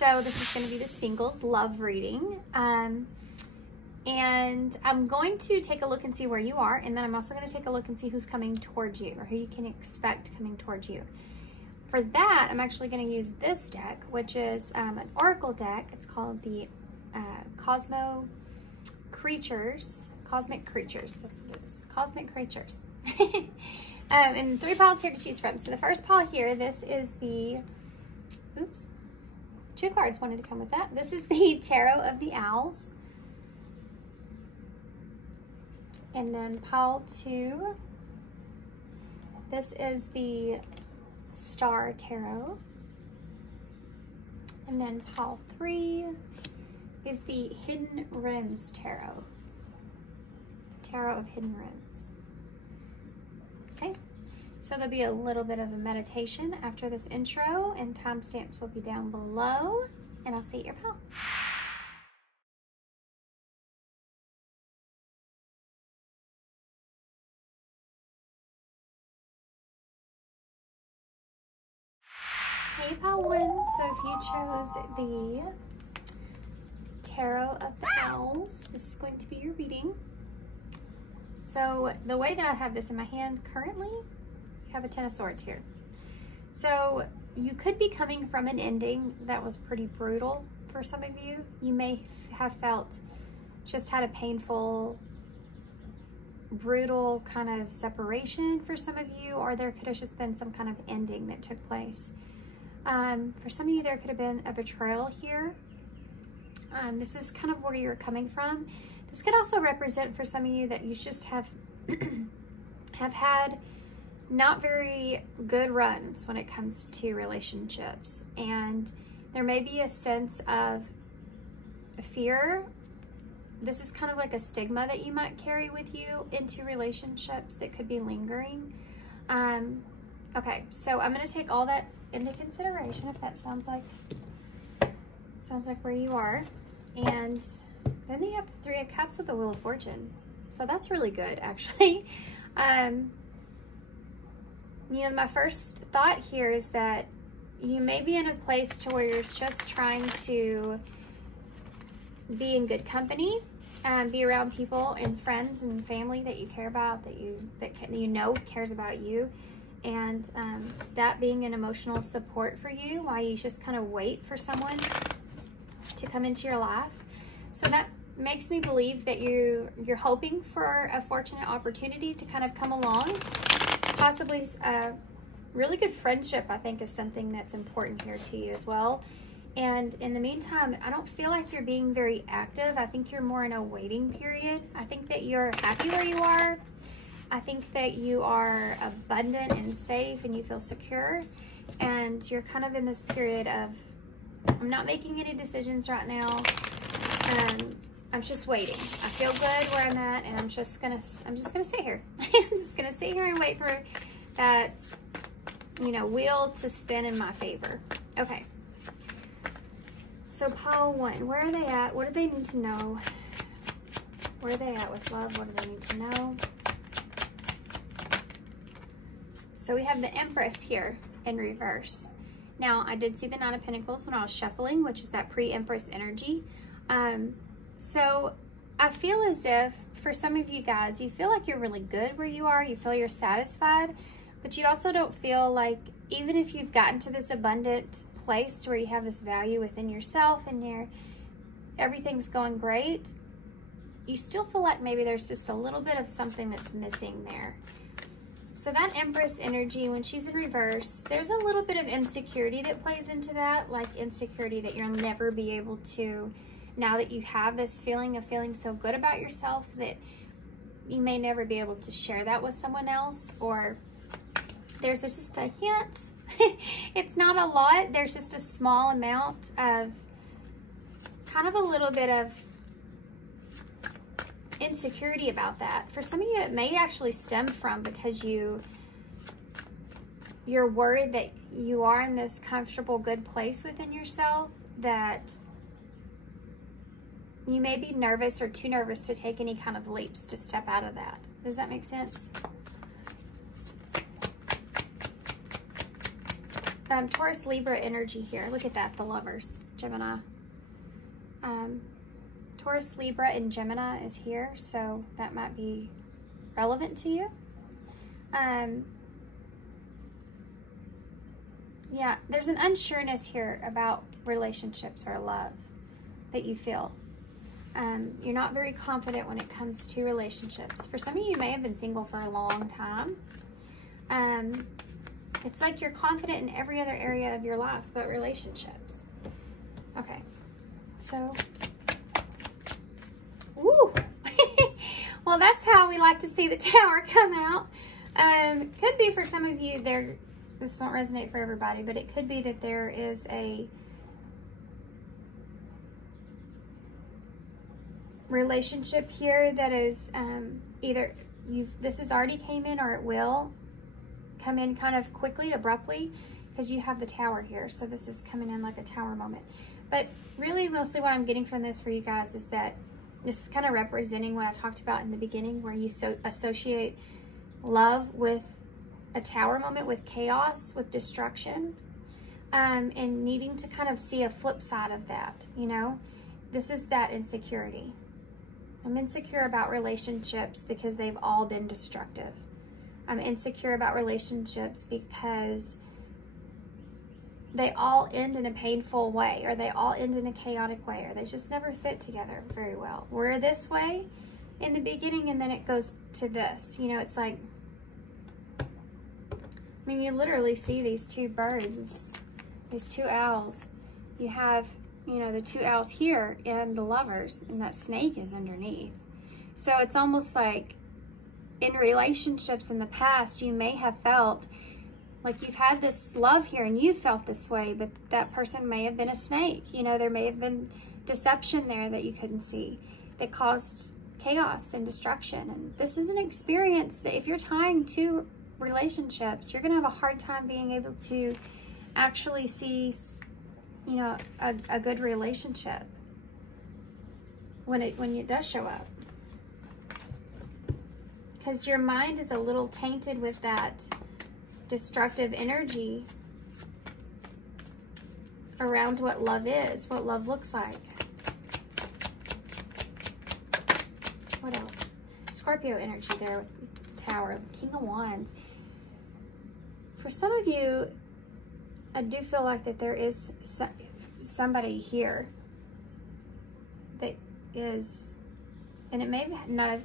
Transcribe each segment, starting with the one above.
So this is going to be the singles love reading. And I'm going to take a look and see where you are, and then I'm also going to take a look and see who's coming towards you, or who you can expect coming towards you. For that, I'm actually going to use this deck, which is an oracle deck. It's called the Cosmic Creatures, that's what it is, Cosmic Creatures. And 3 piles here to choose from. So the first pile here, this is the, oops, 2 cards wanted to come with that. This is the Tarot of the Owls. And then pile 2, this is the Star Tarot. And then pile 3 is the Hidden Rims Tarot. The Tarot of Hidden Rims. Okay, so there'll be a little bit of a meditation after this intro, and timestamps will be down below, and I'll see you at your pile. Hey, pile 1, so if you chose the Tarot of the Owls, this is going to be your reading. So the way that I have this in my hand currently, you have a 10 of Swords here. So you could be coming from an ending that was pretty brutal for some of you. You may have felt just had a painful, brutal kind of separation for some of you, or there could have just been some kind of ending that took place. For some of you, there could have been a betrayal here. This is kind of where you're coming from. This could also represent for some of you that you just have had not very good runs when it comes to relationships, and there may be a sense of fear. This is kind of like a stigma that you might carry with you into relationships that could be lingering. Okay, so I'm going to take all that into consideration, if that sounds like where you are. And then you have the 3 of Cups with the Wheel of Fortune. So that's really good, actually. You know, my first thought here is that you may be in a place to where you're just trying to be in good company, be around people and friends and family that you care about, that you know cares about you, and that being an emotional support for you while you just kind of wait for someone to come into your life. So that makes me believe that you're hoping for a fortunate opportunity to kind of come along. Possibly a really good friendship, I think, is something that's important here to you as well. And in the meantime, I don't feel like you're being very active. I think you're more in a waiting period. I think that you're happy where you are. I think that you are abundant and safe and you feel secure. And you're kind of in this period of, I'm not making any decisions right now. I'm just waiting. I feel good where I'm at, and I'm just gonna sit here. I'm just gonna sit here and wait for that, you know, wheel to spin in my favor. Okay. So pile 1, where are they at? What do they need to know? Where are they at with love? What do they need to know? So we have the Empress here in reverse. Now, I did see the 9 of Pentacles when I was shuffling, which is that pre-Empress energy. So I feel as if for some of you guys, you feel like you're really good where you are. You feel you're satisfied, but you also don't feel like, even if you've gotten to this abundant place to where you have this value within yourself and everything's going great, you still feel like maybe there's just a little bit of something that's missing there. So that Empress energy, when she's in reverse, there's a little bit of insecurity that plays into that, like insecurity that you'll never be able to, now that you have this feeling of feeling so good about yourself, that you may never be able to share that with someone else, or there's just a hint. It's not a lot. There's just a small amount of kind of a little bit of insecurity about that. For some of you, it may actually stem from because you're worried that you are in this comfortable, good place within yourself, that you may be nervous or too nervous to take any kind of leaps to step out of that. Does that make sense? Taurus Libra energy here. Look at that, the Lovers, Gemini. Taurus Libra and Gemini is here, so that might be relevant to you. Yeah, there's an unsureness here about relationships or love that you feel. You're not very confident when it comes to relationships. For some of you, you may have been single for a long time. It's like you're confident in every other area of your life but relationships. Okay, so, woo! Well, that's how we like to see the Tower come out. Could be for some of you, this won't resonate for everybody, but it could be that there is a relationship here that is either this has already came in, or it will come in kind of quickly, abruptly, because you have the Tower here. So this is coming in like a Tower moment. But really, mostly what I'm getting from this for you guys is that this is kind of representing what I talked about in the beginning, where you associate love with a Tower moment, with chaos, with destruction, and needing to kind of see a flip side of that, you know? This is that insecurity. I'm insecure about relationships because they've all been destructive. I'm insecure about relationships because they all end in a painful way, or they all end in a chaotic way, or they just never fit together very well. We're this way in the beginning, and then it goes to this. You know, it's like, I mean, you literally see these two birds, these two owls. You have, you know, the two owls here and the Lovers, and that snake is underneath. So it's almost like in relationships in the past, you may have felt like you've had this love here and you felt this way, but that person may have been a snake. You know, there may have been deception there that you couldn't see that caused chaos and destruction. And this is an experience that if you're tying to relationships, you're going to have a hard time being able to actually see, you know, a good relationship when it does show up. Because your mind is a little tainted with that destructive energy around what love is, what love looks like. What else? Scorpio energy there with the Tower, King of Wands. For some of you, I do feel like that there is somebody here that is, and it may not have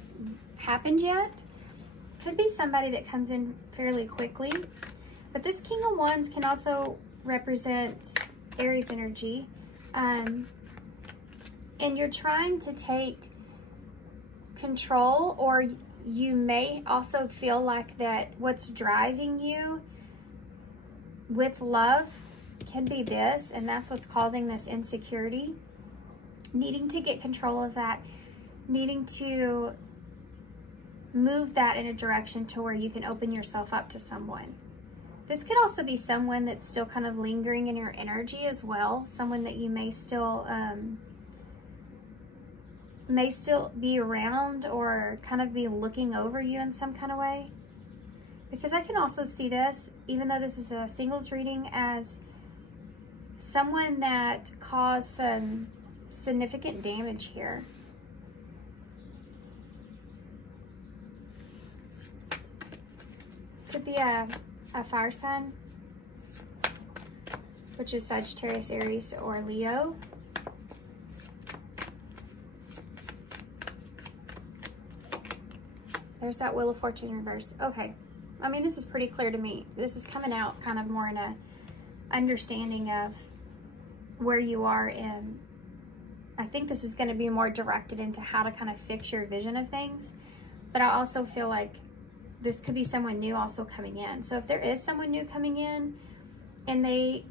happened yet. Could be somebody that comes in fairly quickly, but this King of Wands can also represent Aries energy, and you're trying to take control, or you may also feel like that what's driving you with love can be this, and that's what's causing this insecurity, needing to get control of that, needing to move that in a direction to where you can open yourself up to someone. This could also be someone that's still kind of lingering in your energy as well. Someone that you may still be around, or kind of be looking over you in some kind of way. Because I can also see this, even though this is a singles reading, as someone that caused some significant damage here. Could be a fire sign, which is Sagittarius, Aries, or Leo. There's that Wheel of Fortune reverse. Okay. I mean, this is pretty clear to me. This is coming out kind of more in a understanding of where you are, and I think this is going to be more directed into how to kind of fix your vision of things. But I also feel like this could be someone new also coming in. So if there is someone new coming in and they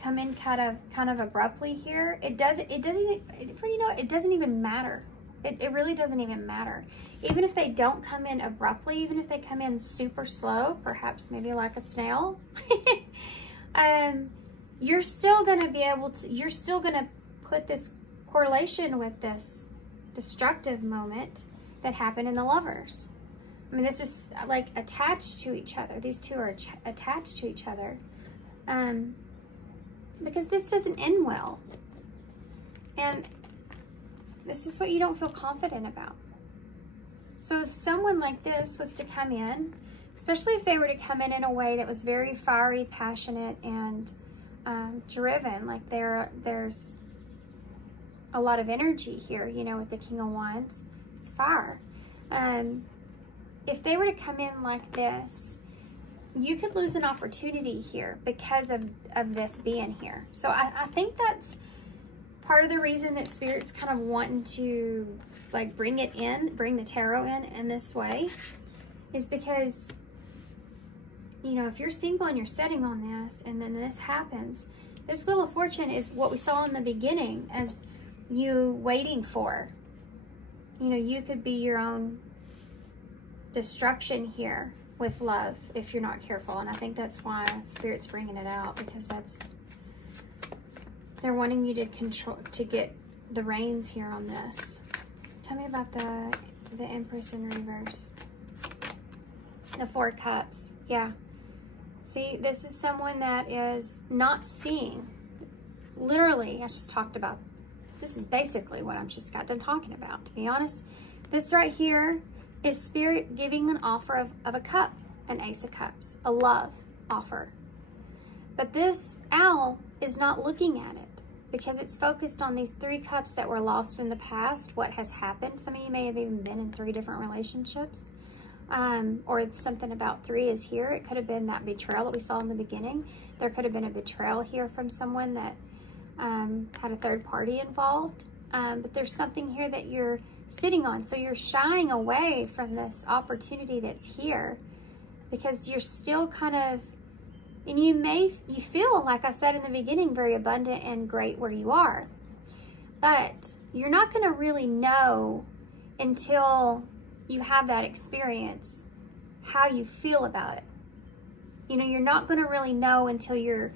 come in kind of abruptly here, it doesn't even matter. It really doesn't even matter. Even if they don't come in abruptly, even if they come in super slow, perhaps maybe like a snail, you're still going to be able to, you're still going to put this correlation with this destructive moment that happened in the Lovers. I mean, this is like attached to each other. These two are attached to each other. Because this doesn't end well. And this is what you don't feel confident about. So if someone like this was to come in, especially if they were to come in a way that was very fiery, passionate, and driven, like there's a lot of energy here, you know, with the King of Wands, it's fire. If they were to come in like this, you could lose an opportunity here because of this being here. So I think that's part of the reason that Spirit's kind of wanting to like bring the tarot in this way, is because, you know, if you're single and you're sitting on this and then this happens, this Wheel of Fortune is what we saw in the beginning as you waiting for. You know, you could be your own destruction here with love if you're not careful. And I think that's why Spirit's bringing it out, because they're wanting you to control, to get the reins here on this. Tell me about the Empress in reverse. The Four of Cups. Yeah. See, this is someone that is not seeing. Literally, I just talked about, this is basically what I've just got done talking about, to be honest. This right here is Spirit giving an offer of a cup, an Ace of Cups, a love offer. But this owl is not looking at it because it's focused on these 3 cups that were lost in the past, what has happened. Some of you may have even been in 3 different relationships. Or something about 3 is here. It could have been that betrayal that we saw in the beginning. There could have been a betrayal here from someone that had a third party involved. But there's something here that you're sitting on. So you're shying away from this opportunity that's here because you're still kind of, and you feel, like I said in the beginning, very abundant and great where you are. But you're not going to really know until you have that experience how you feel about it. You know, you're not going to really know until you're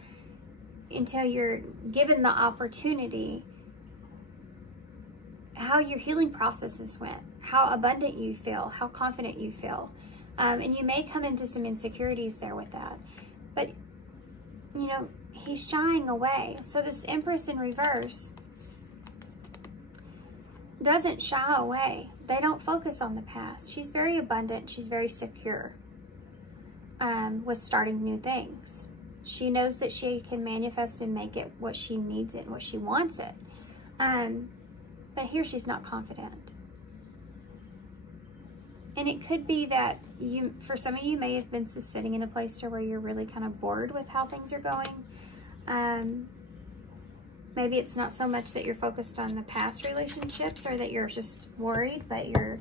given the opportunity how your healing processes went, how abundant you feel, how confident you feel. And you may come into some insecurities there with that. But, you know, he's shying away. So this Empress in reverse doesn't shy away. They don't focus on the past. She's very abundant. She's very secure with starting new things. She knows that she can manifest and make it what she needs it and what she wants it. But here she's not confident. And it could be that for some of you may have been sitting in a place to where you're really kind of bored with how things are going. Maybe it's not so much that you're focused on the past relationships or that you're just worried, but you're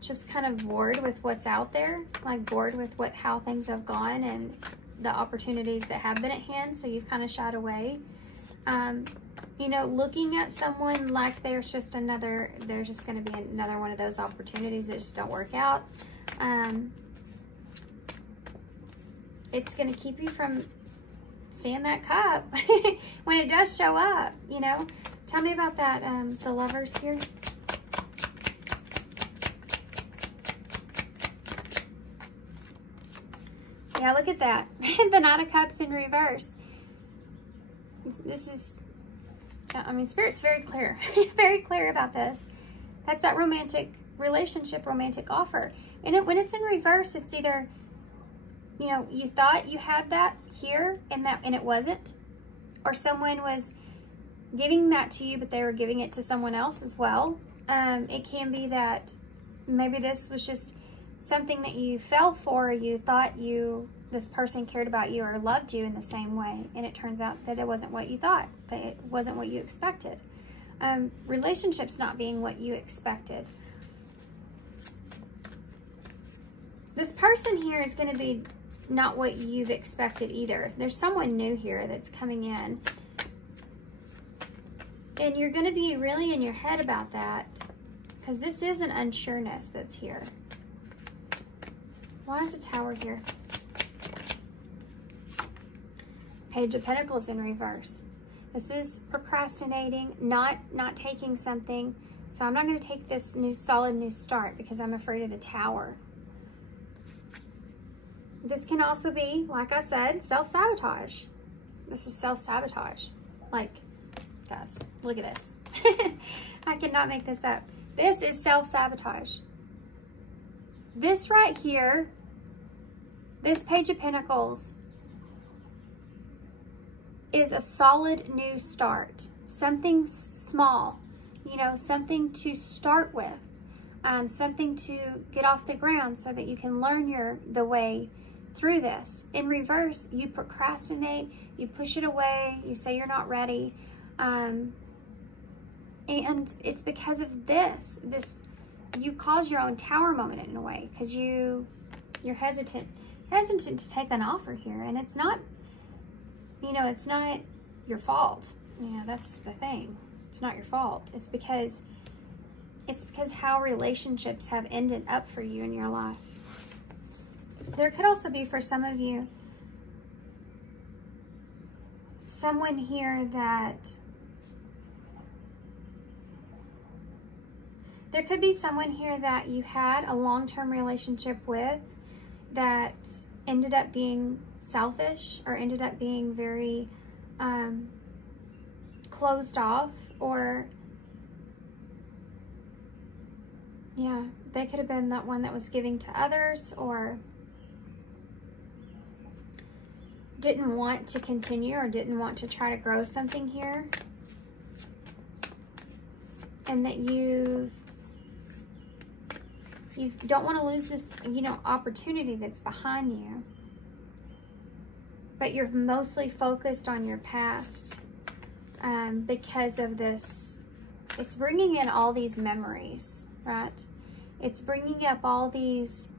just kind of bored with what's out there, like bored with how things have gone and the opportunities that have been at hand. So you've kind of shied away. You know, looking at someone like there's just going to be another one of those opportunities that just don't work out. It's going to keep you from seeing that cup when it does show up, you know. Tell me about that, the Lovers here. Yeah, look at that. The Knight of Cups in reverse. This is, I mean, Spirit's very clear. Very clear about this. That's that romantic relationship, romantic offer. And when it's in reverse, it's either, you know, you thought you had that here and it wasn't. Or someone was giving that to you, but they were giving it to someone else as well. It can be that maybe this was just something that you fell for. You thought this person cared about you or loved you in the same way, and it turns out that it wasn't what you thought, that it wasn't what you expected. Relationships not being what you expected. This person here is going to be not what you've expected either. If there's someone new here that's coming in, and you're going to be really in your head about that, because this is an unsureness that's here. Why is the Tower here? Page of Pentacles in reverse. This is procrastinating, not taking something. So I'm not going to take this solid new start because I'm afraid of the Tower. This can also be, like I said, self-sabotage. This is self-sabotage. Like, guys, look at this. I cannot make this up. This is self-sabotage. This right here, this Page of Pentacles, is a solid new start. Something small, you know, something to start with. Something to get off the ground so that you can learn the way through this. In reverse, you procrastinate, you push it away, you say you're not ready. And it's because of this. You cause your own tower moment in a way, because you're hesitant. You're hesitant to take an offer here, and it's not, you know, it's not your fault. You know, that's the thing. It's not your fault. It's because how relationships have ended up for you in your life. There could also be, for some of you, someone here that, there could be someone here that you had a long-term relationship with that ended up being selfish, or ended up being very closed off, or yeah, they could have been that one that was giving to others, or didn't want to continue, or didn't want to try to grow something here. And that you don't want to lose this, you know, opportunity that's behind you. But you're mostly focused on your past because of this. It's bringing in all these memories, right? It's bringing up all these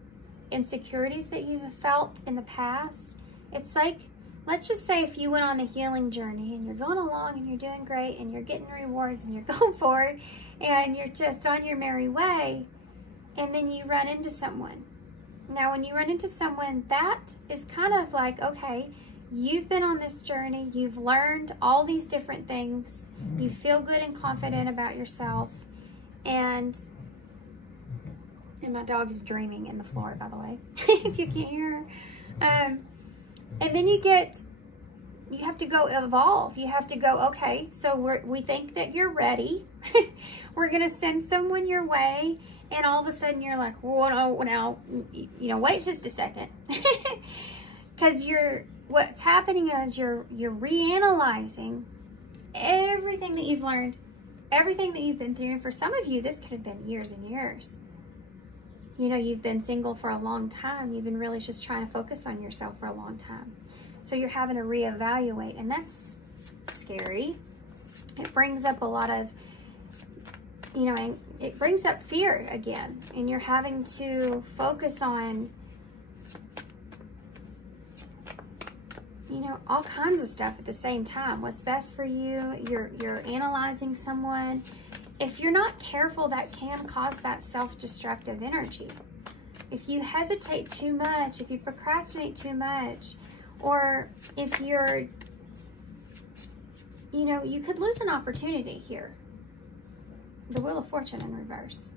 insecurities that you've felt in the past. It's like, let's just say if you went on a healing journey and you're going along and you're doing great and you're getting rewards and you're going forward and you're just on your merry way, and then you run into someone. Now, when you run into someone, that is kind of like, okay, you've been on this journey, you've learned all these different things, you feel good and confident about yourself, and my dog is dreaming in the floor, by the way, if you can't hear her. And then you have to go evolve. You have to go, okay, so we think that you're ready. We're going to send someone your way. And all of a sudden you're like, well, no, now, you know, wait just a second. Because what's happening is you're reanalyzing everything that you've learned, everything that you've been through. And for some of you, this could have been years and years. You know, you've been single for a long time. You've been really just trying to focus on yourself for a long time. So you're having to reevaluate, and that's scary. It brings up a lot of, you know, and it brings up fear again, and you're having to focus on, you know, all kinds of stuff at the same time. What's best for you? You're analyzing someone. If you're not careful, that can cause that self-destructive energy. If you hesitate too much, if you procrastinate too much, or if you're, you know, you could lose an opportunity here. The Wheel of Fortune in reverse.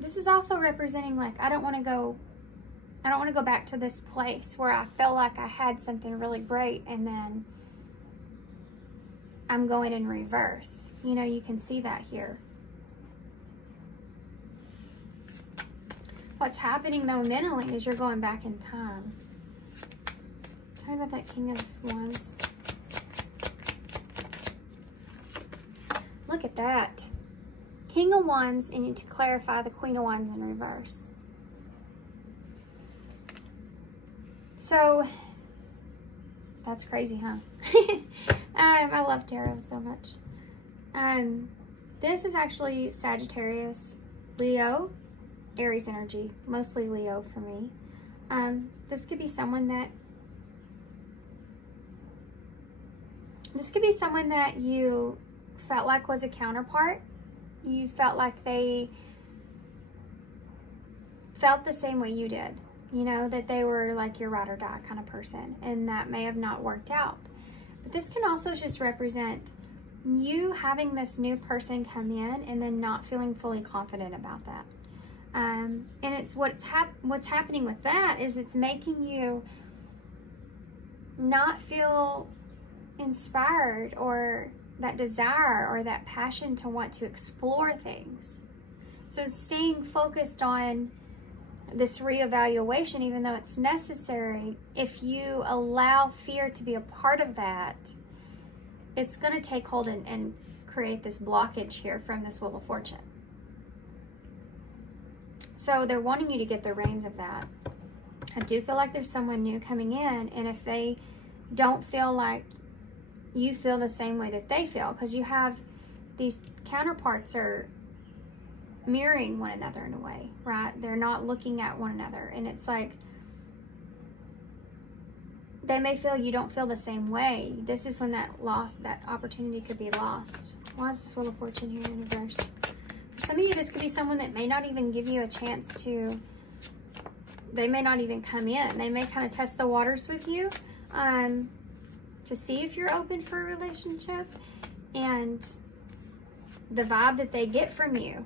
This is also representing, like, I don't want to go back to this place where I felt like I had something really great and then I'm going in reverse. You know, you can see that here. What's happening though mentally is you're going back in time. Tell me about that King of Wands. Look at that. King of Wands, and to clarify, the Queen of Wands in reverse. So, that's crazy, huh? I love tarot so much. This is actually Sagittarius, Leo, Aries energy, mostly Leo for me. This could be someone that you felt like was a counterpart. You felt like they felt the same way you did. You know, that they were like your ride or die kind of person, and that may have not worked out. But this can also just represent you having this new person come in and then not feeling fully confident about that. And it's what's happening with that is it's making you not feel inspired or that desire or that passion to want to explore things. So staying focused on this reevaluation, even though it's necessary, if you allow fear to be a part of that, it's going to take hold and create this blockage here from this Wheel of Fortune. So they're wanting you to get the reins of that. I do feel like there's someone new coming in, and if they don't feel like you feel the same way that they feel, because you have these counterparts are mirroring one another in a way, right? They're not looking at one another, and it's like they may feel you don't feel the same way. This is when that opportunity could be lost. Why is this Wheel of Fortune here in reverse? For some of you, this could be someone that may not even give you a chance to, they may not even come in. They may kind of test the waters with you to see if you're open for a relationship, and the vibe that they get from you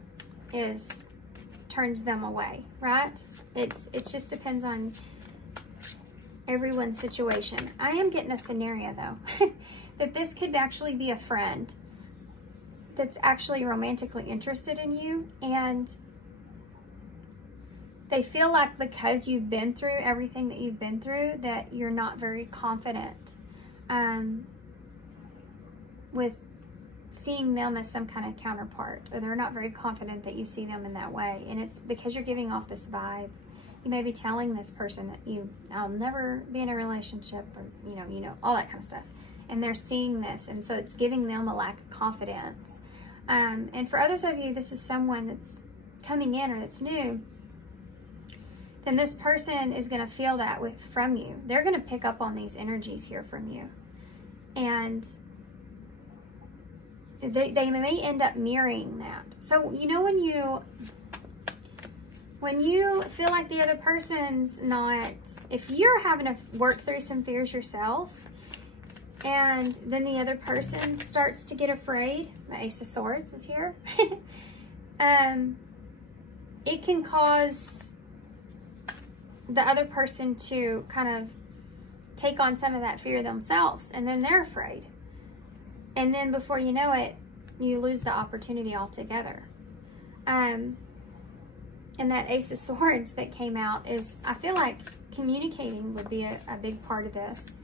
turns them away, right? It just depends on everyone's situation. I am getting a scenario though that this could actually be a friend that's actually romantically interested in you, and they feel like because you've been through everything that you've been through that you're not very confident with seeing them as some kind of counterpart, or they're not very confident that you see them in that way. And it's because you're giving off this vibe. You may be telling this person that I'll never be in a relationship, or you know, all that kind of stuff. And they're seeing this, and so it's giving them a lack of confidence. And for others of you, this is someone that's coming in or that's new. Then this person is going to feel that from you. They're going to pick up on these energies here from you, and they may end up mirroring that. So you know, when you feel like the other person's not, if you're having to work through some fears yourself, and then the other person starts to get afraid, the Ace of Swords is here, it can cause the other person to kind of take on some of that fear themselves, and then they're afraid. And then before you know it, you lose the opportunity altogether. And that Ace of Swords that came out is, I feel like communicating would be a big part of this.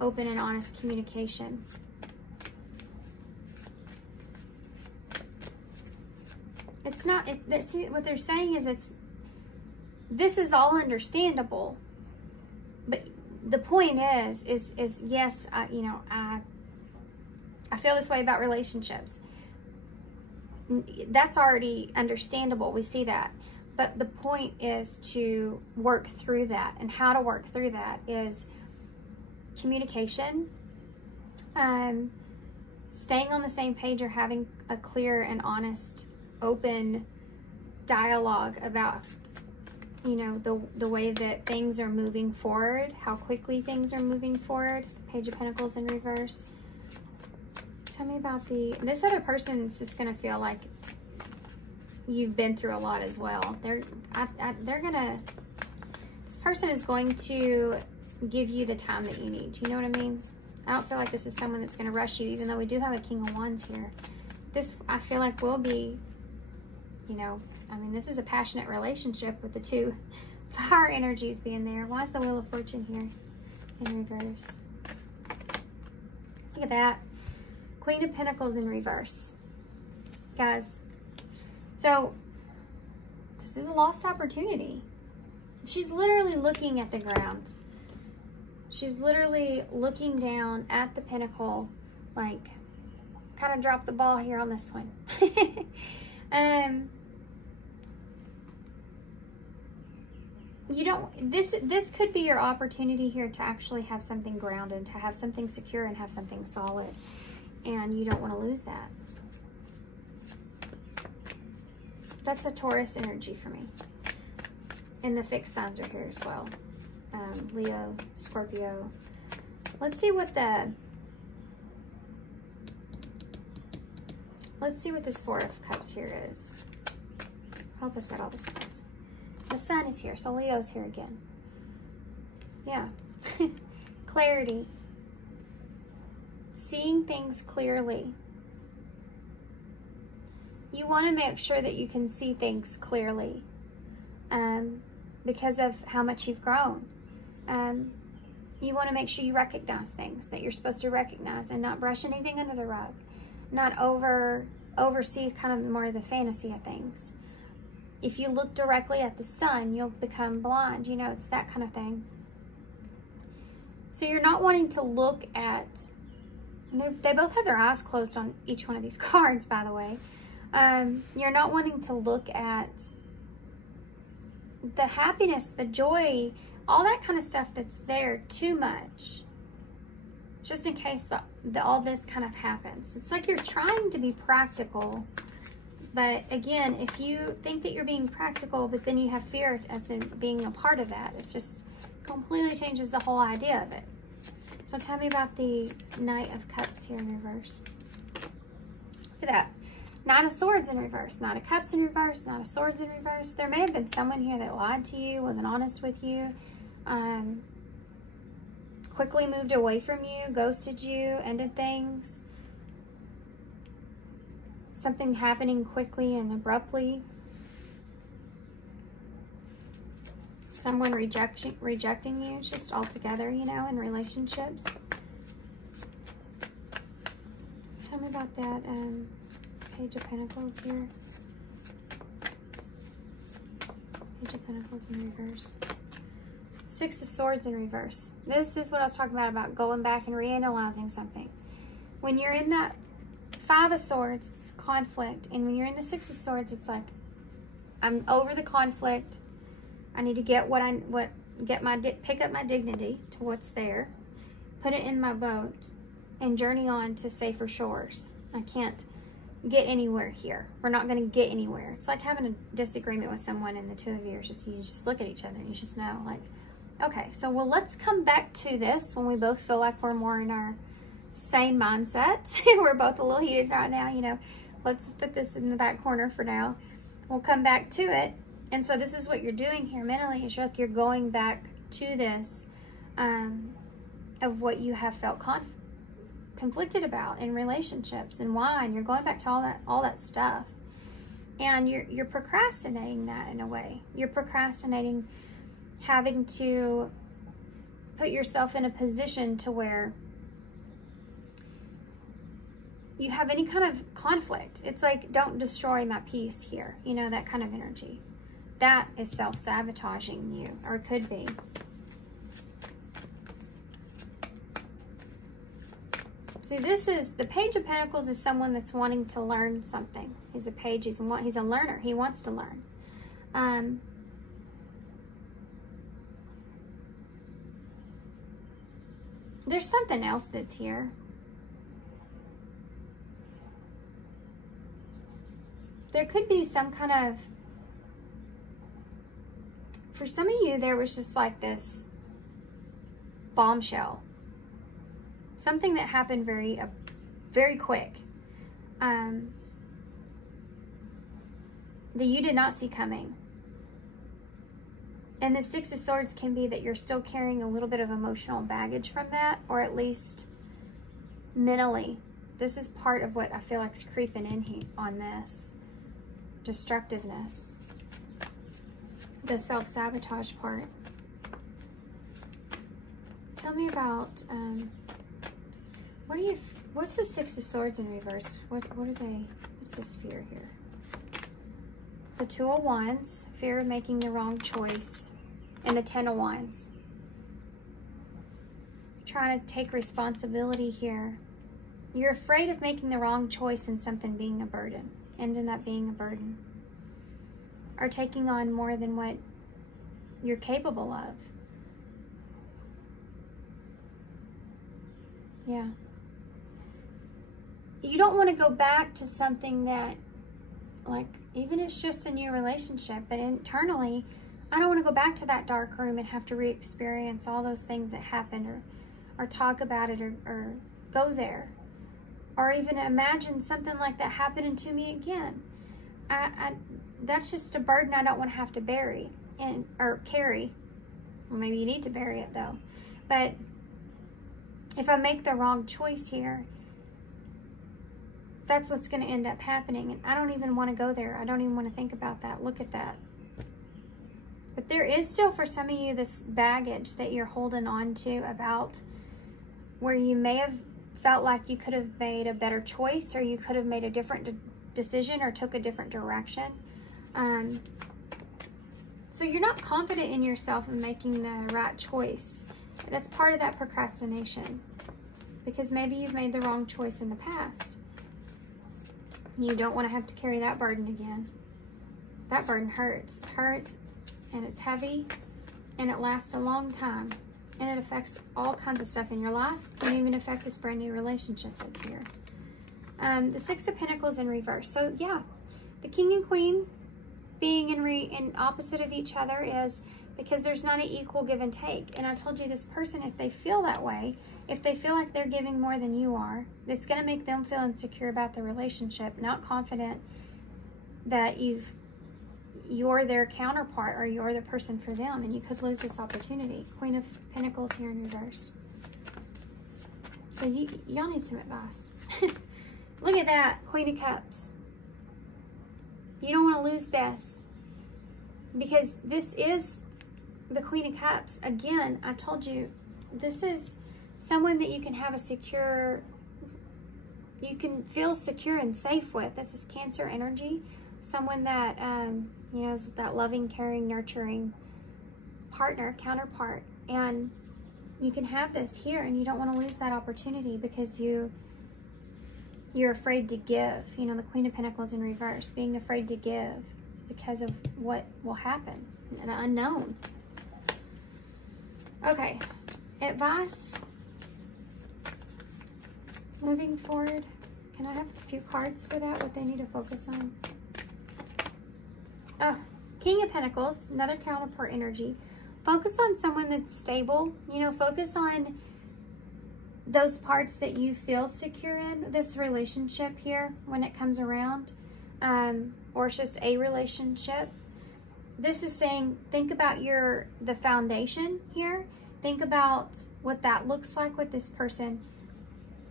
Open and honest communication. It's not, see, what they're saying is this is all understandable, but the point is yes, you know, I feel this way about relationships. That's already understandable. We see that. But the point is to work through that. And how to work through that is communication, staying on the same page, or having a clear and honest, open dialogue about, you know, the way that things are moving forward, how quickly things are moving forward. Page of Pentacles in reverse. Tell me about this other person's just going to feel like you've been through a lot as well. This person is going to give you the time that you need. You know what I mean? I don't feel like this is someone that's going to rush you, even though we do have a King of Wands here. This, I feel like, will be, you know, I mean, this is a passionate relationship with the two fire energies being there. Why is the Wheel of Fortune here in reverse? Look at that. Queen of Pentacles in reverse. Guys, so this is a lost opportunity. She's literally looking at the ground. She's literally looking down at the pinnacle, like, kind of dropped the ball here on this one. You don't, this could be your opportunity here to actually have something grounded, to have something secure and have something solid. And you don't want to lose that. That's a Taurus energy for me. And the fixed signs are here as well. Leo, Scorpio. Let's see what Let's see what this Four of Cups here is. Help us at all the signs. The Sun is here, so Leo's here again. Yeah. Clarity. Seeing things clearly. You want to make sure that you can see things clearly because of how much you've grown. You want to make sure you recognize things that you're supposed to recognize and not brush anything under the rug. Not oversee kind of more of the fantasy of things. If you look directly at the sun, you'll become blind. You know, it's that kind of thing. So you're not wanting to look at, they both have their eyes closed on each one of these cards, by the way. You're not wanting to look at the happiness, the joy, all that kind of stuff that's there too much. Just in case all this kind of happens. It's like you're trying to be practical. But again, if you think that you're being practical, but then you have fear as to being a part of that, it's just completely changes the whole idea of it. So tell me about the Knight of Cups here in reverse. Look at that. Nine of Swords in reverse. Nine of Cups in reverse. Nine of Swords in reverse. There may have been someone here that lied to you, wasn't honest with you, quickly moved away from you, ghosted you, ended things. Something happening quickly and abruptly. Someone rejecting you just altogether, you know, in relationships. Tell me about that Page of Pentacles here. Page of Pentacles in reverse. Six of Swords in reverse. This is what I was talking about going back and reanalyzing something. When you're in that Five of Swords, it's conflict. And when you're in the Six of Swords, it's like, I'm over the conflict. I need to get pick up my dignity to what's there, put it in my boat, and journey on to safer shores. I can't get anywhere here. We're not going to get anywhere. It's like having a disagreement with someone, and the two of you are just, you just look at each other and you just know, like, okay, so well, let's come back to this when we both feel like we're more in our sane mindset. We're both a little heated right now, you know. Let's just put this in the back corner for now. We'll come back to it. And so this is what you're doing here mentally. It's like you're going back to this of what you have felt conflicted about in relationships and why. And you're going back to all that stuff. And you're procrastinating that in a way. You're procrastinating having to put yourself in a position to where you have any kind of conflict. It's like, don't destroy my peace here. You know, that kind of energy. That is self-sabotaging you, or could be. See, this is, the Page of Pentacles is someone that's wanting to learn something. He's a page, he's a learner. He wants to learn. There's something else that's here. There could be some kind of, for some of you, there was just like this bombshell. Something that happened very quick. That you did not see coming. And the Six of Swords can be that you're still carrying a little bit of emotional baggage from that, or at least mentally. This is part of what I feel like is creeping in here on this. Destructiveness. The self-sabotage part. Tell me about, what's the Six of Swords in reverse? What are they? What's this fear here? The Two of Wands, fear of making the wrong choice. And the Ten of Wands. Trying to take responsibility here. You're afraid of making the wrong choice and something being a burden. Ending up being a burden. Or taking on more than what you're capable of. Yeah. You don't want to go back to something that, like, even if it's just a new relationship, but internally, I don't want to go back to that dark room and have to re-experience all those things that happened, or talk about it, or go there. or even imagine something like that happening to me again. That's just a burden I don't want to have to bury or carry. Well, maybe you need to bury it though. But if I make the wrong choice here, that's what's going to end up happening. And I don't even want to go there. I don't even want to think about that. Look at that. But there is still, for some of you, this baggage that you're holding on to about where you may have felt like you could have made a better choice, or you could have made a different decision or took a different direction. So you're not confident in yourself in making the right choice. That's part of that procrastination, because maybe you've made the wrong choice in the past. You don't want to have to carry that burden again. That burden hurts. It hurts, and it's heavy, and it lasts a long time. And it affects all kinds of stuff in your life. It can even affect this brand new relationship that's here. The Six of Pentacles in reverse. So yeah, the King and Queen being in opposite of each other is because there's not an equal give and take. And I told you, this person, if they feel that way, if they feel like they're giving more than you are, it's going to make them feel insecure about the relationship, not confident that you're their counterpart or you're the person for them, and you could lose this opportunity. Queen of Pentacles here in reverse. So y'all need some advice. Look at that, Queen of Cups. You don't want to lose this, because this is the Queen of Cups. Again, I told you, this is someone that you can have a secure, you can feel secure and safe with. This is Cancer energy. Someone that, you know, is that loving, caring, nurturing partner, counterpart. And you can have this here, and you don't want to lose that opportunity because you're afraid to give. You know, the Queen of Pentacles in reverse, being afraid to give because of what will happen, the unknown. Okay, advice moving forward. Can I have a few cards for that, what they need to focus on? Oh, King of Pentacles, another counterpart energy. Focus on someone that's stable. You know, focus on those parts that you feel secure in this relationship here when it comes around, or it's just a relationship. This is saying, think about the foundation here. Think about what that looks like with this person.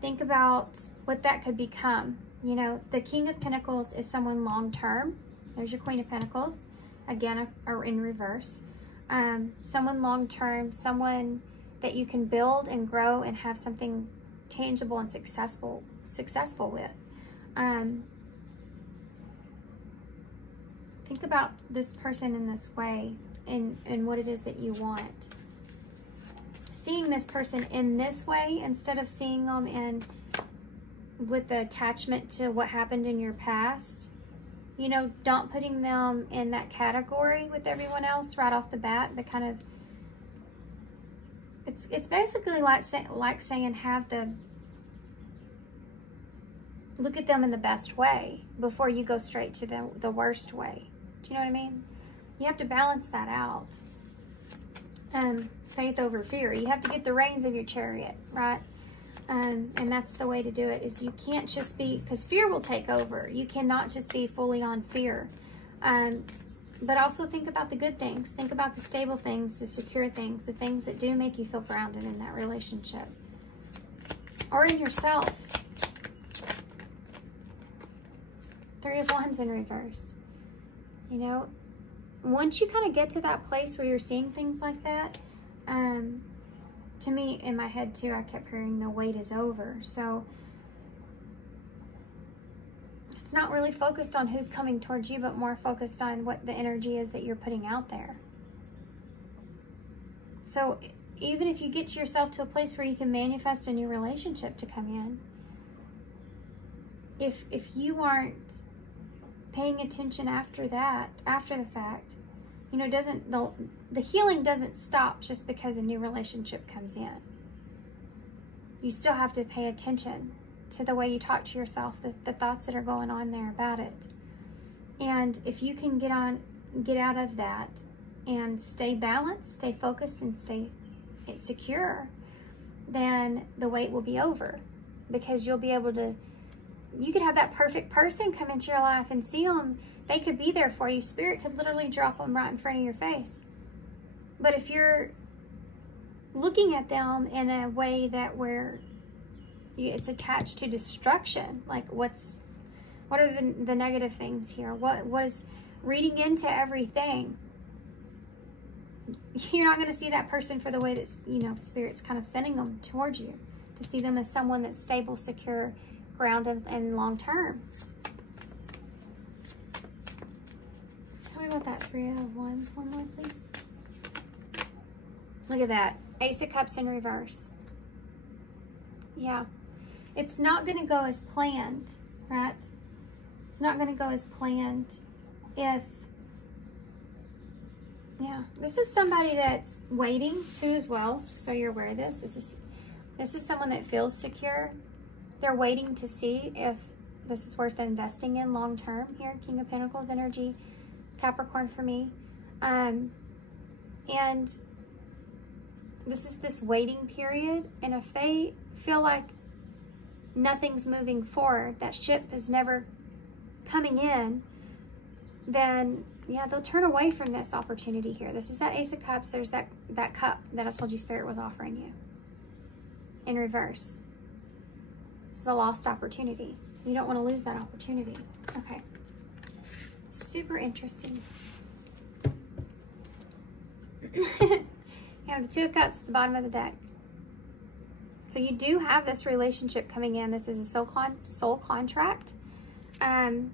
Think about what that could become. You know, the King of Pentacles is someone long-term. There's your Queen of Pentacles, again, or in reverse. Someone long-term, someone that you can build and grow and have something tangible and successful with. Think about this person in this way and what it is that you want. Seeing this person in this way instead of seeing them with the attachment to what happened in your past. You know, not putting them in that category with everyone else right off the bat, but kind of, it's basically like saying look at them in the best way before you go straight to the worst way. Do you know what I mean? You have to balance that out. Faith over fear. You have to get the reins of your chariot, right? And that's the way to do it, is you can't just be, because fear will take over. You cannot just be fully on fear. But also think about the good things. Think about the stable things, the secure things, the things that do make you feel grounded in that relationship. Or in yourself. Three of Wands in reverse. You know, once you kind of get to that place where you're seeing things like that, to me, in my head too, I kept hearing the wait is over. So it's not really focused on who's coming towards you, but more focused on what the energy is that you're putting out there. So even if you get to yourself to a place where you can manifest a new relationship to come in, if you aren't paying attention after that, after the fact, you know, the healing doesn't stop just because a new relationship comes in. You still have to pay attention to the way you talk to yourself, the thoughts that are going on there about it. And if you can get out of that and stay balanced, stay focused, and stay secure, then the wait will be over, because you'll be able to You could have that perfect person come into your life and see them. They could be there for you. Spirit could literally drop them right in front of your face. But if you're looking at them in a way that where it's attached to destruction, like what are the negative things here? What is reading into everything? You're not going to see that person for the way that, you know, Spirit's kind of sending them towards you, to see them as someone that's stable, secure, grounded, and long-term. Tell me about that 3 of Wands. One more, please. Look at that. Ace of Cups in reverse. Yeah. It's not going to go as planned, right? It's not going to go as planned if... Yeah. This is somebody that's waiting, too, as well, just so you're aware of this. This is someone that feels secure. They're waiting to see if this is worth investing in long term here. King of Pentacles energy, Capricorn for me. And this is this waiting period. And if they feel like nothing's moving forward, that ship is never coming in, then yeah, they'll turn away from this opportunity here. This is that Ace of Cups. There's that cup that I told you Spirit was offering you in reverse. This is a lost opportunity. You don't want to lose that opportunity. Okay. Super interesting. You have the 2 of Cups at the bottom of the deck. So you do have this relationship coming in. This is a soul contract. You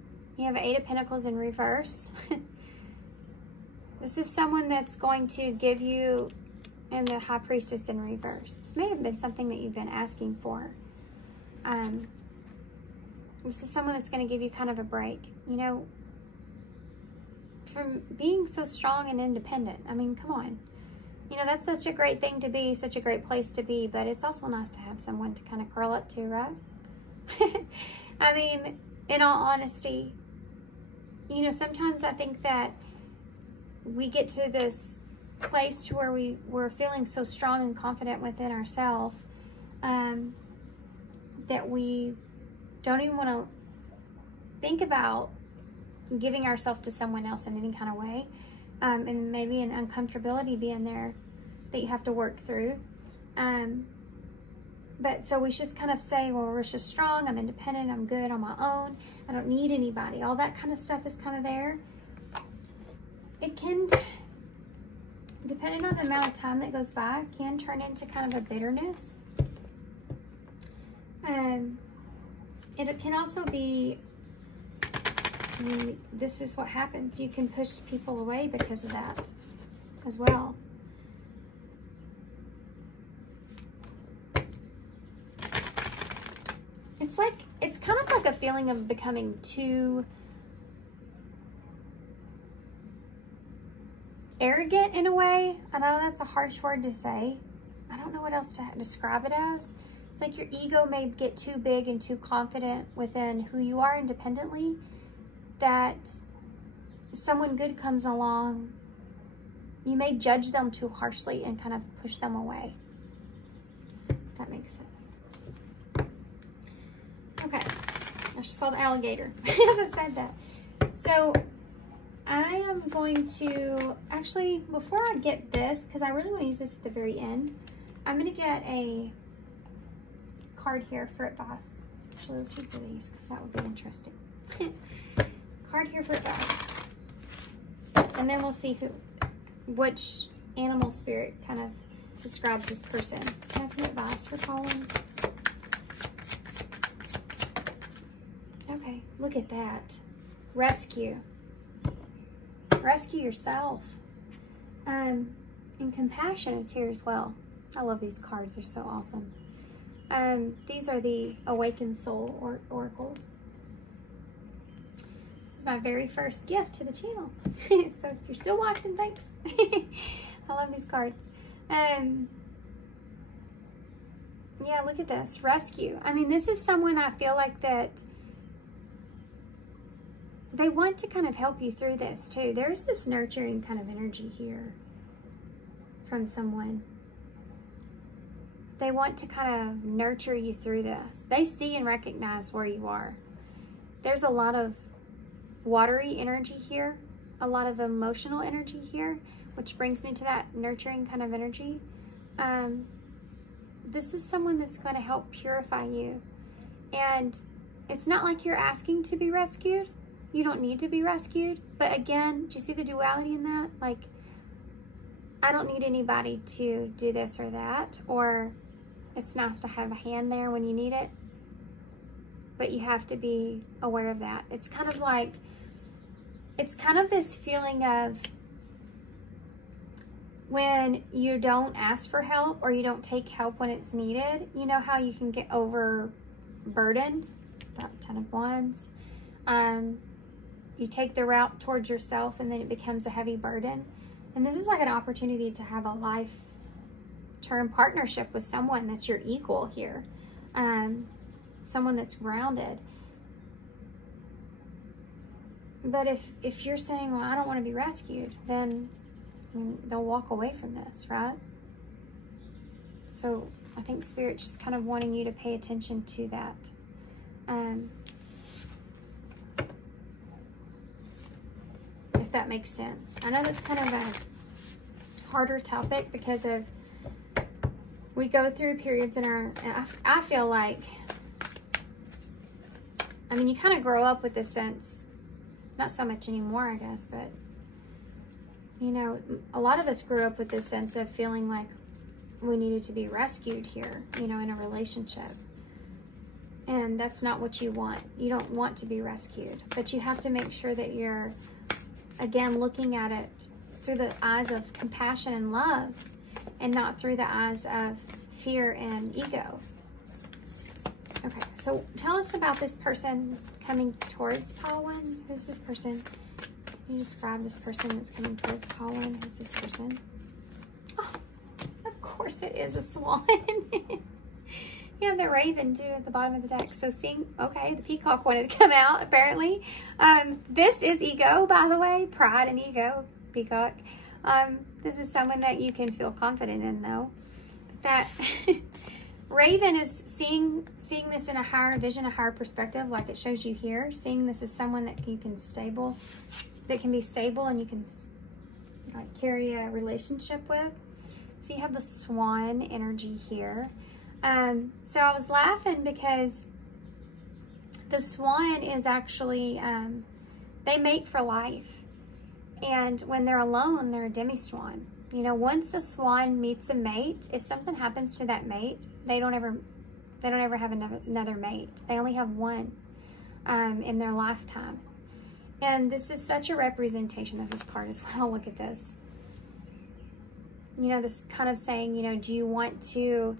have 8 of Pentacles in reverse. This is someone that's going to give you, and the High Priestess in reverse. This may have been something that you've been asking for. This is someone that's going to give you kind of a break. You know, from being so strong and independent. I mean, come on. You know, that's such a great thing to be, such a great place to be, but it's also nice to have someone to kind of curl up to, right? I mean, in all honesty, you know, sometimes I think that we get to this place to where we're feeling so strong and confident within ourselves that we don't even want to think about giving ourselves to someone else in any kind of way. And maybe an uncomfortability being there that you have to work through. But so we just kind of say, well, we're just strong, I'm independent, I'm good on my own, I don't need anybody. All that kind of stuff is kind of there. It can, depending on the amount of time that goes by, can turn into kind of a bitterness. It can also be, I mean, this is what happens. You can push people away because of that as well. It's like, it's kind of like a feeling of becoming too arrogant in a way. I know that's a harsh word to say. I don't know what else to describe it as. It's like your ego may get too big and too confident within who you are independently, that someone good comes along, you may judge them too harshly and kind of push them away. If that makes sense. Okay, I just saw the alligator as I said that. So I am going to, actually, before I get this, because I really want to use this at the very end, I'm going to get a card here for advice. Actually, let's use these because that would be interesting. Card here for advice. And then we'll see which animal spirit kind of describes this person. Can I have some advice for Colin? Okay, look at that. Rescue. Rescue yourself. And compassion is here as well. I love these cards. They're so awesome. These are the Awakened Soul Oracles. This is my very first gift to the channel. So if you're still watching, thanks. I love these cards. Yeah, look at this. Rescue. I mean, this is someone I feel like that they want to kind of help you through this too. There's this nurturing kind of energy here from someone. They want to kind of nurture you through this. They see and recognize where you are. there's a lot of watery energy here, a lot of emotional energy here, which brings me to that nurturing kind of energy. This is someone that's going to help purify you. And it's not like you're asking to be rescued. You don't need to be rescued. But again, do you see the duality in that? Like, I don't need anybody to do this or that, or it's nice to have a hand there when you need it. But you have to be aware of that. It's kind of like, it's kind of this feeling of when you don't ask for help or you don't take help when it's needed. You know how you can get overburdened? About 10 of Wands. You take the route towards yourself and then it becomes a heavy burden. And this is like an opportunity to have a life-term partnership with someone that's your equal here. Someone that's grounded. But if you're saying, well, I don't want to be rescued, then they'll walk away from this, right? So I think Spirit's just kind of wanting you to pay attention to that. If that makes sense. I know that's kind of a harder topic because of, we go through periods in our, I feel like, I mean, you kind of grow up with this sense, not so much anymore, I guess, but, you know, a lot of us grew up with this sense of feeling like we needed to be rescued here, you know, in a relationship. And that's not what you want. You don't want to be rescued, but you have to make sure that you're, again, looking at it through the eyes of compassion and love and not through the eyes of fear and ego. Okay, so tell us about this person coming towards pile 1. Who's this person? Can you describe this person that's coming towards pile 1? Who's this person? Oh, of course it is a swan. You have the raven too at the bottom of the deck. So seeing, okay, the peacock wanted to come out apparently. This is ego, by the way, pride and ego, peacock. This is someone that you can feel confident in though. But that raven is seeing this in a higher vision, a higher perspective, like it shows you here. Seeing this as someone that you can be stable and you can like carry a relationship with. So you have the swan energy here. So I was laughing because the swan is actually, they mate for life. And when they're alone, they're a demi-swan. You know, once a swan meets a mate, if something happens to that mate, they don't ever have another mate. They only have one in their lifetime. And this is such a representation of this card as well. Look at this. You know, this kind of saying, you know, do you want to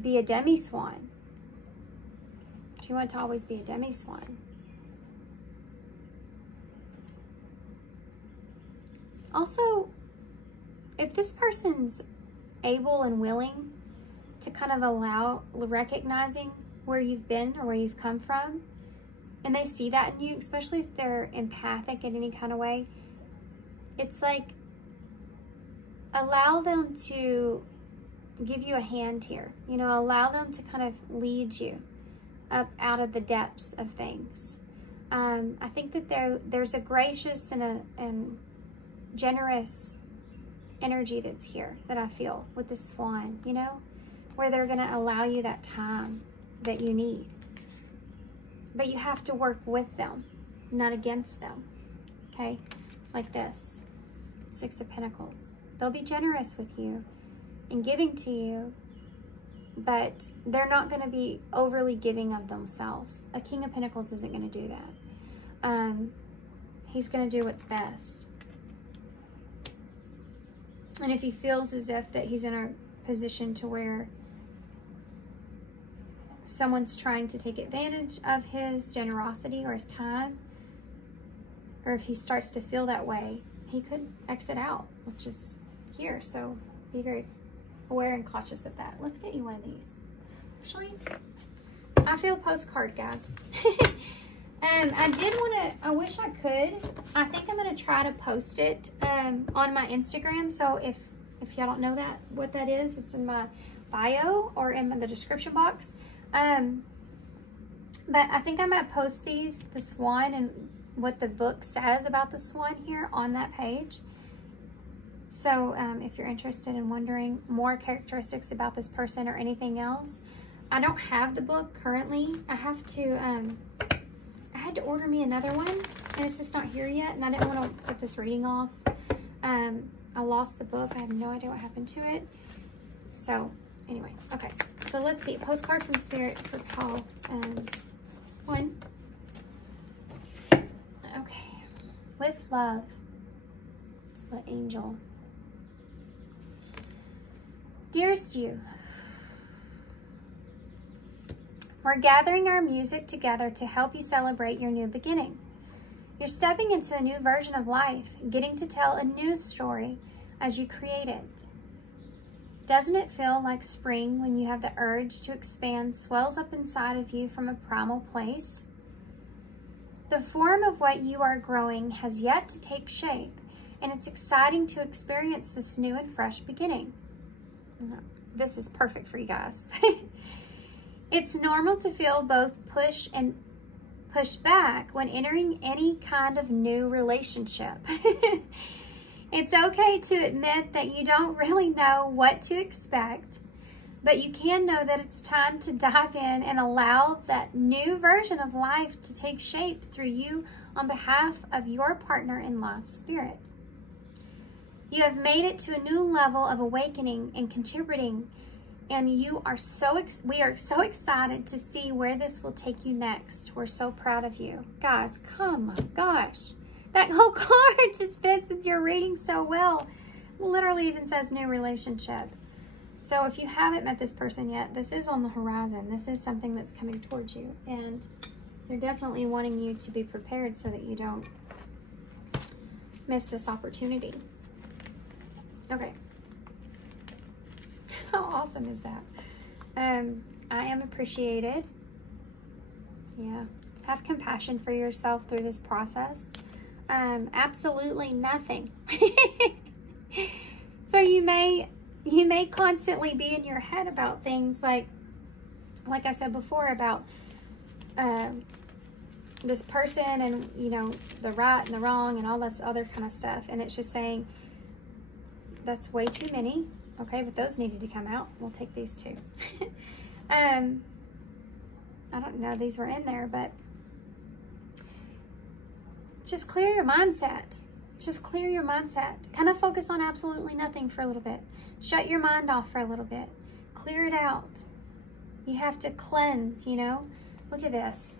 be a demi-swan? Do you want to always be a demi-swan? Also, if this person's able and willing to kind of allow recognizing where you've been or where you've come from, and they see that in you, especially if they're empathic in any kind of way, it's like, allow them to give you a hand here. You know, allow them to kind of lead you up out of the depths of things. I think that there's a gracious and a generous energy that's here that I feel with the swan, you know, where they're going to allow you that time that you need. But you have to work with them, not against them. Okay? Like this. 6 of Pentacles. They'll be generous with you and giving to you, but they're not going to be overly giving of themselves. A King of Pentacles isn't going to do that. He's going to do what's best. And if he feels as if that he's in a position to where someone's trying to take advantage of his generosity or his time, or if he starts to feel that way, he could exit out, which is here. So be very aware and cautious of that. Let's get you one of these. Actually, I feel postcard, guys. I did want to, I wish I could. I think I'm going to try to post it on my Instagram. So if y'all don't know what that is, it's in my bio or in the description box. But I think I might post the swan and what the book says about the swan here on that page. So if you're interested in wondering more characteristics about this person or anything else, I don't have the book currently. I have to, I had to order me another one, and it's just not here yet, and I didn't want to put this reading off. I lost the book. I have no idea what happened to it. So anyway, okay. So let's see. Postcard from Spirit for Paul. One. Okay. With love. It's the angel. Dearest you, we're gathering our music together to help you celebrate your new beginning. You're stepping into a new version of life, getting to tell a new story as you create it. Doesn't it feel like spring when you have the urge to expand swells up inside of you from a primal place? The form of what you are growing has yet to take shape, and it's exciting to experience this new and fresh beginning. This is perfect for you guys. It's normal to feel both push and push back when entering any kind of new relationship. It's okay to admit that you don't really know what to expect, but you can know that it's time to dive in and allow that new version of life to take shape through you on behalf of your partner in life, Spirit. You have made it to a new level of awakening and contributing, and we are so excited to see where this will take you next. We're so proud of you. Guys, come on, gosh. That whole card just fits with your reading so well. Literally even says new relationship. So if you haven't met this person yet, this is on the horizon. This is something that's coming towards you, and they're definitely wanting you to be prepared so that you don't miss this opportunity. Okay. How awesome is that? I am appreciated. Yeah. Have compassion for yourself through this process. Absolutely nothing. So you may constantly be in your head about things like I said before about this person and, you know, the right and the wrong and all this other kind of stuff. And it's just saying that's way too many. Okay, but those needed to come out. We'll take these two. I don't know, these were in there, but just clear your mindset. Just clear your mindset. Kind of focus on absolutely nothing for a little bit. Shut your mind off for a little bit. Clear it out. You have to cleanse, you know. Look at this.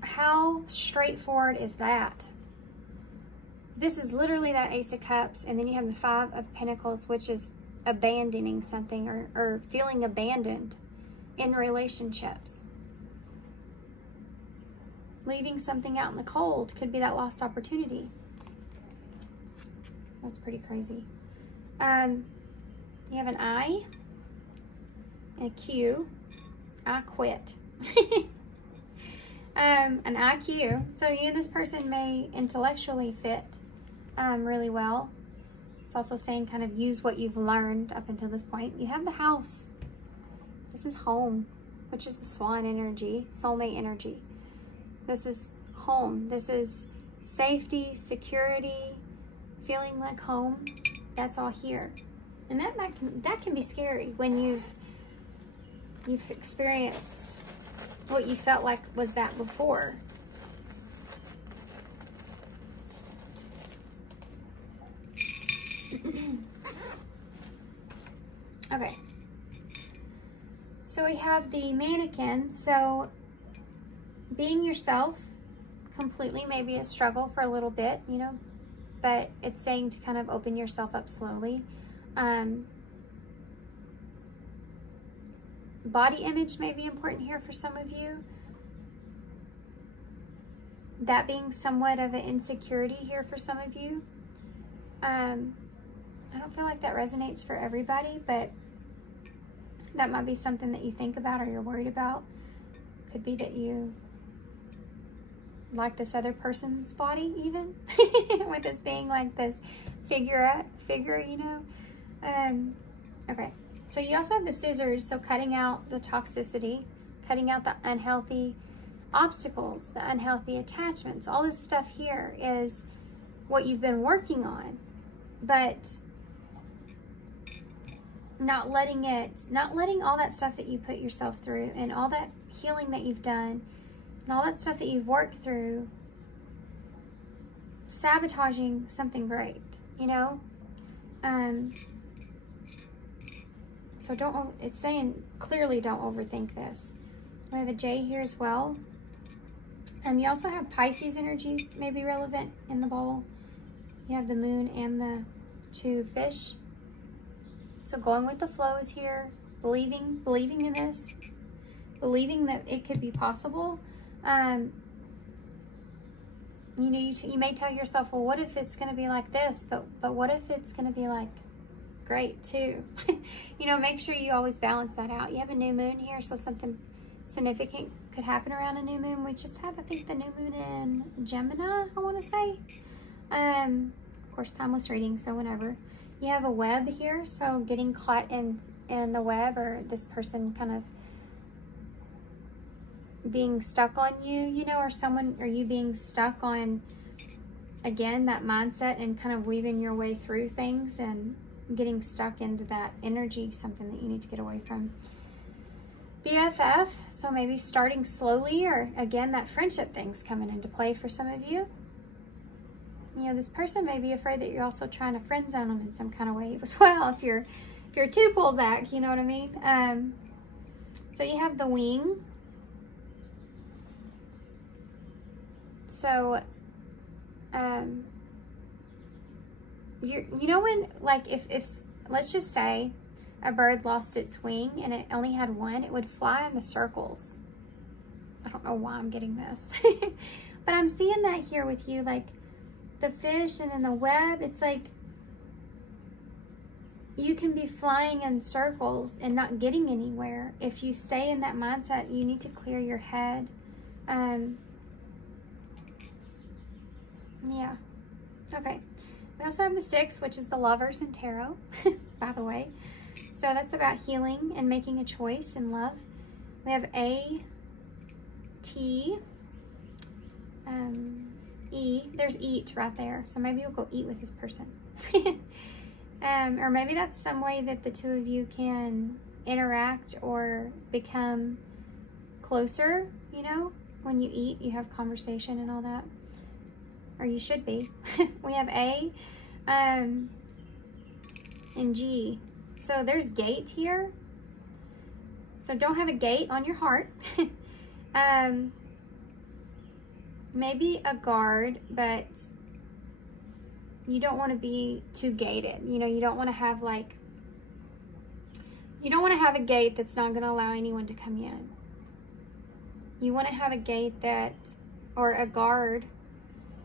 How straightforward is that? This is literally that Ace of Cups, and then you have the Five of Pentacles, which is abandoning something or feeling abandoned in relationships. Leaving something out in the cold could be that lost opportunity. That's pretty crazy. You have an I and a Q. I quit. An IQ. So you and this person may intellectually fit really well. It's also saying kind of use what you've learned up until this point. You have the House. This is home, which is the swan energy, soulmate energy. This is home. This is safety, security, feeling like home. That's all here. And that can be scary when you've experienced what you felt like was that before. Okay. So we have the mannequin. So being yourself completely may be a struggle for a little bit, you know, but it's saying to kind of open yourself up slowly. Body image may be important here for some of you. That being somewhat of an insecurity here for some of you. I don't feel like that resonates for everybody, but that might be something that you think about or you're worried about. Could be that you like this other person's body even, with this being like this figure, you know. Okay, so you also have the scissors, so cutting out the toxicity, cutting out the unhealthy obstacles, the unhealthy attachments, all this stuff here is what you've been working on, but not letting all that stuff that you put yourself through and all that healing that you've done and all that stuff that you've worked through, sabotaging something great, you know? So it's saying clearly don't overthink this. We have a J here as well. You also have Pisces energies maybe relevant in the bowl. You have the moon and the 2 fish. So going with the flow is here, believing in this, believing that it could be possible. You know, you may tell yourself, well, what if it's going to be like this? But what if it's going to be like great too? You know, make sure you always balance that out. You have a new moon here, so something significant could happen around a new moon. We just had, I think, the new moon in Gemini, I want to say. Of course, timeless reading, so whenever. You have a web here, so getting caught in the web, or this person kind of being stuck on you, you know, or you being stuck on, again, that mindset and kind of weaving your way through things and getting stuck into that energy, something that you need to get away from. BFF, so maybe starting slowly, or again, that friendship thing's coming into play for some of you. You know, this person may be afraid that you're also trying to friend zone them in some kind of way as well, if you're too pulled back, you know what I mean? So you have the wing. So, you know when, like, if let's just say a bird lost its wing and it only had one, it would fly in the circles. I don't know why I'm getting this, but I'm seeing that here with you, like the fish and then the web. It's like you can be flying in circles and not getting anywhere if you stay in that mindset. You need to clear your head. Yeah. Okay. We also have the 6, which is the Lovers in Tarot, by the way. So that's about healing and making a choice in love. We have A, T, E. There's eat right there. So maybe you'll go eat with this person. Or maybe that's some way that the two of you can interact or become closer, you know? When you eat, you have conversation and all that. Or you should be. We have A and G. So there's gate here. So don't have a gate on your heart. Maybe a guard, but you don't want to be too gated. You know, you don't want to have like, you don't want to have a gate that's not going to allow anyone to come in. You want to have a gate that, or a guard,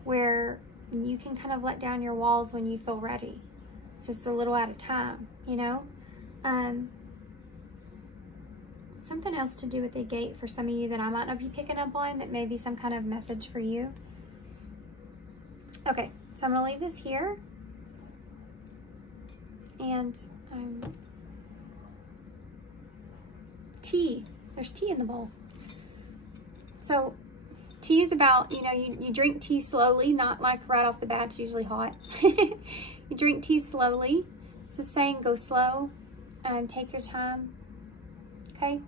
where you can kind of let down your walls when you feel ready. It's just a little at a time, you know? Something else to do with the gate for some of you that I might not be picking up on, that may be some kind of message for you. Okay, so I'm gonna leave this here. And tea, there's tea in the bowl. So tea is about, you know, you drink tea slowly, not like right off the bat. It's usually hot. You drink tea slowly. It's the saying, go slow, take your time. Okay.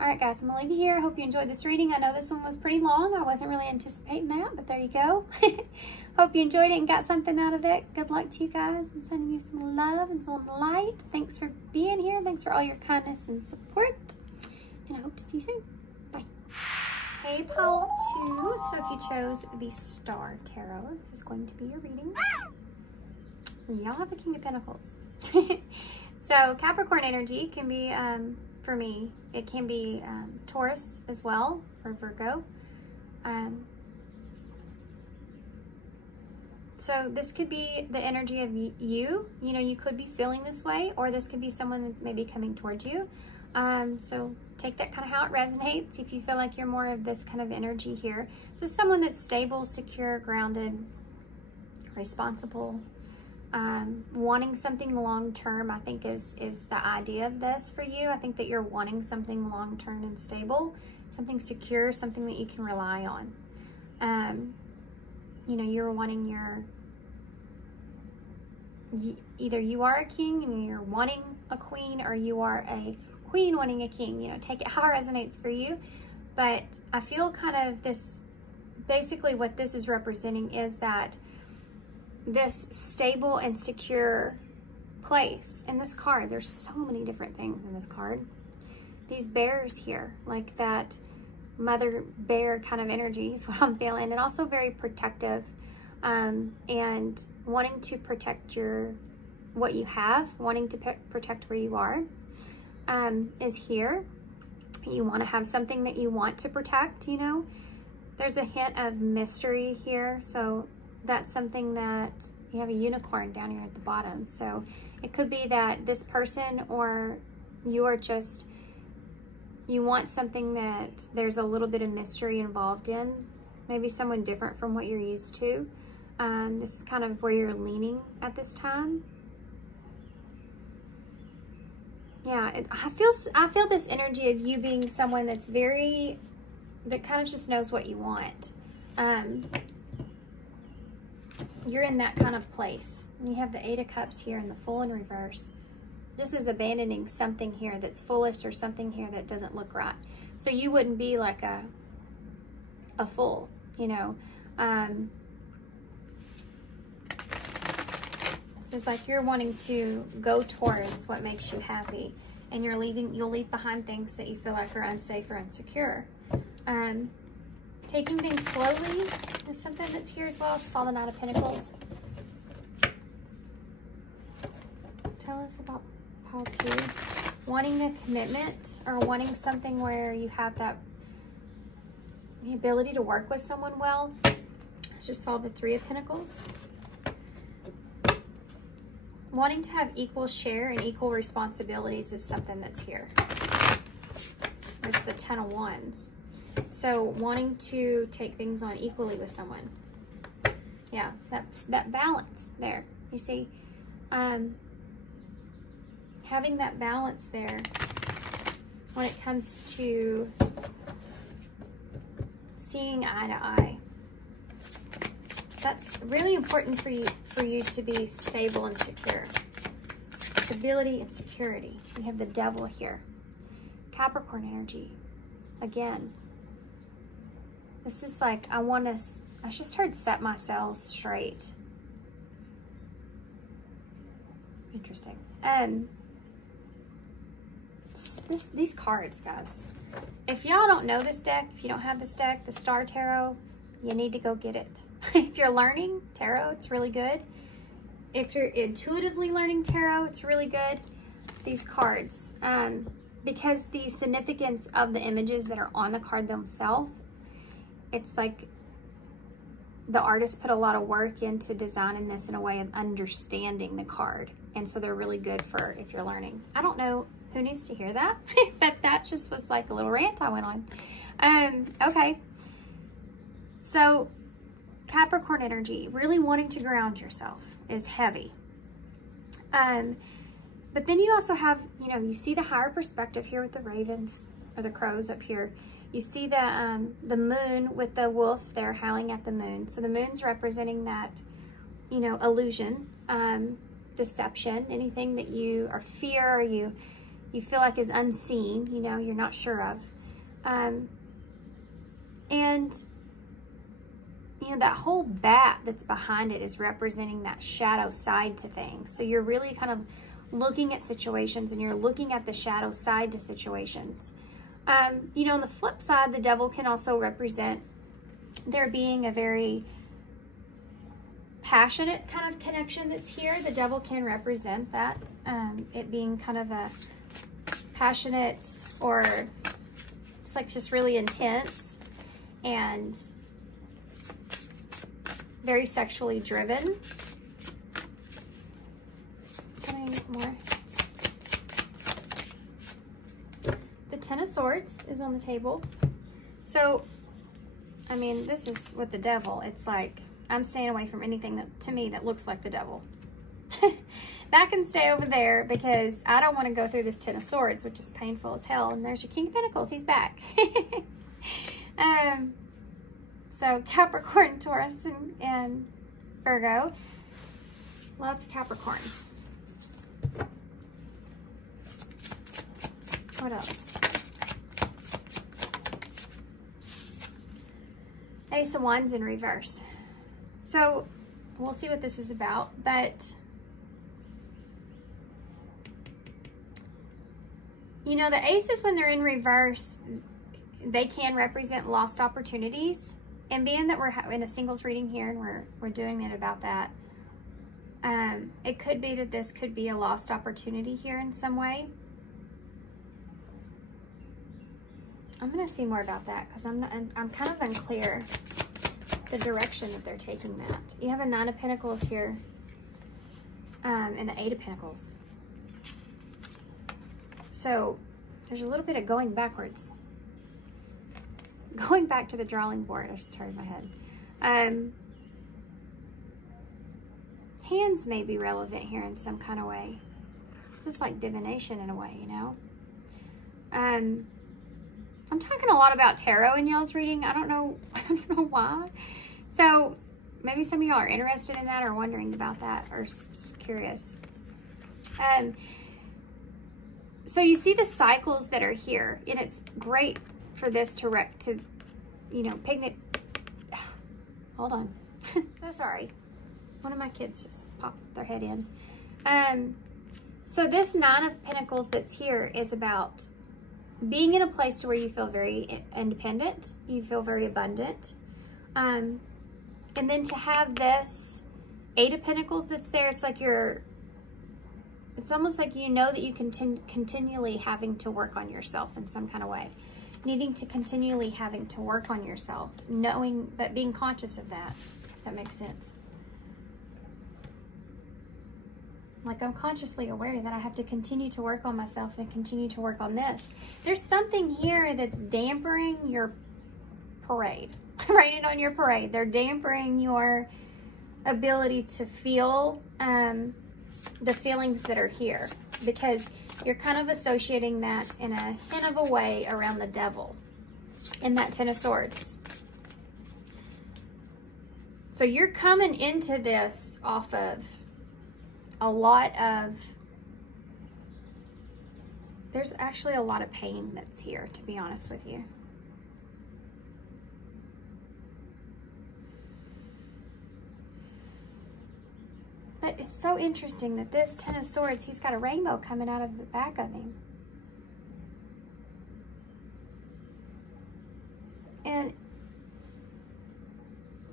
All right, guys, I'm gonna leave you here. I hope you enjoyed this reading. I know this one was pretty long. I wasn't really anticipating that, but there you go. Hope you enjoyed it and got something out of it. Good luck to you guys. I'm sending you some love and some light. Thanks for being here. Thanks for all your kindness and support. And I hope to see you soon. Bye. Hey, Pile 2. So if you chose the Star Tarot, this is going to be your reading. Y'all have the King of Pentacles. So Capricorn energy can be, for me, it can be Taurus as well, or Virgo. So this could be the energy of you. You know, you could be feeling this way, or this could be someone that may be coming towards you. So take that kind of how it resonates. If you feel like you're more of this kind of energy here. So someone that's stable, secure, grounded, responsible, wanting something long-term, I think is the idea of this for you. I think that you're wanting something long-term and stable. something secure, something that you can rely on. You know, you're wanting either you are a king and you're wanting a queen, or you are a queen wanting a king. You know, take it how it resonates for you. But I feel kind of this, basically what this is representing is that this stable and secure place. In this card, there's so many different things in this card. These bears here, like that mother bear kind of energy is what I'm feeling, and also very protective, and wanting to protect what you have, wanting to protect where you are, is here. You want to have something that you want to protect, you know. There's a hint of mystery here, so that's something that you have a unicorn down here at the bottom. So it could be that this person, or you are just, you want something that there's a little bit of mystery involved in, maybe someone different from what you're used to. This is kind of where you're leaning at this time. Yeah, I feel this energy of you being someone that's that kind of just knows what you want. You're in that kind of place. You have the Eight of Cups here and the Fool in reverse. This is abandoning something here that's foolish, or something here that doesn't look right. So you wouldn't be like a fool, you know. This is like you're wanting to go towards what makes you happy, and you'll leave behind things that you feel like are unsafe or insecure. Taking things slowly is something that's here as well. Saw the Knight of Pentacles. Tell us about pile 2. Wanting a commitment, or wanting something where you have the ability to work with someone well. I just saw the Three of Pentacles. Wanting to have equal share and equal responsibilities is something that's here. There's the Ten of Wands. So wanting to take things on equally with someone. Yeah, that's that balance there. You see, having that balance there when it comes to seeing eye to eye. That's really important for you to be stable and secure. Stability and security. You have the Devil here. Capricorn energy. Again, this is like, I just heard set my sails straight. Interesting. These cards, guys. If y'all don't know this deck, if you don't have this deck, the Star Tarot, you need to go get it. If you're learning tarot, it's really good. If you're intuitively learning tarot, it's really good. These cards, because the significance of the images that are on the card themselves, it's like the artist put a lot of work into designing this in a way of understanding the card. And so they're really good for if you're learning. I don't know who needs to hear that, but that just was like a little rant I went on. Okay. So Capricorn energy, really wanting to ground yourself is heavy. But then you also have, you know, you see the higher perspective here with the ravens or the crows up here. You see the moon with the wolf there howling at the moon. So the moon's representing that, you know, illusion, deception, anything that you, or fear, or you feel like is unseen, you know, you're not sure of. And, you know, that whole bat that's behind it is representing that shadow side to things. So you're really kind of looking at situations, and you're looking at the shadow side to situations. You know, on the flip side, the Devil can also represent there being a very passionate kind of connection that's here. The Devil can represent that, it being kind of a passionate, or it's like just really intense and very sexually driven. Tell me more. The Ten of Swords is on the table. So, I mean, this is with the Devil. It's like, I'm staying away from anything that, to me, that looks like the Devil. That can stay over there, because I don't want to go through this Ten of Swords, which is painful as hell. And there's your King of Pentacles. He's back. So Capricorn, Taurus, and Virgo. Lots of Capricorn. What else? Ace of Wands in reverse. So we'll see what this is about, but you know, the aces, when they're in reverse, they can represent lost opportunities. And being that we're in a singles reading here and we're doing it about that, it could be that this could be a lost opportunity here in some way. I'm going to see more about that because I'm kind of unclear the direction that they're taking that. You have a 9 of Pentacles here, and the 8 of Pentacles. So there's a little bit of going backwards. Going back to the drawing board. I just turned my head. Hands may be relevant here in some kind of way. It's just like divination in a way, you know. I'm talking a lot about tarot in y'all's reading. I don't know why. So maybe some of y'all are interested in that or wondering about that or just curious. So you see the cycles that are here, and it's great for this to you know, picnic. Hold on. So sorry. One of my kids just popped their head in. So this 9 of Pentacles that's here is about being in a place to where you feel very independent, you feel very abundant. And then to have this 8 of Pentacles that's there, it's like it's almost like you know that you continually having to work on yourself in some kind of way. Needing to continually having to work on yourself, knowing, but being conscious of that, if that makes sense. Like I'm consciously aware that I have to continue to work on myself and continue to work on this. There's something here that's dampering your parade. Raining on your parade. They're dampering your ability to feel the feelings that are here, because you're kind of associating that in a hint of a way around the devil in that 10 of Swords. So you're coming into this off of a lot of, there's actually a lot of pain that's here, to be honest with you. But it's so interesting that this 10 of Swords, he's got a rainbow coming out of the back of him. And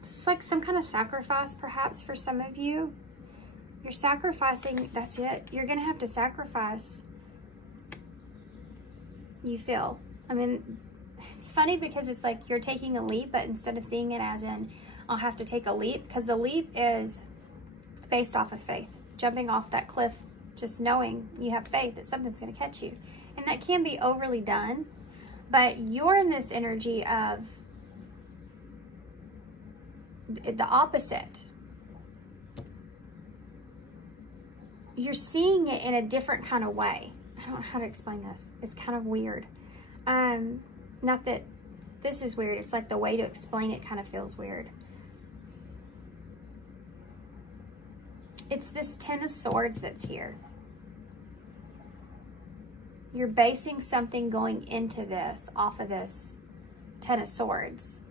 it's like some kind of sacrifice, perhaps, for some of you. You're sacrificing, that's it. You're going to have to sacrifice, you feel. I mean, it's funny because it's like you're taking a leap, but instead of seeing it as in, I'll have to take a leap, because the leap is based off of faith. Jumping off that cliff, just knowing you have faith that something's going to catch you. And that can be overly done, but you're in this energy of the opposite. You're seeing it in a different kind of way. I don't know how to explain this. It's kind of weird. Not that this is weird. It's like the way to explain it kind of feels weird. It's this 10 of Swords that's here. You're basing something going into this off of this 10 of Swords.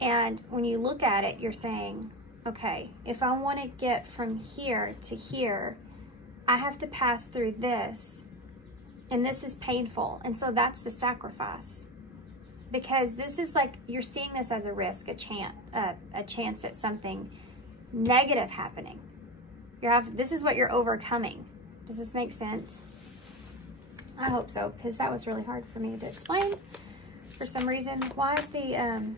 And when you look at it, you're saying, okay, if I want to get from here to here, I have to pass through this, and this is painful. And so that's the sacrifice, because this is like, you're seeing this as a risk, a chance at something negative happening. This is what you're overcoming. Does this make sense? I hope so, because that was really hard for me to explain for some reason. Why is the,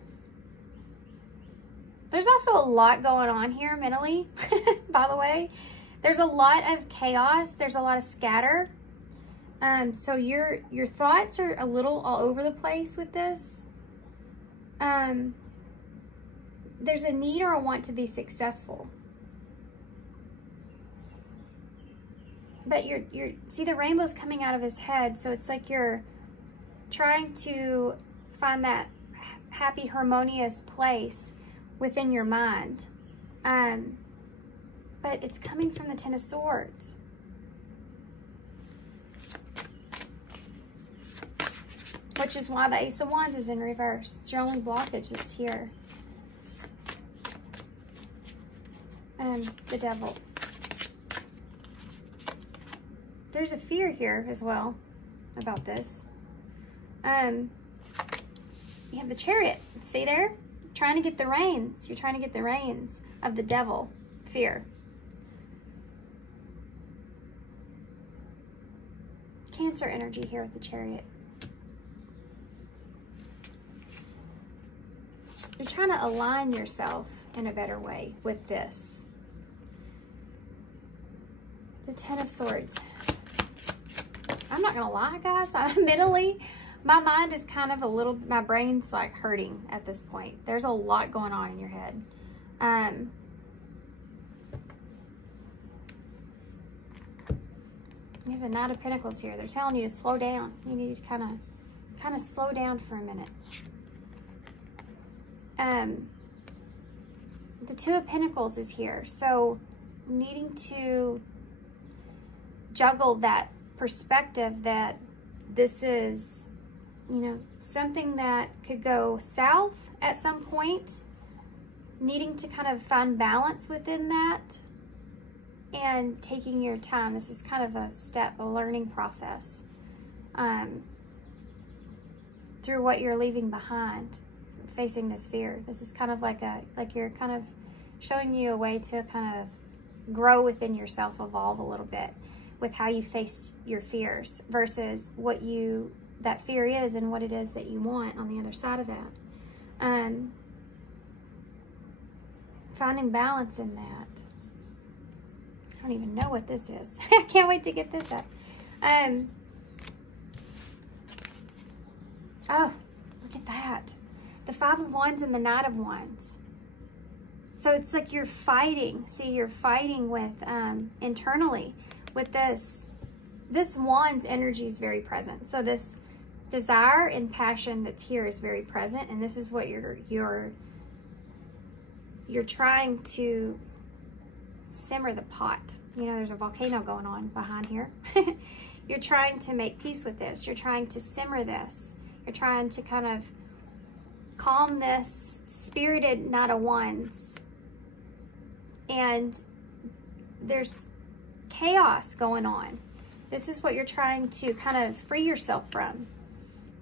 there's also a lot going on here mentally, by the way. There's a lot of chaos. There's a lot of scatter. So your thoughts are a little all over the place with this. There's a need or a want to be successful. But see the rainbow's coming out of his head, so it's like you're trying to find that happy, harmonious place within your mind. But it's coming from the Ten of Swords. Which is why the Ace of Wands is in reverse. It's your only blockage that's here. The Devil. There's a fear here as well about this. You have the Chariot. See there? Trying to get the reins. You're trying to get the reins of the Devil. Fear. Cancer energy here with the Chariot. You're trying to align yourself in a better way with this. The Ten of Swords. I'm not gonna lie, guys. Mentally, my mind is kind of a little, my brain's like hurting at this point. There's a lot going on in your head. You have a Knight of Pentacles here. They're telling you to slow down. You need to kind of slow down for a minute. The Two of Pentacles is here. So needing to juggle that perspective that this is, you know, something that could go south at some point. Needing to kind of find balance within that. And taking your time. This is kind of a step, a learning process through what you're leaving behind, facing this fear. This is kind of like you're kind of showing you a way to kind of grow within yourself, evolve a little bit with how you face your fears versus what that fear is and what it is that you want on the other side of that. Finding balance in that. I don't even know what this is. I can't wait to get this up. Oh, look at that. The Five of Wands and the Knight of Wands. So it's like you're fighting. See, you're fighting with, internally with this. This Wands energy is very present. So this desire and passion that's here is very present. And this is what you're trying to simmer the pot. You know, there's a volcano going on behind here. You're trying to make peace with this. You're trying to simmer this. You're trying to kind of calm this spirited Knight of Wands. And there's chaos going on. This is what you're trying to kind of free yourself from.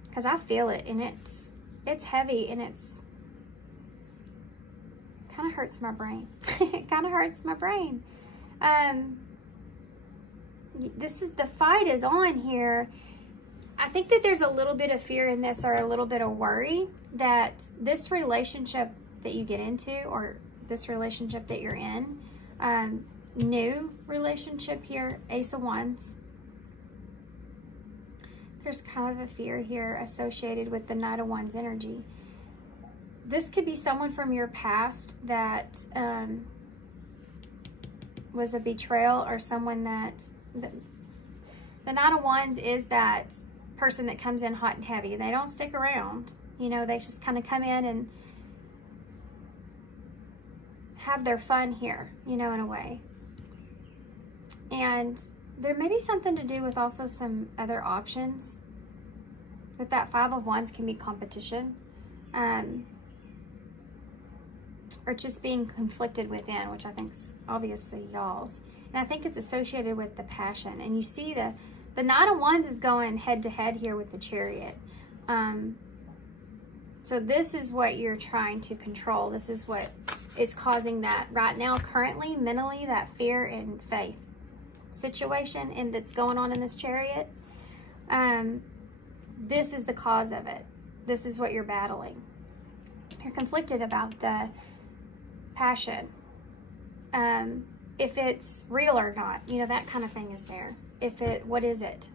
Because I feel it, and it's heavy, and it's kind of hurts my brain. It kind of hurts my brain. The fight is on here. I think that there's a little bit of fear in this, or a little bit of worry that this relationship that you get into, or this relationship that you're in, new relationship here, Ace of Wands. There's kind of a fear here associated with the Knight of Wands energy. This could be someone from your past that was a betrayal, or someone that... The Knight of Wands is that person that comes in hot and heavy. They don't stick around. You know, they just kind of come in and have their fun here, you know, in a way. And there may be something to do with also some other options. With that Five of Wands can be competition. Or just being conflicted within, which I think is obviously y'all's. And I think it's associated with the passion. And you see the Knight of Wands is going head to head here with the Chariot. So this is what you're trying to control. This is what is causing that right now, currently, mentally, that fear and faith situation and that's going on in this Chariot. This is the cause of it. This is what you're battling. You're conflicted about the passion. If it's real or not, you know, that kind of thing is there. What is it?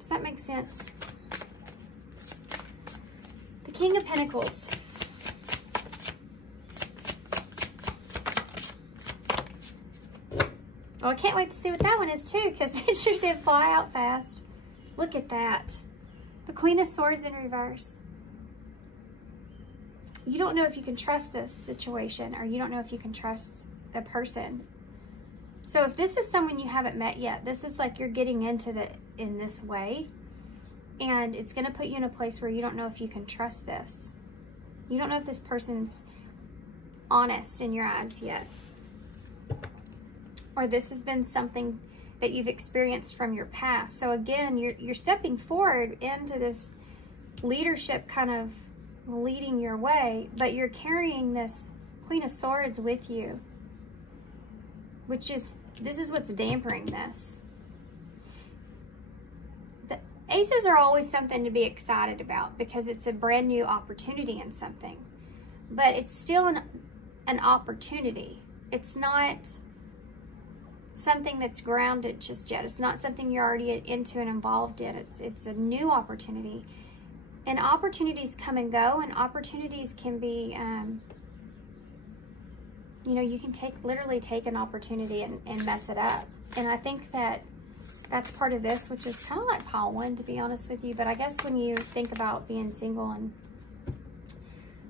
Does that make sense? The King of Pentacles. Oh, I can't wait to see what that one is too, because it sure did fly out fast. Look at that. The Queen of Swords in reverse. you don't know if you can trust this situation, or you don't know if you can trust the person. So if this is someone you haven't met yet, this is like you're getting into it in this way, and it's going to put you in a place where you don't know if you can trust this. You don't know if this person's honest in your eyes yet. Or this has been something that you've experienced from your past. So again, you're stepping forward into this leadership, kind of leading your way, but you're carrying this Queen of Swords with you, which is, this is what's dampening this. The aces are always something to be excited about because it's a brand new opportunity in something, but it's still an opportunity. It's not something that's grounded just yet. It's not something you're already into and involved in. It's a new opportunity. And opportunities come and go, and opportunities can be, you know, you can literally take an opportunity and mess it up. And I think that's part of this, which is kind of like pile one, to be honest with you. But I guess when you think about being single and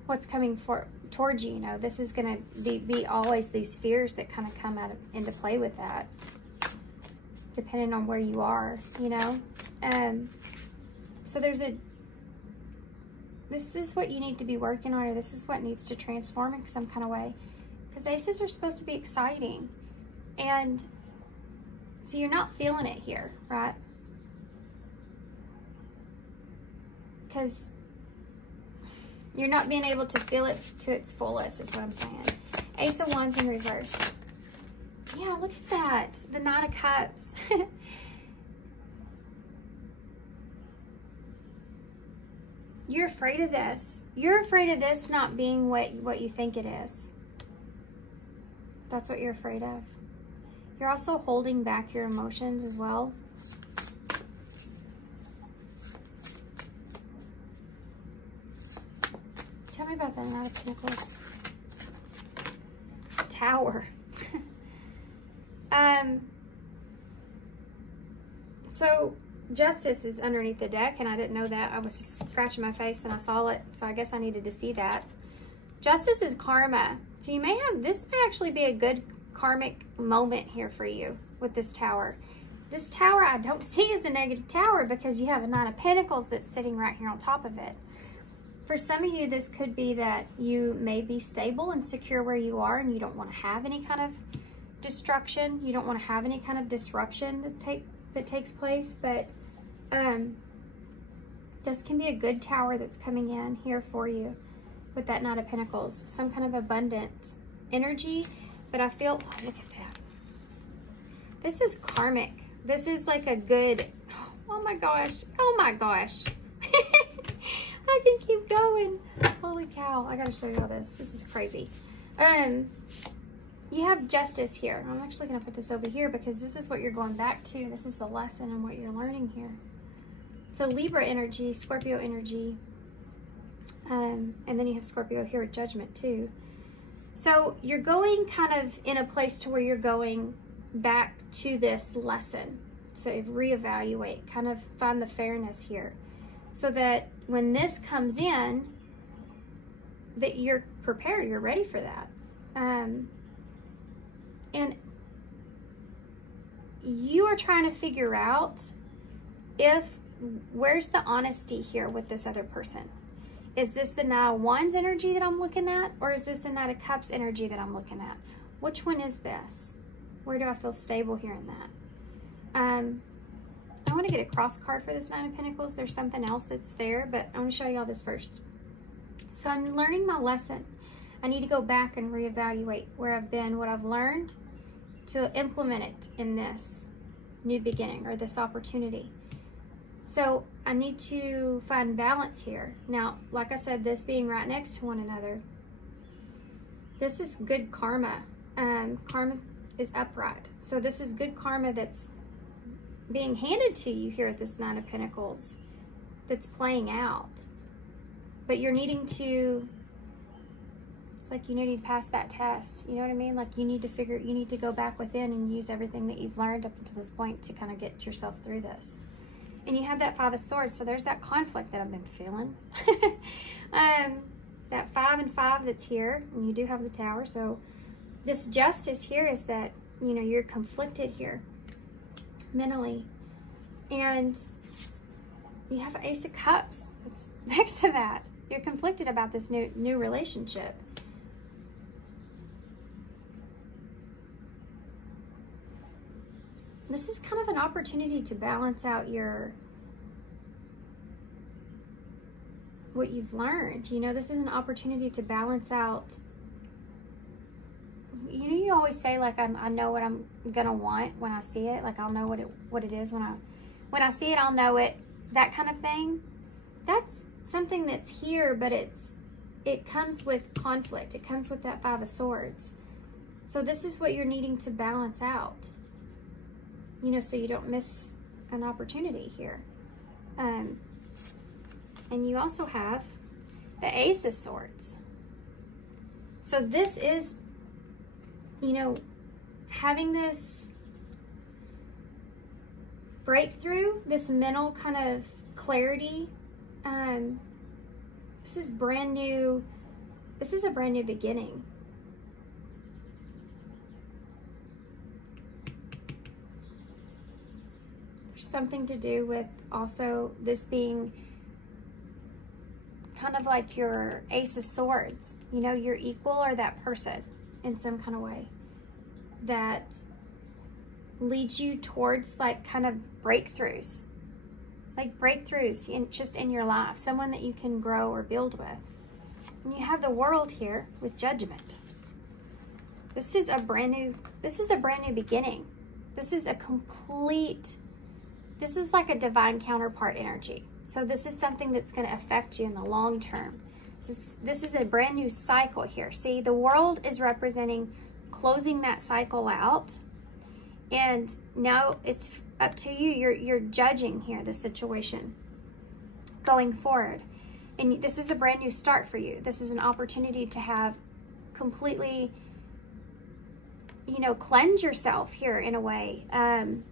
what's coming towards you, you know, this is going to be always these fears that kind of come into play with that, depending on where you are, you know. So this is what you need to be working on, or this is what needs to transform in some kind of way. Because aces are supposed to be exciting. And so you're not feeling it here, right? Because you're not being able to feel it to its fullest, is what I'm saying. Ace of Wands in reverse. Yeah, look at that. The Knight of Cups. You're afraid of this. You're afraid of this not being what you think it is. That's what you're afraid of. You're also holding back your emotions as well. Tell me about that Knight of Pentacles. Tower. So Justice is underneath the deck, and I didn't know that. I was just scratching my face and I saw it, so I guess I needed to see that. Justice is karma. So you may have, this may actually be a good karmic moment here for you with this Tower. This Tower I don't see as a negative tower because you have a Nine of Pentacles that's sitting right here on top of it. For some of you, this could be that you may be stable and secure where you are, and you don't want to have any kind of destruction. You don't want to have any kind of disruption that takes place, but this can be a good tower that's coming in here for you with that Knight of Pentacles. Some kind of abundant energy, but I feel, oh, look at that. This is karmic. This is like a good, oh my gosh, oh my gosh. I can keep going. Holy cow, I gotta show you all this. This is crazy. You have Justice here. I'm actually gonna put this over here because this is what you're going back to. This is the lesson and what you're learning here. So Libra energy, Scorpio energy, and then you have Scorpio here with Judgment too. So you're going kind of in a place to where you're going back to this lesson to reevaluate, kind of find the fairness here, so that when this comes in, that you're prepared, you're ready for that. And you are trying to figure out where's the honesty here with this other person. Is this the Knight of Wands energy that I'm looking at, or is this the Knight of Cups energy that I'm looking at? Which one is this? Where do I feel stable here in that? I want to get a cross card for this Nine of Pentacles. There's something else that's there, but I'm going to show you all this first. So I'm learning my lesson. I need to go back and reevaluate where I've been, what I've learned, to implement it in this new beginning or this opportunity. So I need to find balance here. Now, like I said, this being right next to one another, this is good karma. Karma is upright. So this is good karma that's being handed to you here at this Nine of Pentacles that's playing out. But you're needing to, it's like you need to pass that test. You know what I mean? Like you need to go back within and use everything that you've learned up until this point to kind of get yourself through this. And you have that Five of Swords, so there's that conflict that I've been feeling. that 5 and 5 that's here, and you do have the Tower. So this justice here is that, you know, you're conflicted here mentally. And you have Ace of Cups that's next to that. You're conflicted about this new relationship. This is kind of an opportunity to balance out what you've learned. You know, this is an opportunity to balance out. You know, you always say, like, I know what I'm gonna want when I see it. Like, I'll know what it is when I see it. I'll know it. That kind of thing. That's something that's here, but it comes with conflict. It comes with that 5 of Swords. So this is what you're needing to balance out. You know, so you don't miss an opportunity here. And you also have the Ace of Swords. So this is, you know, having this breakthrough, this mental kind of clarity. This is brand new. This is a brand new beginning. There's something to do with also this being kind of like your Ace of Swords. You know, your equal or that person in some kind of way that leads you towards like kind of breakthroughs. Like breakthroughs just in your life. Someone that you can grow or build with. And you have the World here with Judgment. This is a brand new beginning. This is this is like a divine counterpart energy. So this is something that's going to affect you in the long term. This is a brand new cycle here. See, the World is representing closing that cycle out. And now it's up to you. You're judging here the situation going forward. And this is a brand new start for you. This is an opportunity to have completely, you know, cleanse yourself here in a way. And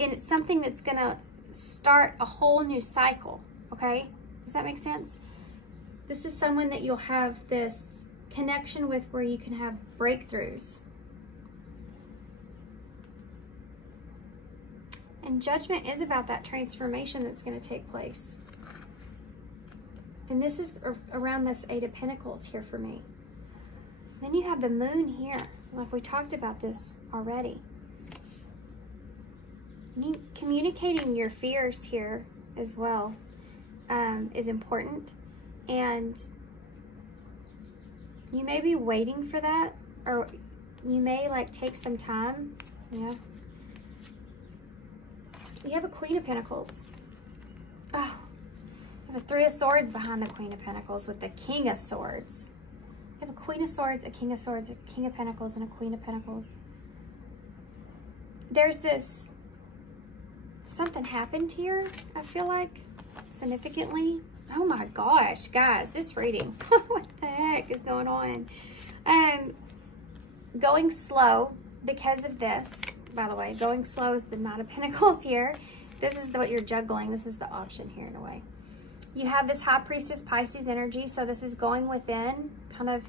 it's something that's going to start a whole new cycle, okay? Does that make sense? This is someone that you'll have this connection with where you can have breakthroughs. And Judgment is about that transformation that's going to take place. And this is around this 8 of Pentacles here for me. Then you have the Moon here. Like we talked about this already. Communicating your fears here as well is important. And you may be waiting for that, or you may like take some time. Yeah. You have a Queen of Pentacles. Oh, you have a 3 of Swords behind the Queen of Pentacles with the King of Swords. You have a Queen of Swords, a King of Swords, a King of Pentacles, and a Queen of Pentacles. There's this, something happened here, I feel like, significantly. Oh my gosh, guys, this reading. What the heck is going on? Going slow because of this. By the way, going slow is the Knight of Pentacles here. This is what you're juggling. This is the option here in a way. You have this High Priestess Pisces energy. So this is going within, kind of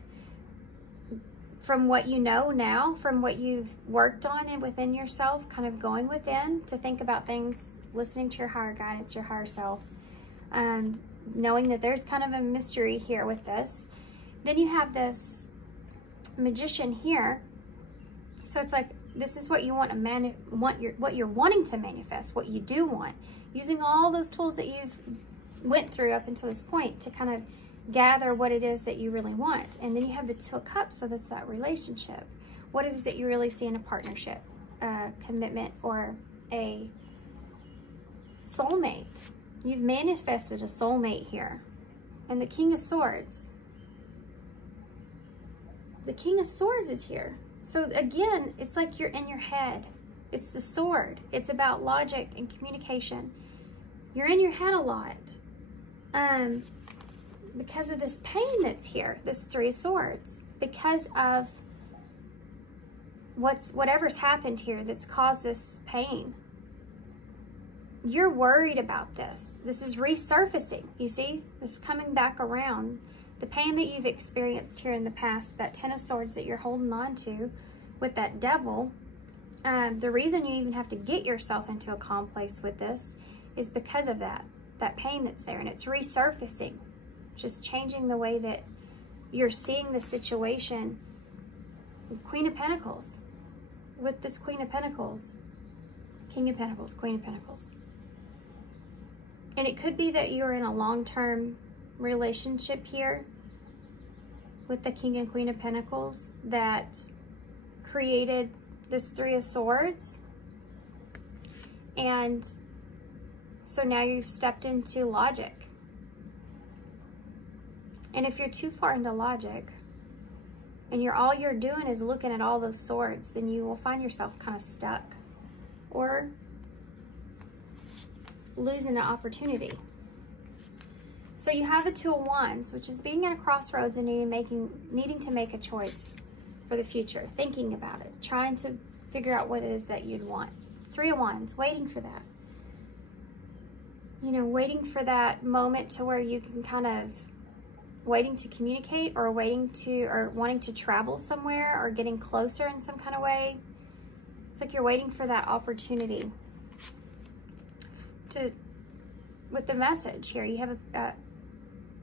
from what you know now, from what you've worked on and within yourself, kind of going within to think about things, listening to your higher guidance, your higher self. Knowing that there's kind of a mystery here with this. Then you have this Magician here. So it's like, this is what you want to what you're wanting to manifest, what you do want, using all those tools that you've went through up until this point to kind of gather what it is that you really want. And then you have the 2 of Cups, so that's that relationship. What it is that you really see in a partnership, commitment, or a soulmate. You've manifested a soulmate here. And the King of Swords. The King of Swords is here. So again, it's like you're in your head. It's the sword. It's about logic and communication. You're in your head a lot. Because of this pain that's here, this 3 of Swords. Because of whatever's happened here that's caused this pain. You're worried about this. This is resurfacing, you see? This is coming back around. the pain that you've experienced here in the past, that 10 of Swords that you're holding on to with that Devil, the reason you even have to get yourself into a calm place with this is because of that pain that's there, and it's resurfacing, just changing the way that you're seeing the situation. Queen of Pentacles, with this Queen of Pentacles, King of Pentacles, Queen of Pentacles. And it could be that you're in a long-term relationship here with the King and Queen of Pentacles that created this 3 of Swords. And so now you've stepped into logic. And if you're too far into logic and all you're doing is looking at all those swords, then you will find yourself kind of stuck or losing an opportunity. So you have the 2 of Wands, which is being at a crossroads and needing to make a choice for the future, thinking about it, trying to figure out what it is that you'd want. 3 of Wands, waiting for that. You know, waiting for that moment to where you can kind of waiting to communicate, or wanting to travel somewhere, or getting closer in some kind of way. It's like you're waiting for that opportunity with the message here. You have a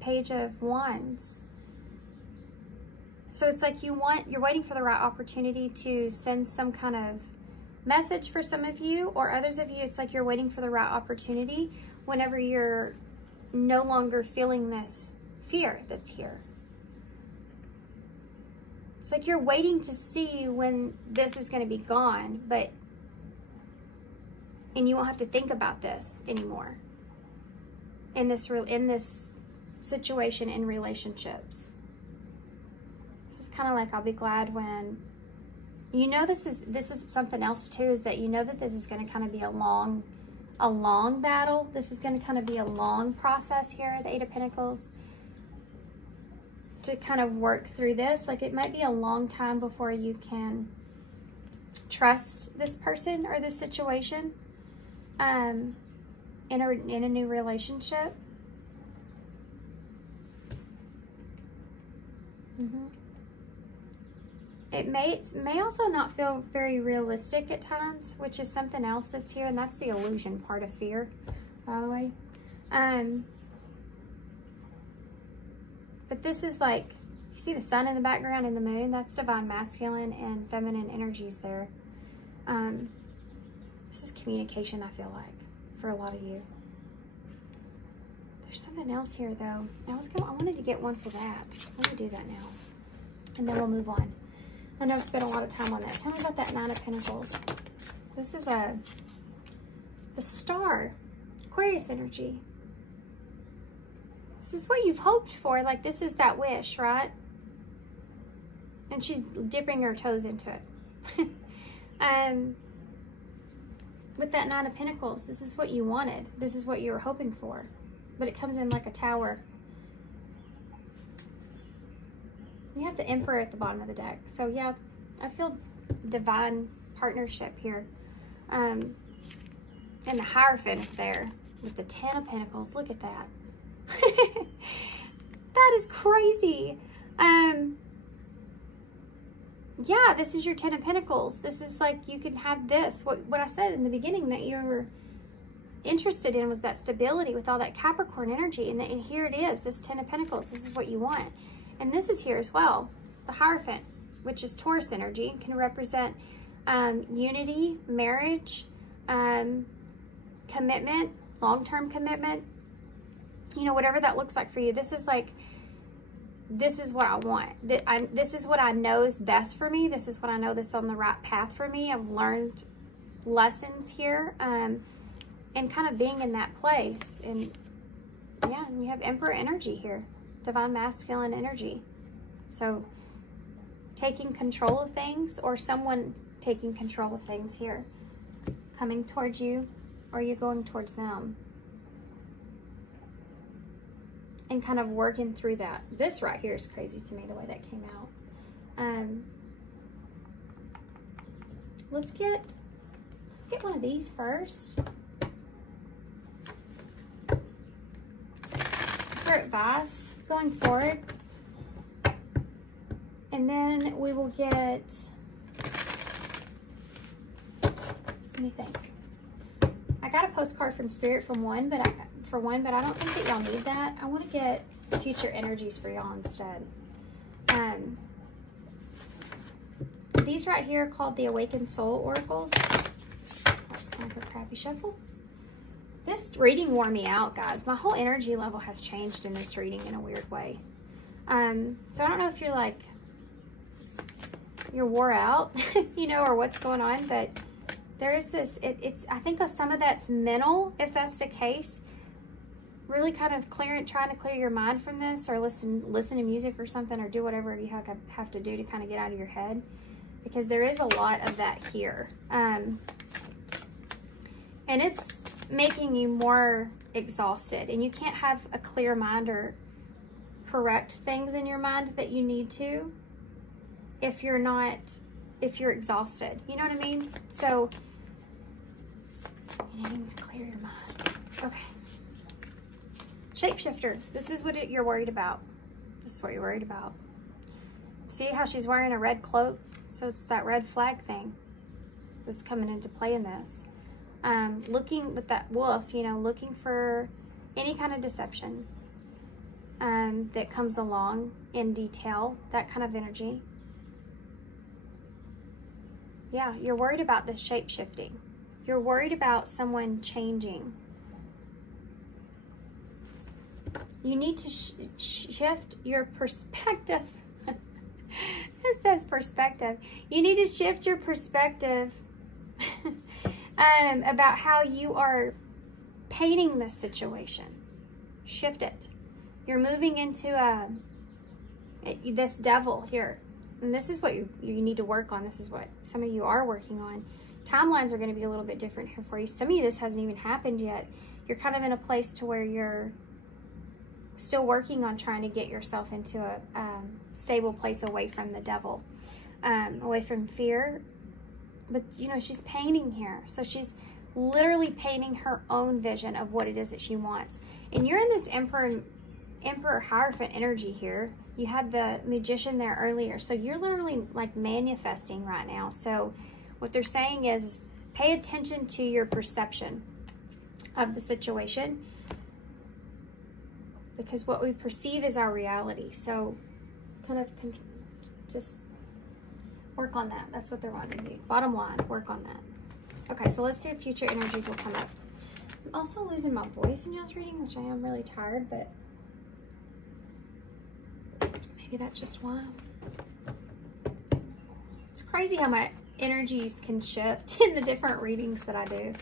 Page of Wands. So it's like you're waiting for the right opportunity to send some kind of message for some of you, or others of you, it's like you're waiting for the right opportunity whenever you're no longer feeling this fear that's here. It's like you're waiting to see when this is going to be gone, and you won't have to think about this anymore in this situation in relationships. This is kind of like, I'll be glad when, you know, this is something else too, is that you know that this is going to kind of be a long battle. This is going to kind of be a long process here, the 8 of Pentacles, to kind of work through this. Like, it might be a long time before you can trust this person or this situation in a new relationship. It may also not feel very realistic at times, which is something else that's here, and that's the illusion part of fear, by the way. But this is like, you see the sun in the background and the moon? That's divine masculine and feminine energies there. This is communication, I feel like, for a lot of you. There's something else here, though. I wanted to get one for that. Let me do that now, and then we'll move on. I know I've spent a lot of time on that. Tell me about that 9 of Pentacles. This is the star, Aquarius energy. This is what you've hoped for. Like, this is that wish, right? And she's dipping her toes into it. With that 9 of Pentacles, this is what you wanted. This is what you were hoping for. But it comes in like a tower. You have the Emperor at the bottom of the deck. So yeah, I feel divine partnership here. And the Hierophant is there with the 10 of Pentacles. Look at that. That is crazy. Yeah, this is your 10 of Pentacles. This is like, you can have this. What I said in the beginning that you were interested in was that stability with all that Capricorn energy. And here it is, this 10 of Pentacles. This is what you want. And this is here as well, the Hierophant, which is Taurus energy, can represent unity, marriage, commitment, long-term commitment, you know, whatever that looks like for you. This is like, this is what I want. This is what I know is best for me. This is what I know that's on the right path for me. I've learned lessons here, and kind of being in that place. And yeah, and you have Emperor energy here. Divine masculine energy. So taking control of things, or someone taking control of things here, coming towards you, or you going towards them, and kind of working through that. This right here is crazy to me, the way that came out. Let's get one of these first. For advice going forward, And then we will get, let me think. I got a postcard from Spirit from one, but I don't think that y'all need that. I want to get future energies for y'all instead. These right here are called the Awakened Soul Oracles. That's kind of a crappy shuffle. This reading wore me out, guys. My whole energy level has changed in this reading in a weird way. So I don't know if you're like, you're wore out, you know, or what's going on, but there is this, I think some of that's mental, if that's the case. Really kind of trying to clear your mind from this, or listen to music or something, or do whatever you have to do to kind of get out of your head. Because there is a lot of that here. And it's making you more exhausted. And you can't have a clear mind or correct things in your mind that you need to if you're exhausted. You know what I mean? So, you need to clear your mind. Okay. Shapeshifter. This is what you're worried about. This is what you're worried about. See how she's wearing a red cloak? So it's that red flag thing that's coming into play in this. Looking with that wolf, you know, looking for any kind of deception that comes along in detail, that kind of energy. Yeah, you're worried about this shape-shifting. You're worried about someone changing. You need to shift your perspective. It says perspective. You need to shift your perspective about how you are painting this situation. Shift it. You're moving into this devil here. And this is what you need to work on. This is what some of you are working on. Timelines are going to be a little bit different here for you. Some of you, this hasn't even happened yet. You're kind of in a place to where you're still working on trying to get yourself into a stable place away from the devil, away from fear. But, you know, she's painting here. So she's literally painting her own vision of what it is that she wants. And you're in this Emperor Hierophant energy here. You had the Magician there earlier. So you're literally like manifesting right now. So what they're saying is pay attention to your perception of the situation, because what we perceive is our reality. So kind of just work on that. That's what they're wanting you. Bottom line, work on that. Okay, so let's see if future energies will come up. I'm also losing my voice in y'all's reading, which I am really tired, but maybe that's just why. It's crazy how my energies can shift in the different readings that I do.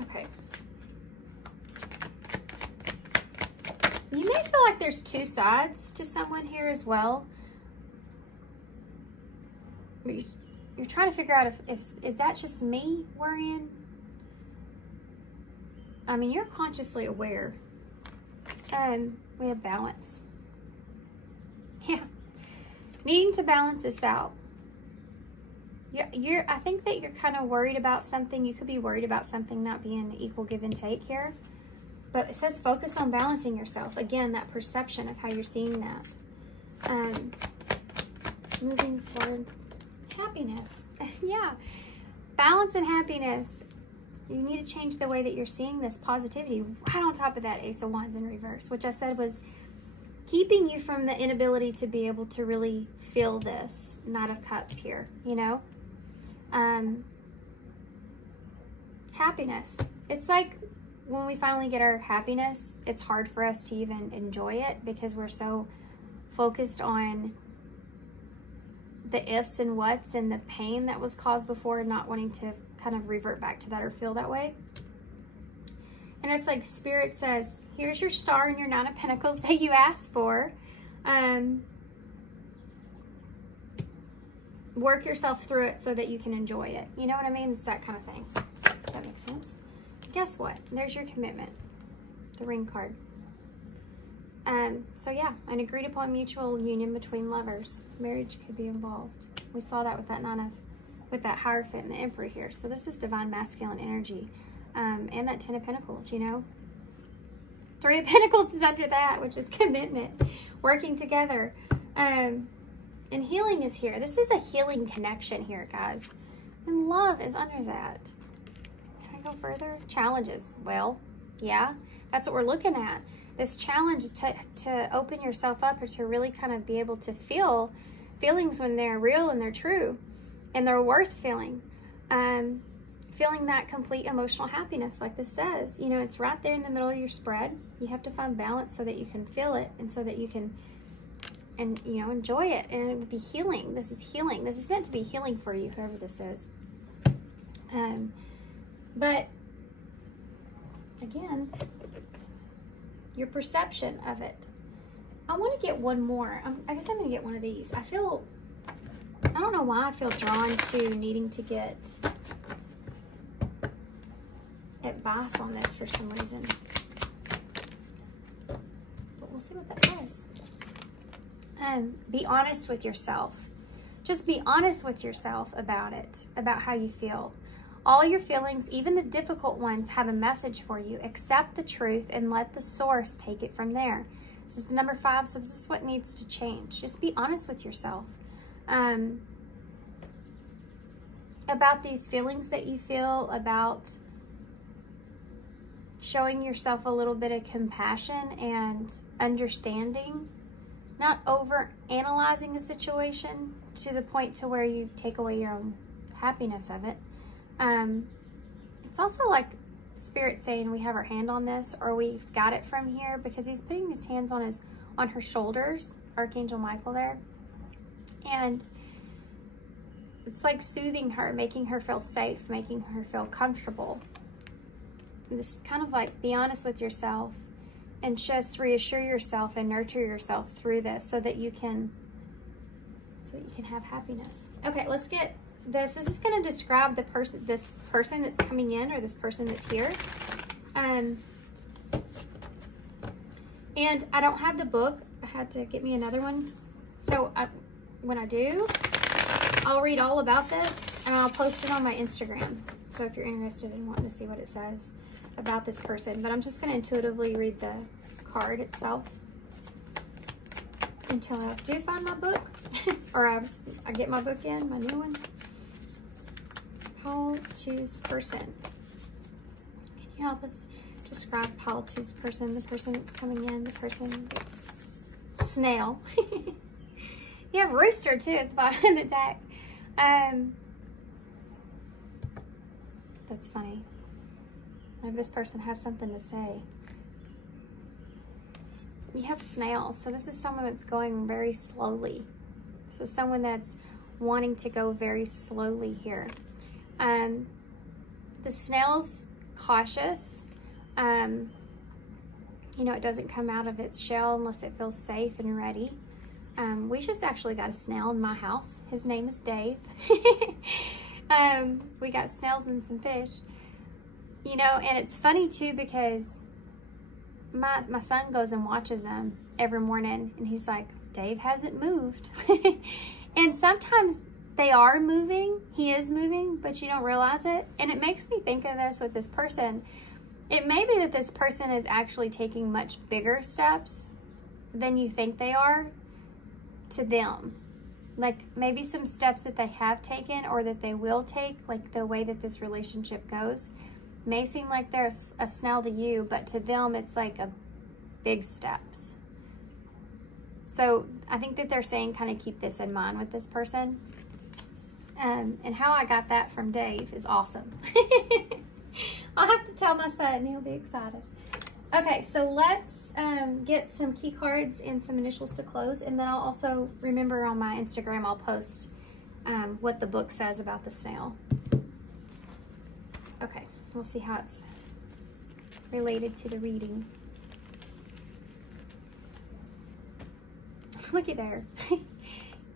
Okay. You may feel like there's two sides to someone here as well. You're trying to figure out if is that just me worrying? I mean, you're consciously aware. We have balance. Yeah. Needing to balance this out. I think that you're kind of worried about something. You could be worried about something not being equal give and take here. But it says focus on balancing yourself. Again, that perception of how you're seeing that. Moving forward. Happiness. Yeah. Balance and happiness. You need to change the way that you're seeing this positivity. Right on top of that Ace of Wands in reverse, which I said was keeping you from the inability to be able to really feel this Knight of Cups here, you know? Happiness. It's like when we finally get our happiness, it's hard for us to even enjoy it because we're so focused on the ifs and whats and the pain that was caused before and not wanting to kind of revert back to that or feel that way. And it's like Spirit says, here's your star and your Nine of Pentacles that you asked for. Work yourself through it so that you can enjoy it. You know what I mean? It's that kind of thing. If that makes sense. Guess what? There's your commitment. The Ring card. So yeah, an agreed upon mutual union between lovers. Marriage could be involved. We saw that with that with that Hierophant and the Emperor here. So this is divine masculine energy. And that Ten of Pentacles, you know. Three of Pentacles is under that, which is commitment, working together. And healing is here. This is a healing connection here, guys. And love is under that. Can I go further? Challenges. Well, yeah, that's what we're looking at. This challenge to open yourself up, or to really kind of be able to feel feelings when they're real and they're true and they're worth feeling. Feeling that complete emotional happiness, like this says. You know, it's right there in the middle of your spread. You have to find balance so that you can feel it, and so that you can, and you know, enjoy it. And it would be healing. This is healing. This is meant to be healing for you, whoever this is. But again, your perception of it. I want to get one more. I guess I'm going to get one of these. I don't know why I feel drawn to needing to get advice on this for some reason. But we'll see what that says. Be honest with yourself. Just be honest with yourself about it, about how you feel. All your feelings, even the difficult ones, have a message for you. Accept the truth and let the source take it from there. This is the number 5, so this is what needs to change. Just be honest with yourself about these feelings that you feel, about showing yourself a little bit of compassion and understanding, not over analyzing a situation to the point to where you take away your own happiness of it. It's also like Spirit saying we have our hand on this, or we've got it from here, because he's putting his hands on her shoulders, Archangel Michael there, and it's like soothing her, making her feel safe, making her feel comfortable. And this is kind of like, be honest with yourself and just reassure yourself and nurture yourself through this, so that you can have happiness. Okay, let's get this. This is going to describe this person that's coming in, or this person that's here. And I don't have the book. I had to get me another one. So when I do, I'll read all about this, and I'll post it on my Instagram. So if you're interested in wanting to see what it says about this person. But I'm just going to intuitively read the card itself until I do find my book. Or I get my book in, my new one. Paul Two's person. Can you help us describe Paul Two's person? The person that's coming in, the person that's snail. You have rooster too at the bottom of the deck. That's funny. Maybe this person has something to say. You have snail, so this is someone that's going very slowly. So someone that's wanting to go very slowly here. The snail's cautious. You know, it doesn't come out of its shell unless it feels safe and ready. We just actually got a snail in my house. His name is Dave. We got snails and some fish. You know, and it's funny too, because my son goes and watches them every morning, and he's like, Dave hasn't moved. And sometimes they are moving. He is moving, but you don't realize it. And it makes me think of this with this person. It may be that this person is actually taking much bigger steps than you think they are to them. Like maybe some steps that they have taken, or that they will take, like the way that this relationship goes, may seem like they're a snail to you, but to them it's like a big steps. So I think that they're saying kind of keep this in mind with this person. And how I got that from Dave is awesome. I'll have to tell my son and he'll be excited. Okay, so let's get some key cards and some initials to close. And then I'll also remember on my Instagram, I'll post what the book says about the snail. Okay, we'll see how it's related to the reading. Looky there.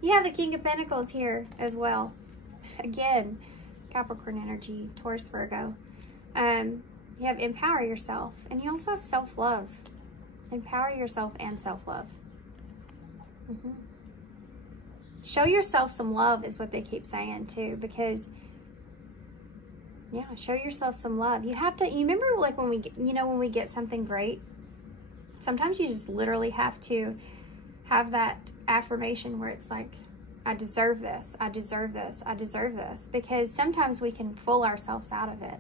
You have the King of Pentacles here as well. Again, Capricorn energy, Taurus, Virgo. You have empower yourself, and you also have self-love. Empower yourself and self-love. Show yourself some love is what they keep saying too, because yeah, show yourself some love. You have to, you remember like when we get, you know, when we get something great Sometimes you just literally have to have that affirmation where it's like, I deserve this, I deserve this, I deserve this. Because sometimes we can fool ourselves out of it.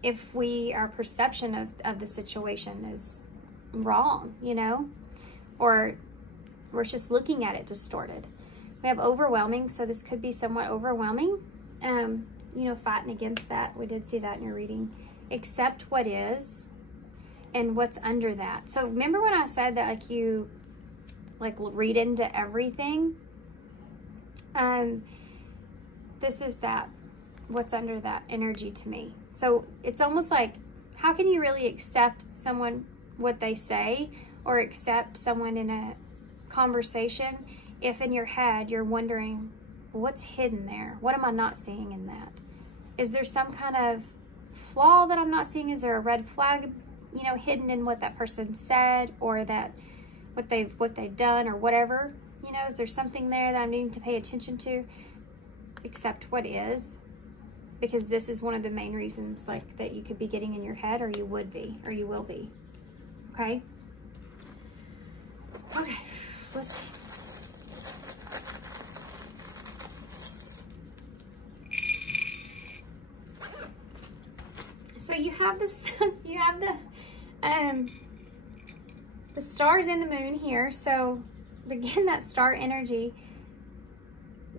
If our perception of the situation is wrong, you know, or we're just looking at it distorted. We have overwhelming, so this could be somewhat overwhelming. You know, fighting against that. We did see that in your reading. Accept what is and what's under that. So remember when I said that like you like read into everything? This is that. What's under that energy to me. So it's almost like, how can you really accept someone, what they say, or accept someone in a conversation if in your head you're wondering, what's hidden there? What am I not seeing in that? Is there some kind of flaw that I'm not seeing? Is there a red flag, you know, hidden in what that person said, or that what they've done, or whatever? You know, is there something there that I'm needing to pay attention to? Accept what is. Because this is one of the main reasons, like, that you could be getting in your head, or you would be, or you will be. Okay? Okay, let's see. So you have this, you have the stars and the moon here. So again, that star energy.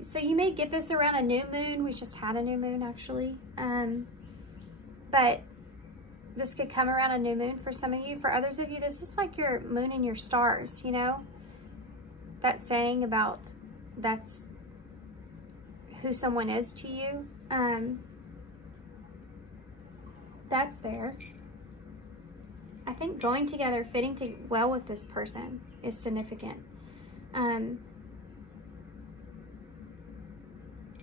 So you may get this around a new moon. We just had a new moon, actually. But this could come around a new moon for some of you. For others of you, this is like your moon and your stars, you know? That saying about that's who someone is to you. That's there. I think going together, fitting well with this person is significant. And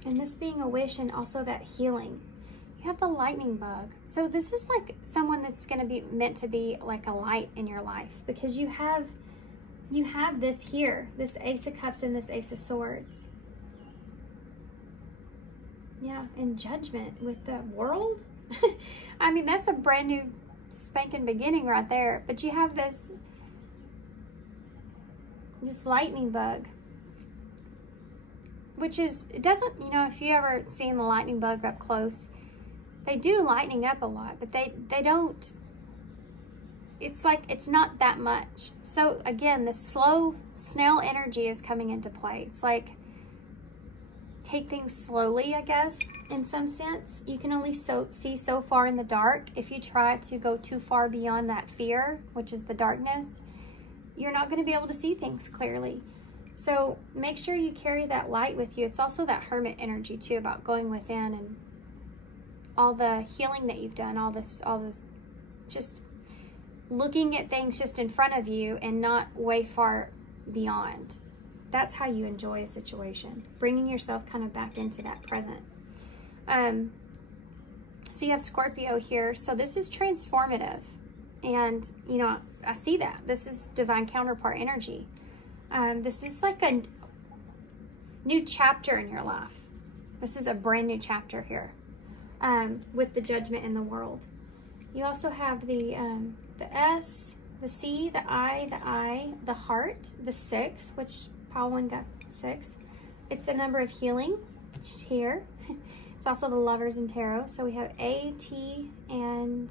this being a wish, and also that healing. You have the lightning bug. So this is like someone that's going to be meant to be like a light in your life, because you have this here, this Ace of Cups and this Ace of Swords. Yeah, and Judgment with the World. I mean, that's a brand new spanking beginning right there. But you have this lightning bug, which is, it doesn't, you know, if you ever seen the lightning bug up close, they do lightning up a lot, but they don't, it's like, it's not that much. So again, the slow snail energy is coming into play. It's like, take things slowly, I guess, in some sense. You can only see so far in the dark. If you try to go too far beyond that fear, which is the darkness, you're not going to be able to see things clearly. So make sure you carry that light with you. It's also that hermit energy too, about going within and all the healing that you've done, all this, just looking at things just in front of you and not way far beyond. That's how you enjoy a situation, bringing yourself kind of back into that present. So you have Scorpio here. So this is transformative. And, you know, I see that. This is divine counterpart energy. This is like a new chapter in your life. This is a brand new chapter here, with the Judgment in the World. You also have the S, the C, the I, the heart, the 6, which Pile 1 got 6. It's a number of healing. It's here. It's also the Lovers in Tarot. So we have A, T, and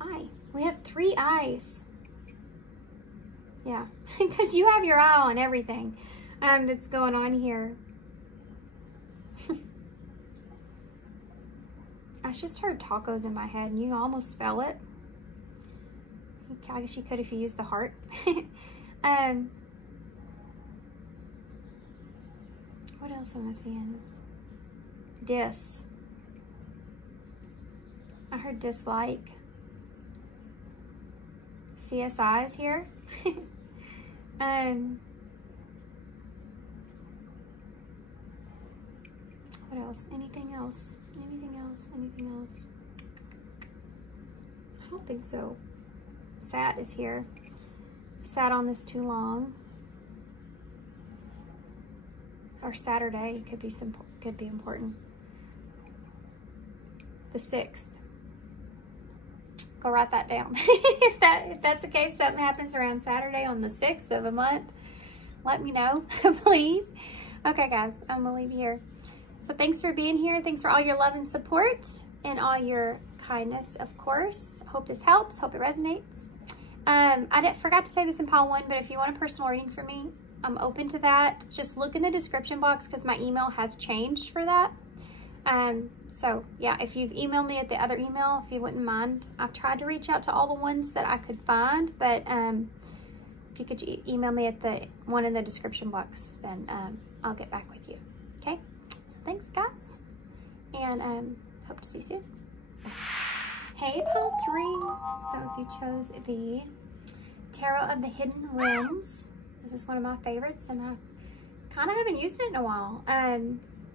I. We have 3 eyes. Yeah, because you have your eye on everything that's going on here. I just heard tacos in my head, and you almost spell it. I guess you could if you use the heart. What else am I seeing? Dis. I heard dislike. CSI is here. What else? Anything else? Anything else? Anything else? I don't think so. Sat is here. Sat on this too long. Or Saturday could be important. The 6th. Go write that down. if that's the case, something happens around Saturday on the 6th of a month, let me know, please. Okay, guys, I'm going to leave you here. So thanks for being here. Thanks for all your love and support and all your kindness, of course. Hope this helps. Hope it resonates. I forgot to say this in pile 1, but if you want a personal reading from me, I'm open to that. Just look in the description box because my email has changed for that. So yeah, if you've emailed me at the other email, if you wouldn't mind, I've tried to reach out to all the ones that I could find, but if you could email me at the one in the description box, then I'll get back with you. Okay, so thanks guys, and hope to see you soon. Hey, pile 3. So if you chose the Tarot of the Hidden Realms, this is one of my favorites, and I kind of haven't used it in a while.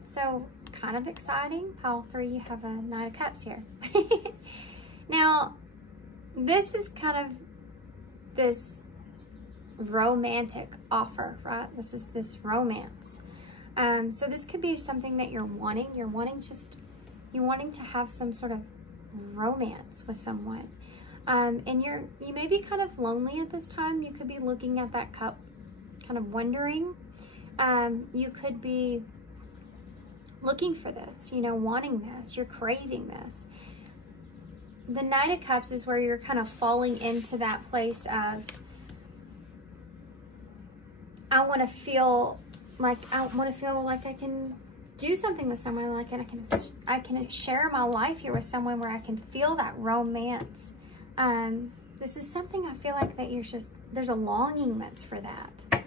So kind of exciting. Pile 3, you have a Knight of Cups here. Now, this is kind of this romantic offer, right? This is this romance. So this could be something that you're wanting. You're wanting to have some sort of romance with someone. And you may be kind of lonely at this time. You could be looking at that cup, kind of wondering. You could be looking for this, you know, wanting this, you're craving this. The Knight of Cups is where you're kind of falling into that place of, I want to feel like I can do something with someone, like I can share my life here with someone where I can feel that romance. This is something I feel like that there's a longing that's for that.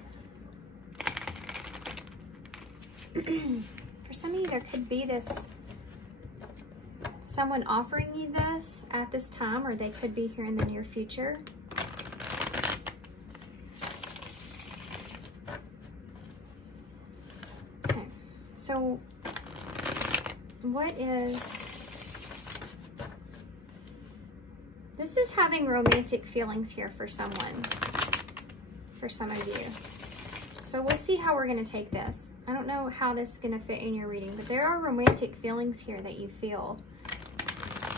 For some of you, there could be someone offering you this at this time, or they could be here in the near future. Okay, so this is having romantic feelings here for someone, for some of you. So we'll see how we're going to take this. I don't know how this is going to fit in your reading, but there are romantic feelings here that you feel.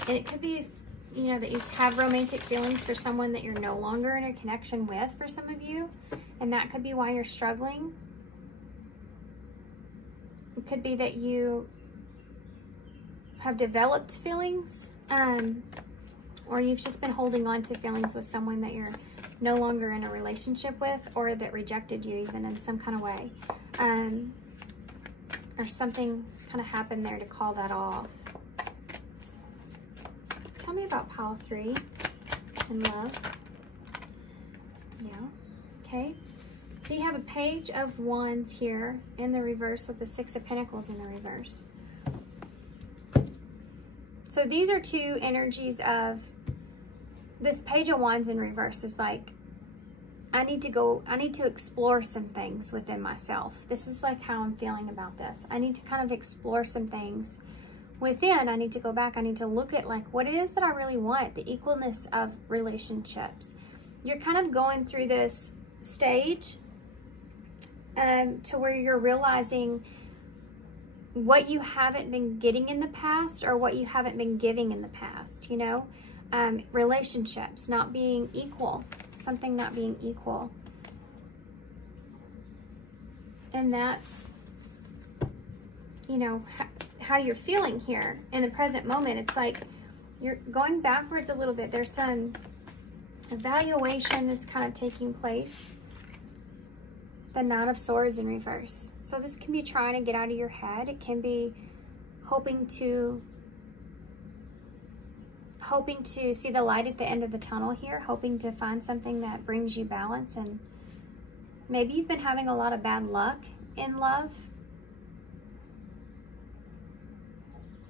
And it could be, you know, that you have romantic feelings for someone that you're no longer in a connection with for some of you. And that could be why you're struggling. It could be that you have developed feelings, or you've just been holding on to feelings with someone that you're no longer in a relationship with, or that rejected you even in some kind of way. Or something kind of happened there to call that off. Tell me about pile 3 and love. Yeah, okay. So you have a Page of Wands here in the reverse with the 6 of Pentacles in the reverse. So these are two energies of this Page of Wands in reverse is like, I need to explore some things within myself. This is like how I'm feeling about this. I need to kind of explore some things within. I need to go back. I need to look at like what it is that I really want, the equalness of relationships. You're kind of going through this stage to where you're realizing what you haven't been getting in the past, or what you haven't been giving in the past, you know? Relationships not being equal, something not being equal. And that's, you know, how you're feeling here in the present moment. It's like you're going backwards a little bit. There's some evaluation that's kind of taking place. The Nine of Swords in reverse. So this can be trying to get out of your head. It can be hoping to see the light at the end of the tunnel here, hoping to find something that brings you balance. And maybe you've been having a lot of bad luck in love.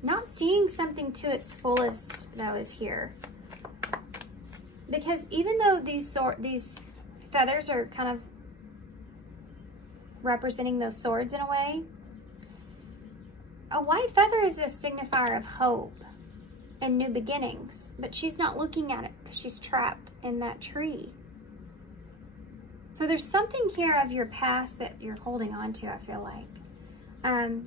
Not seeing something to its fullest, though, is here. Because even though these feathers are kind of representing those swords in a way, a white feather is a signifier of hope and new beginnings, but she's not looking at it because she's trapped in that tree. So there's something here of your past that you're holding on to, I feel like,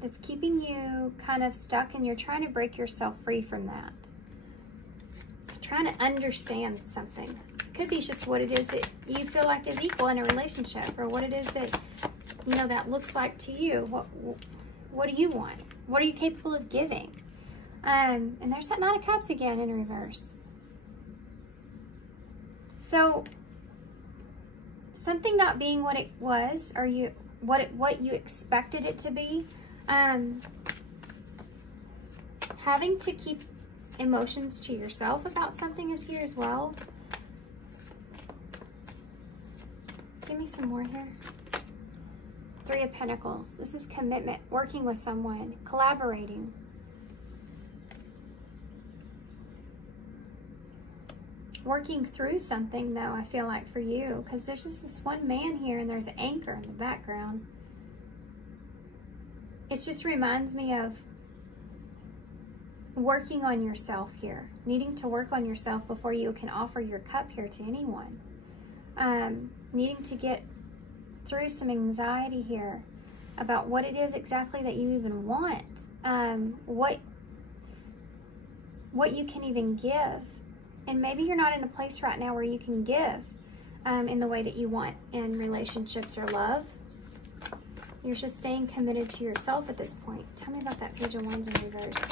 that's keeping you kind of stuck, and you're trying to break yourself free from that. trying to understand something. It could be just what it is that you feel like is equal in a relationship, or what it is that, you know, that looks like to you. What do you want? What are you capable of giving? And there's that Knight of Cups again in reverse. So something not being what it was, or what you expected it to be. Having to keep emotions to yourself about something is here as well. Give me some more here. Three of Pentacles. This is commitment, working with someone, collaborating. Working through something, though, I feel like, for you, because there's just this one man here and there's an anchor in the background. It just reminds me of working on yourself here, needing to work on yourself before you can offer your cup here to anyone. Needing to get through some anxiety here about what it is exactly that you even want, what you can even give. And maybe you're not in a place right now where you can give in the way that you want in relationships or love. You're just staying committed to yourself at this point. Tell me about that Page of Wands in reverse.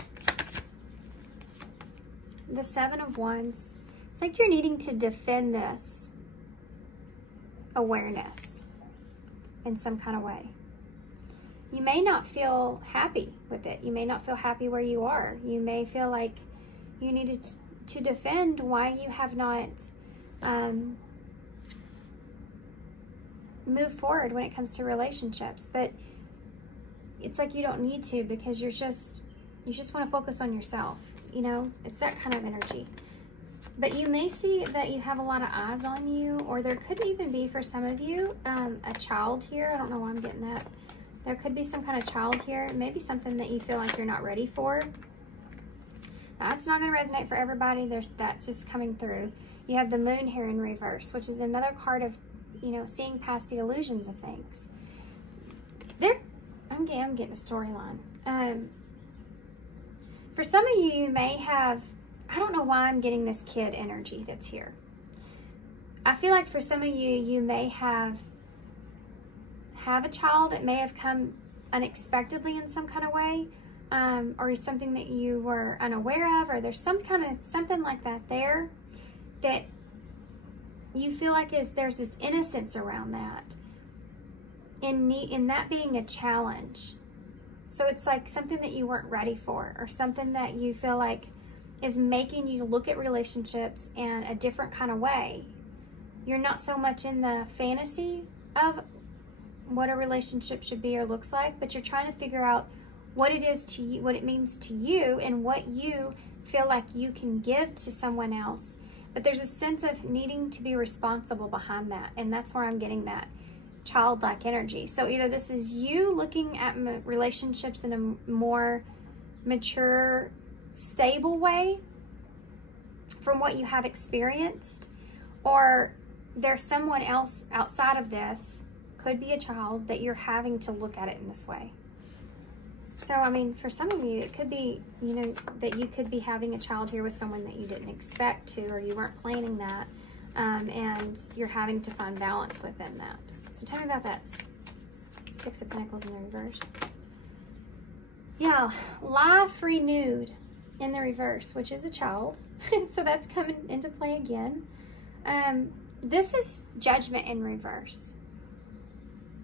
The Seven of Wands. It's like you're needing to defend this awareness in some kind of way. You may not feel happy with it. You may not feel happy where you are. You may feel like you needed to defend why you have not moved forward when it comes to relationships. But it's like you don't need to, because you just want to focus on yourself. You know, it's that kind of energy. But you may see that you have a lot of eyes on you, or there could even be, for some of you, a child here. I don't know why I'm getting that. There could be some kind of child here. Maybe something that you feel like you're not ready for. That's not going to resonate for everybody. That's just coming through. You have the Moon here in reverse, which is another card of, you know, seeing past the illusions of things. I'm getting a storyline. For some of you, you may have, I don't know why I'm getting this kid energy that's here. I feel like for some of you, you may have a child. It may have come unexpectedly in some kind of way, or something that you were unaware of, or there's something like that there that you feel like there's this innocence around that, in that being a challenge. So it's like something that you weren't ready for, or something that you feel like is making you look at relationships in a different kind of way. You're not so much in the fantasy of what a relationship should be or looks like, but you're trying to figure out what it is to you, what it means to you, and what you feel like you can give to someone else. But there's a sense of needing to be responsible behind that, and that's where I'm getting that childlike energy. So either this is you looking at relationships in a more mature, stable way from what you have experienced, or there's someone else outside of this, could be a child, that you're having to look at it in this way. So, I mean, for some of you, it could be, you know, that you could be having a child here with someone that you didn't expect to, or you weren't planning that, and you're having to find balance within that. So tell me about that Six of Pentacles in the reverse. Yeah, life renewed in the reverse, which is a child. So that's coming into play again. This is Judgment in reverse.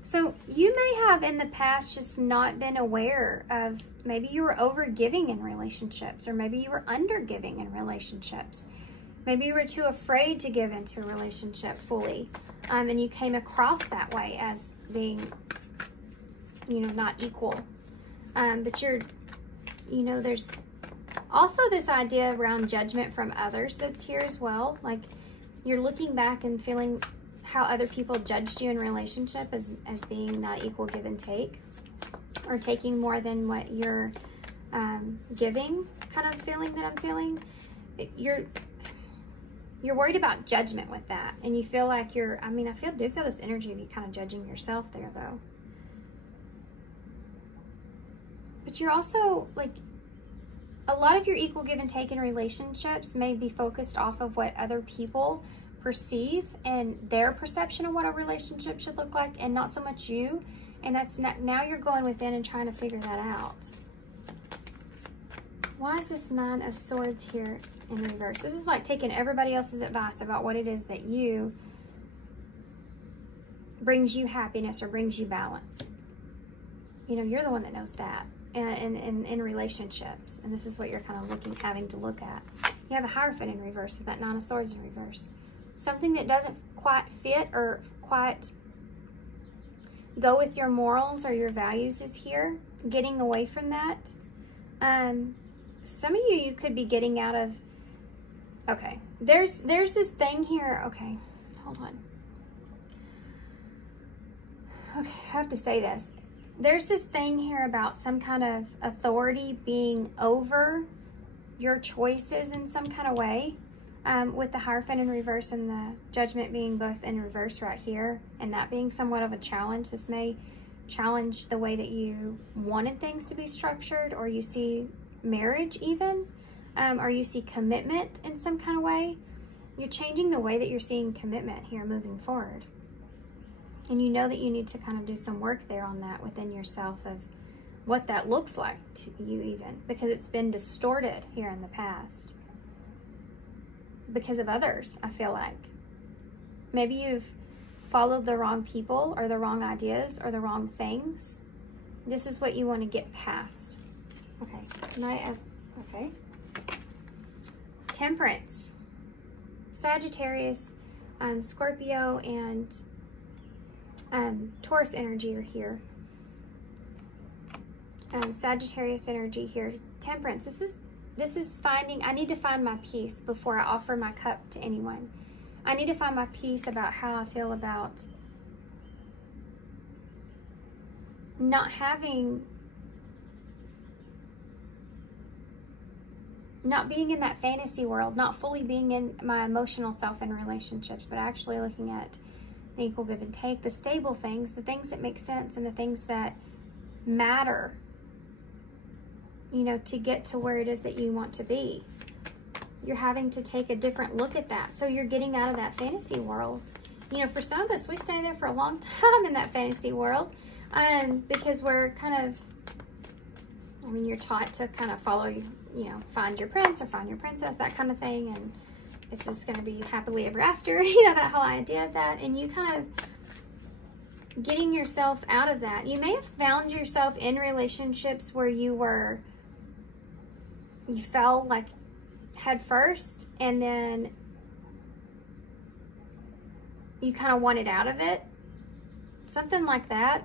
So you may have in the past just not been aware of, maybe you were over giving in relationships, or maybe you were under giving in relationships. Maybe you were too afraid to give into a relationship fully, and you came across that way as being, you know, not equal. But you're, you know, there's also this idea around judgment from others that's here as well. Like, you're looking back and feeling how other people judged you in relationship as being not equal give and take, or taking more than what you're giving, kind of feeling that I'm feeling. You're worried about judgment with that, and you feel like you're, I mean, I do feel this energy of you kind of judging yourself there, though. But you're also, like, a lot of your equal give and take in relationships may be focused off of what other people perceive and their perception of what a relationship should look like, and not so much you. And that's not, now you're going within and trying to figure that out. Why is this 9 of Swords here in reverse? This is like taking everybody else's advice about what it is that you brings you happiness or brings you balance. You know, you're the one that knows that. And in relationships, and this is what you're kind of having to look at. You have a Hierophant in reverse with that 9 of Swords in reverse. Something that doesn't quite fit or quite go with your morals or your values is here. Getting away from that. Some of you could be getting out of. Okay, there's this thing here. Okay, hold on. Okay, I have to say this. There's this thing here about some kind of authority being over your choices in some kind of way, with the Hierophant in reverse and the Judgment being both in reverse right here, and that being somewhat of a challenge. This may challenge the way that you wanted things to be structured, or you see marriage even, or you see commitment in some kind of way. You're changing the way that you're seeing commitment here moving forward. And you know that you need to kind of do some work there on that within yourself of what that looks like to you even, because it's been distorted here in the past because of others. I feel like maybe you've followed the wrong people or the wrong ideas or the wrong things. This is what you want to get past. Okay, okay. Temperance, Sagittarius, Scorpio, and Taurus energy are here. Sagittarius energy here. Temperance. This is finding. I need to find my peace before I offer my cup to anyone. I need to find my peace about how I feel about not being in that fantasy world, not fully being in my emotional self in relationships, but actually looking at the equal give and take, the stable things, the things that make sense, and the things that matter, you know, to get to where it is that you want to be. You're having to take a different look at that. So you're getting out of that fantasy world. You know, for some of us, we stay there for a long time in that fantasy world, because we're kind of, I mean, you're taught to kind of follow, you know, find your prince or find your princess, that kind of thing, and it's just going to be happily ever after, you know, that whole idea of that. And you kind of getting yourself out of that. You may have found yourself in relationships where you fell like head first, and then you kind of wanted out of it. Something like that.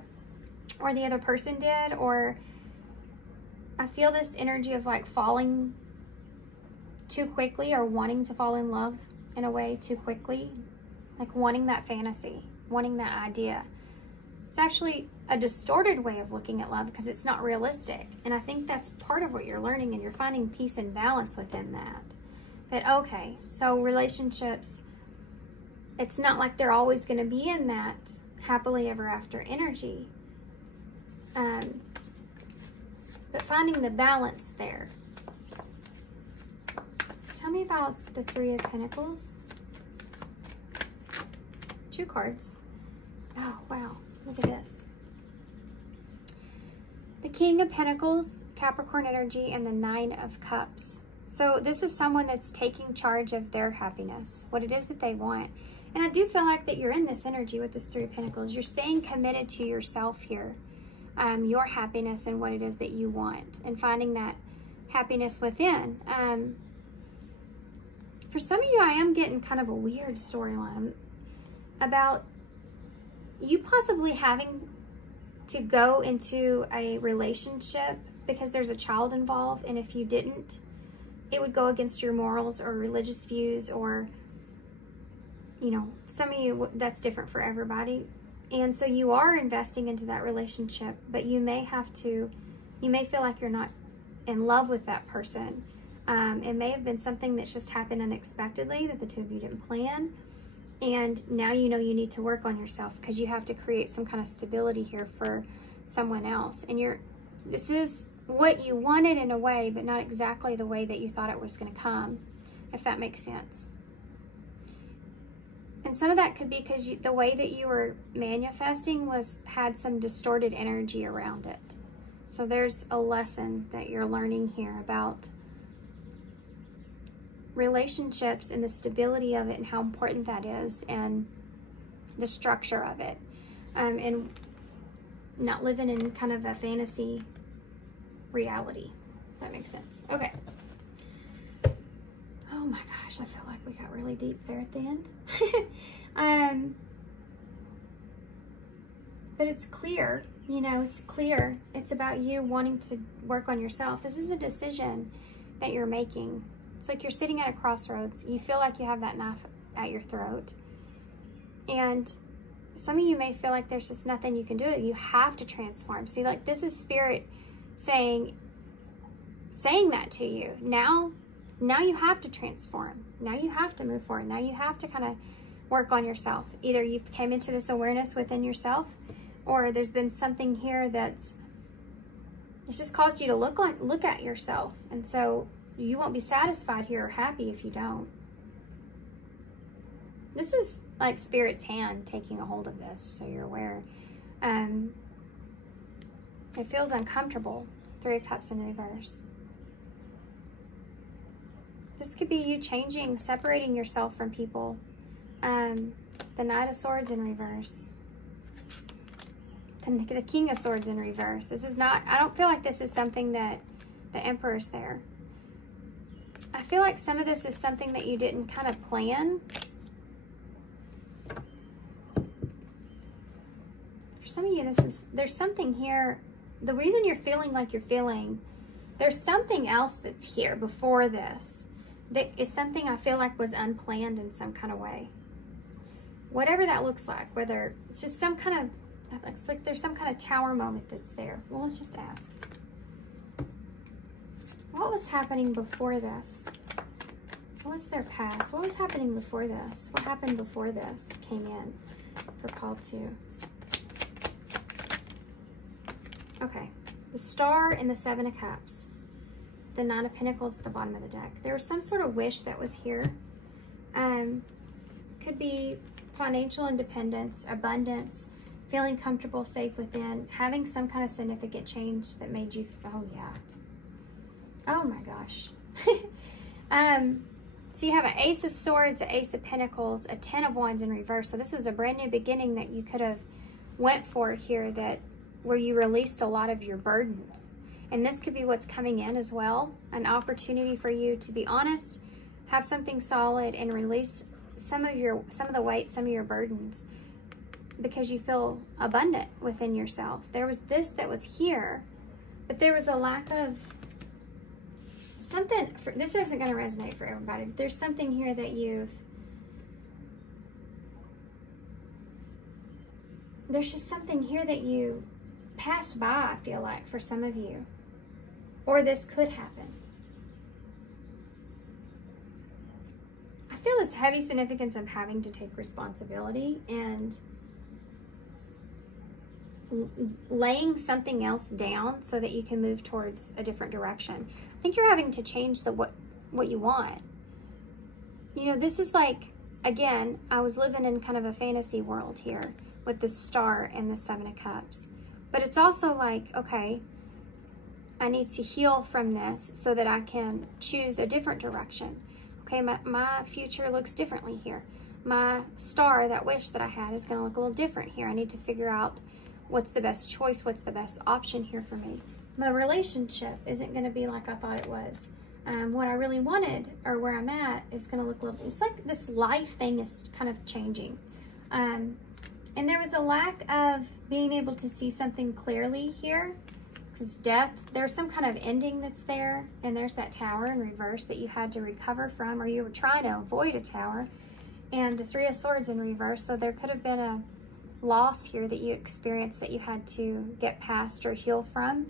Or the other person did. Or I feel this energy of like falling too quickly, or wanting to fall in love in a way too quickly, like wanting that fantasy, wanting that idea. It's actually a distorted way of looking at love because it's not realistic. And I think that's part of what you're learning, and you're finding peace and balance within that. That, okay, so relationships, it's not like they're always going to be in that happily ever after energy. But finding the balance there. Tell me about the Three of Pentacles. 2 cards. Oh, wow. Look at this. The King of Pentacles, Capricorn energy, and the 9 of Cups. So this is someone that's taking charge of their happiness, what it is that they want. And I do feel like that you're in this energy with this Three of Pentacles. You're staying committed to yourself here, your happiness and what it is that you want, and finding that happiness within. For some of you, I am getting kind of a weird storyline about you possibly having to go into a relationship because there's a child involved, and if you didn't, it would go against your morals or religious views, or, you know, some of you, that's different for everybody. And so you are investing into that relationship, but you may feel like you're not in love with that person. It may have been something that's just happened unexpectedly that the two of you didn't plan. And now you know you need to work on yourself because you have to create some kind of stability here for someone else. And this is what you wanted in a way, but not exactly the way that you thought it was going to come, if that makes sense. And some of that could be because the way that you were manifesting had some distorted energy around it. So there's a lesson that you're learning here about relationships and the stability of it and how important that is and the structure of it. And not living in kind of a fantasy reality. That makes sense. Okay. Oh my gosh, I feel like we got really deep there at the end. But it's clear, you know, it's clear. It's about you wanting to work on yourself. This is a decision that you're making. It's like you're sitting at a crossroads. You feel like you have that knife at your throat. And some of you may feel like there's just nothing you can do. You have to transform. See, like this is Spirit saying that to you. Now you have to transform. Now you have to move forward. Now you have to kind of work on yourself. Either you've came into this awareness within yourself, or there's been something here it's just caused you to look at yourself. And so you won't be satisfied here or happy if you don't. This is like Spirit's hand taking a hold of this, so you're aware. It feels uncomfortable. 3 of Cups in reverse. This could be you changing, separating yourself from people. The Knight of Swords in reverse. The King of Swords in reverse. This is not, I don't feel like this is something that the Emperor's there. I feel like some of this is something that you didn't kind of plan. For some of you, there's something here. The reason you're feeling like you're feeling, there's something else that's here before this. That is something I feel like was unplanned in some kind of way. Whatever that looks like, whether it's just some kind of, it's like there's some kind of tower moment that's there. Well, let's just ask. What was happening before this? What was their past? What was happening before this? What happened before this came in for call 2? Okay. The Star and the 7 of Cups. The 9 of Pentacles at the bottom of the deck. There was some sort of wish that was here. Could be financial independence, abundance, feeling comfortable, safe within, having some kind of significant change that made you, oh yeah. Oh my gosh. So you have an Ace of Swords, an Ace of Pentacles, a 10 of Wands in reverse. So this is a brand new beginning that you could have went for here, where you released a lot of your burdens. And this could be what's coming in as well. An opportunity for you to be honest, have something solid, and release some of the weight, some of your burdens, because you feel abundant within yourself. There was this that was here, but there was a lack of something. This isn't going to resonate for everybody, but there's something here that there's just something here that you passed by, I feel like, for some of you. Or this could happen. I feel this heavy significance of having to take responsibility and laying something else down so that you can move towards a different direction. I think you're having to change what you want. You know, this is like, again, I was living in kind of a fantasy world here with the Star and the 7 of Cups. But it's also like, okay, I need to heal from this so that I can choose a different direction. Okay, my future looks differently here. My star, that wish that I had, is going to look a little different here. I need to figure out what's the best choice, what's the best option here for me. My relationship isn't going to be like I thought it was. What I really wanted, or where I'm at, is going to look a little, it's like this life thing is kind of changing. And there was a lack of being able to see something clearly here. Because death, there's some kind of ending that's there, and there's that Tower in reverse that you had to recover from, or you were trying to avoid a tower, and the 3 of Swords in reverse. So there could have been a loss here that you experienced that you had to get past or heal from,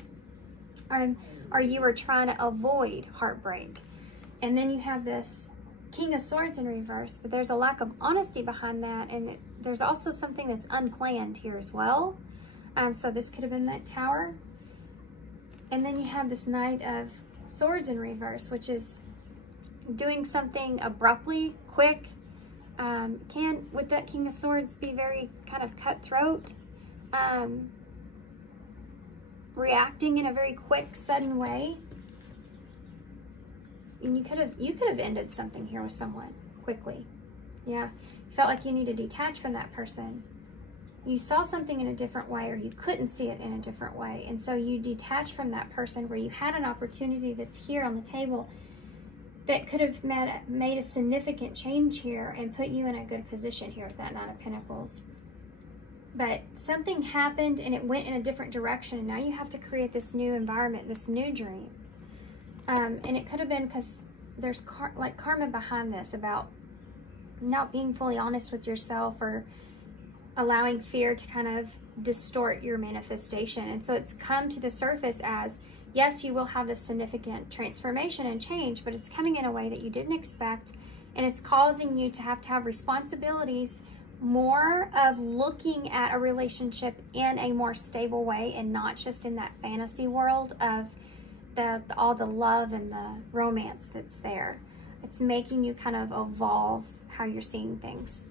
or you were trying to avoid heartbreak. And then you have this King of Swords in reverse, but there's a lack of honesty behind that, and there's also something that's unplanned here as well. So this could have been that Tower. And then you have this Knight of Swords in reverse, which is doing something abruptly, quick. Can, with that King of Swords, be very kind of cutthroat, reacting in a very quick, sudden way. And you could have ended something here with someone quickly. Yeah, you felt like you need to detach from that person. You saw something in a different way, or you couldn't see it in a different way, and so you detached from that person where you had an opportunity that's here on the table that could have made a significant change here and put you in a good position here with that Nine of Pentacles. But something happened and it went in a different direction, and now you have to create this new environment, this new dream. And it could have been because there's like karma behind this about not being fully honest with yourself, or allowing fear to kind of distort your manifestation. And so it's come to the surface as, yes, you will have this significant transformation and change, but it's coming in a way that you didn't expect, and it's causing you to have responsibilities, more of looking at a relationship in a more stable way and not just in that fantasy world of all the love and the romance that's there. It's making you kind of evolve how you're seeing things.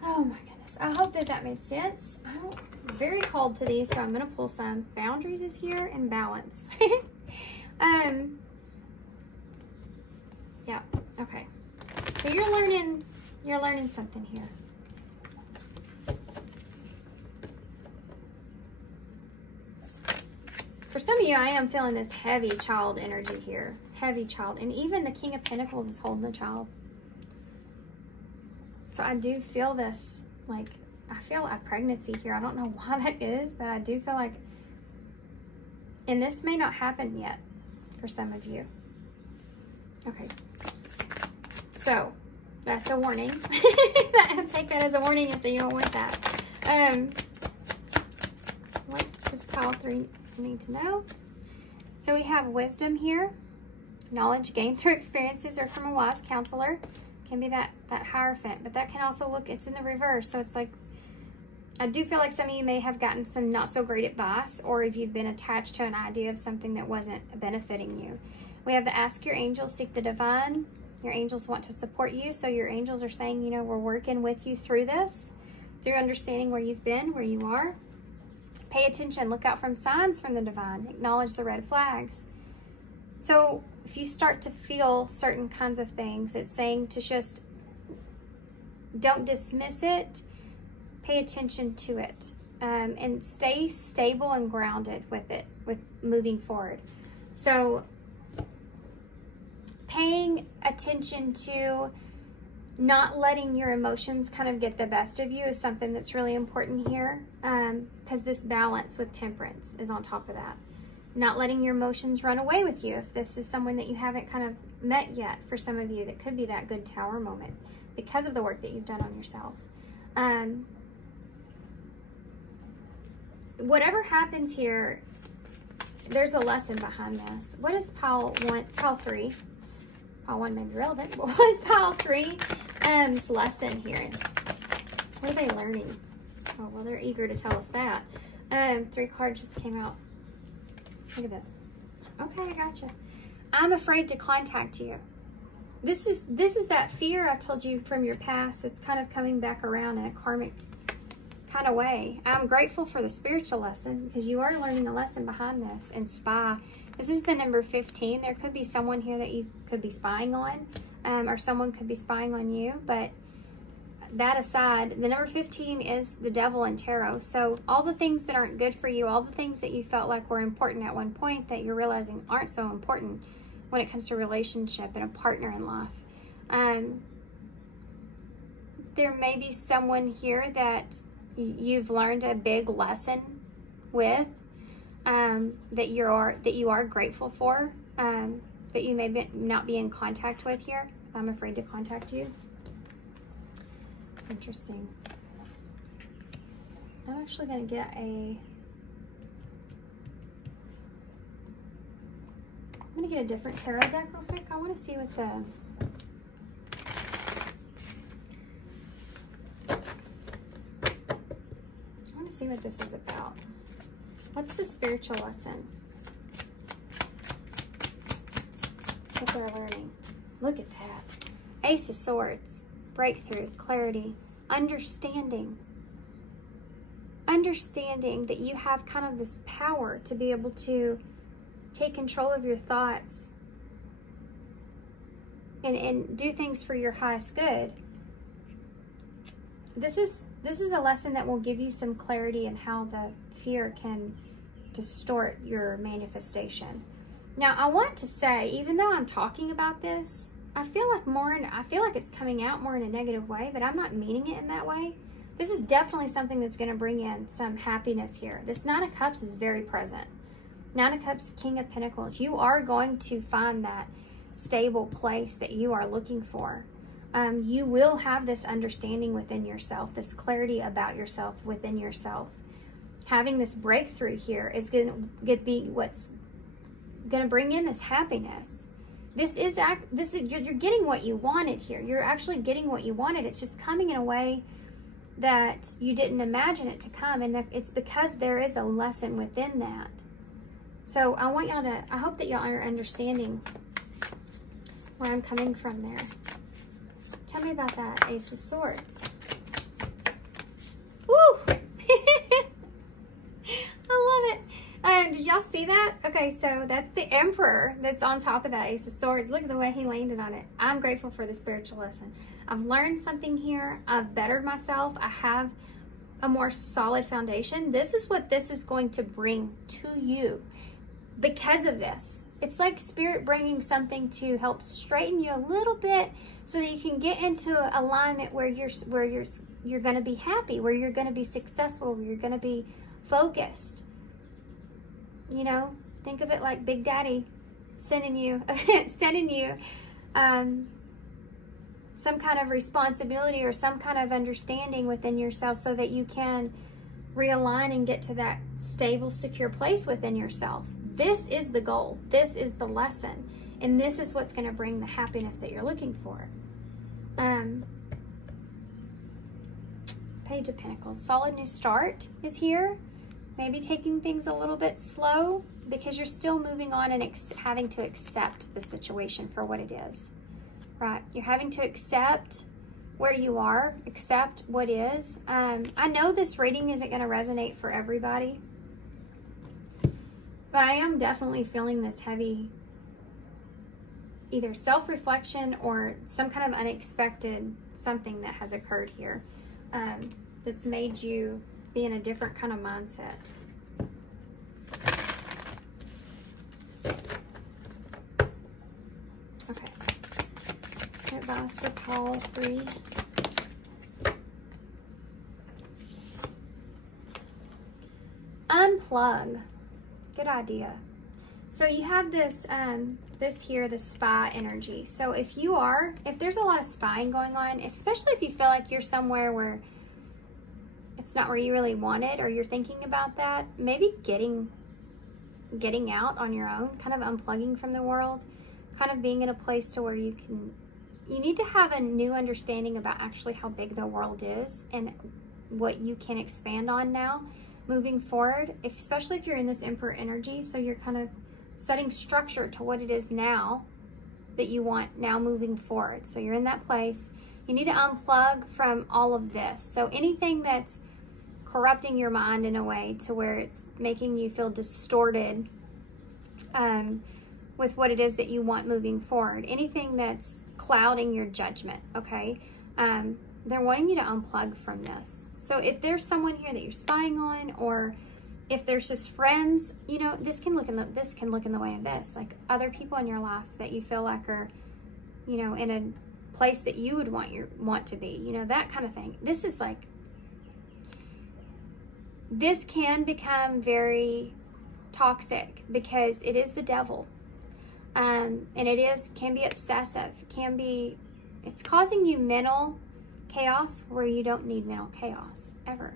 Oh my goodness. I hope that made sense. I'm very called to these, so I'm going to pull some. Boundaries is here, and balance. Yeah, okay. So you're learning something here. For some of you, I am feeling this heavy child energy here. Heavy child. And even the King of Pentacles is holding a child. So I do feel this, like, I feel a pregnancy here. I don't know why that is, but I do feel like, and this may not happen yet for some of you. Okay. So, that's a warning. Take that as a warning if you don't want that. What does pile 3 need to know? So we have wisdom here. Knowledge gained through experiences or from a wise counselor. Can be that Hierophant, but that can also look, it's in the reverse. So it's like, I do feel like some of you may have gotten some not so great advice, or if you've been attached to an idea of something that wasn't benefiting you. We have the ask your angels, seek the divine. Your angels want to support you. So your angels are saying, you know, we're working with you through this, through understanding where you've been, where you are. Pay attention, look out from signs from the divine, acknowledge the red flags. So if you start to feel certain kinds of things, it's saying to just don't dismiss it, pay attention to it, and stay stable and grounded with it, with moving forward. So paying attention to not letting your emotions kind of get the best of you is something that's really important here, because this balance with temperance is on top of that. Not letting your emotions run away with you. If this is someone that you haven't kind of met yet, for some of you, that could be that good tower moment because of the work that you've done on yourself. Whatever happens here, there's a lesson behind this. What is pile 1, pile 3? Pile 1 may be relevant, but what is pile 3's lesson here? What are they learning? Oh, well, they're eager to tell us that. 3 cards just came out. Look at this. Okay, I gotcha. I'm afraid to contact you. This is that fear I told you from your past. It's kind of coming back around in a karmic kind of way. I'm grateful for the spiritual lesson, because you are learning a lesson behind this. And spy. This is the number 15. There could be someone here that you could be spying on, or someone could be spying on you. But that aside, the number 15 is the devil in tarot. So all the things that aren't good for you, all the things that you felt like were important at one point that you're realizing aren't so important when it comes to relationship and a partner in life. There may be someone here that you've learned a big lesson with, that you are grateful for, that you may not be in contact with here. I'm afraid to contact you. Interesting. I'm actually going to get a different tarot deck real quick. I want to see what this is about. What's the spiritual lesson that they're learning? Look at that. Ace of Swords, breakthrough, clarity, understanding. Understanding that you have kind of this power to be able to take control of your thoughts and do things for your highest good. This is a lesson that will give you some clarity in how the fear can distort your manifestation. Now, I want to say, even though I'm talking about this, I feel like it's coming out more in a negative way, but I'm not meaning it in that way. This is definitely something that's going to bring in some happiness here. This Nine of Cups is very present. Nine of Cups, King of Pentacles. You are going to find that stable place that you are looking for. You will have this understanding within yourself, this clarity about yourself within yourself. Having this breakthrough here is going to be what's going to bring in this happiness. You're getting what you wanted here. You're actually getting what you wanted. It's just coming in a way that you didn't imagine it to come, and it's because there is a lesson within that. So I want y'all to, I hope that y'all are understanding where I'm coming from there. Tell me about that Ace of Swords. Woo! I love it. Did y'all see that? Okay, so that's the Emperor that's on top of that Ace of Swords. Look at the way he landed on it. I'm grateful for the spiritual lesson. I've learned something here. I've bettered myself. I have a more solid foundation. This is what this is going to bring to you because of this. It's like Spirit bringing something to help straighten you a little bit so that you can get into alignment where you're going to be happy, where you're going to be successful, where you're going to be focused. You know, think of it like Big Daddy sending you some kind of responsibility or some kind of understanding within yourself so that you can realign and get to that stable, secure place within yourself. This is the goal. This is the lesson. And this is what's going to bring the happiness that you're looking for. Page of Pentacles. Solid new start is here. Maybe taking things a little bit slow because you're still moving on and having to accept the situation for what it is. Right? You're having to accept where you are, accept what is. I know this reading isn't going to resonate for everybody, but I am definitely feeling this heavy either self-reflection or some kind of unexpected something that has occurred here that's made you be in a different kind of mindset. Okay. Advice for Paul 3. Unplug. Good idea. So you have this this here, the spy energy. So if there's a lot of spying going on, especially if you feel like you're somewhere where it's not where you really want it, or you're thinking about that, maybe getting out on your own, kind of unplugging from the world, kind of being in a place to where you need to have a new understanding about actually how big the world is and what you can expand on now moving forward, especially if you're in this Emperor energy. So you're kind of setting structure to what it is now that you want now moving forward. So you're in that place. You need to unplug from all of this. So anything that's corrupting your mind in a way to where it's making you feel distorted with what it is that you want moving forward. Anything that's clouding your judgment, okay? They're wanting you to unplug from this. So if there's someone here that you're spying on, or if there's just friends, you know, this can look in the way of this, like other people in your life that you feel like are, you know, in a place that you would want to be, you know, that kind of thing. This is like, this can become very toxic because it is the devil. And it can be obsessive, it's causing you mental chaos where you don't need mental chaos ever.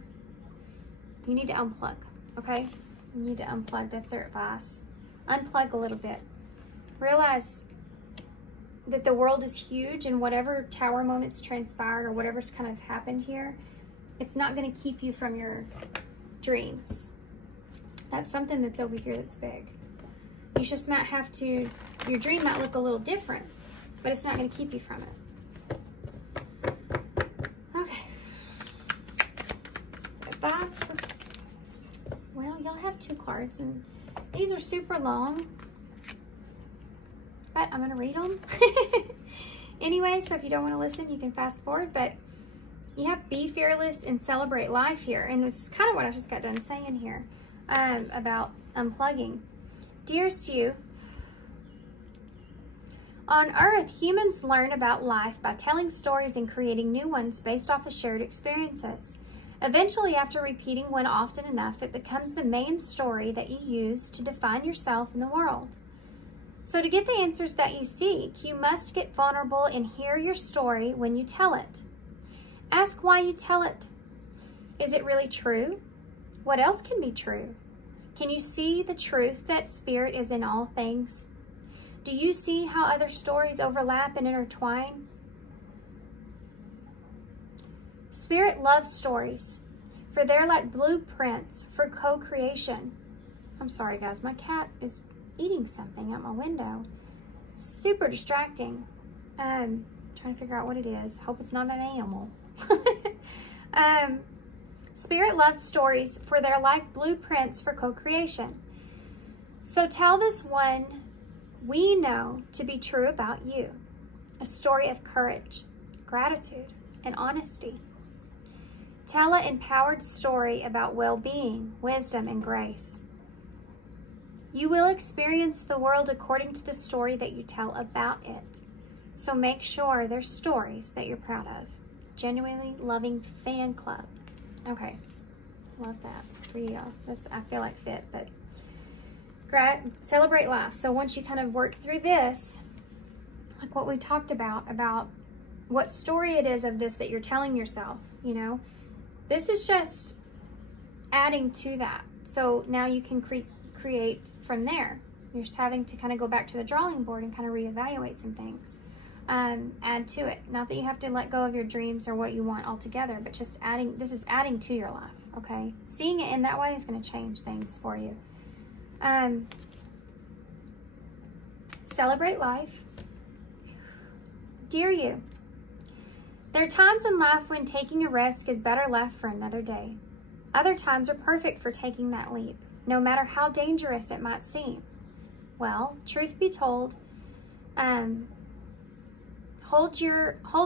You need to unplug, okay? You need to unplug. That's their advice. Unplug a little bit. Realize that the world is huge, and whatever tower moments transpired or whatever's kind of happened here, it's not going to keep you from your dreams. That's something that's over here that's big. You just might have to, your dream might look a little different, but it's not going to keep you from it. Okay. Advice for, well, y'all have 2 cards, and these are super long, but I'm going to read them. Anyway, so if you don't want to listen, you can fast forward, but you have be fearless and celebrate life here. And it's kind of what I just got done saying here about unplugging. Dearest you, on Earth, humans learn about life by telling stories and creating new ones based off of shared experiences. Eventually, after repeating one often enough, it becomes the main story that you use to define yourself in the world. So to get the answers that you seek, you must get vulnerable and hear your story when you tell it. Ask why you tell it. Is it really true? What else can be true? Can you see the truth that spirit is in all things? Do you see how other stories overlap and intertwine? Spirit loves stories, for they're like blueprints for co-creation. I'm sorry, guys. My cat is eating something out my window. Super distracting. Trying to figure out what it is. Hope it's not an animal. Spirit loves stories, for they're like blueprints for co-creation. So tell this one we know to be true about you. A story of courage, gratitude, and honesty. Tell an empowered story about well-being, wisdom, and grace. You will experience the world according to the story that you tell about it. So make sure there's stories that you're proud of. Genuinely loving fan club. Okay, love that for you. This I feel like fit, but celebrate life. So once you kind of work through this, like what we talked about what story it is of this that you're telling yourself, you know, this is just adding to that. So now you can create from there. You're just having to kind of go back to the drawing board and kind of reevaluate some things. Add to it. Not that you have to let go of your dreams or what you want altogether, but just adding, this is adding to your life, okay? Seeing it in that way is going to change things for you. Celebrate life. Dear you, there are times in life when taking a risk is better left for another day. Other times are perfect for taking that leap, no matter how dangerous it might seem. Well, truth be told, hold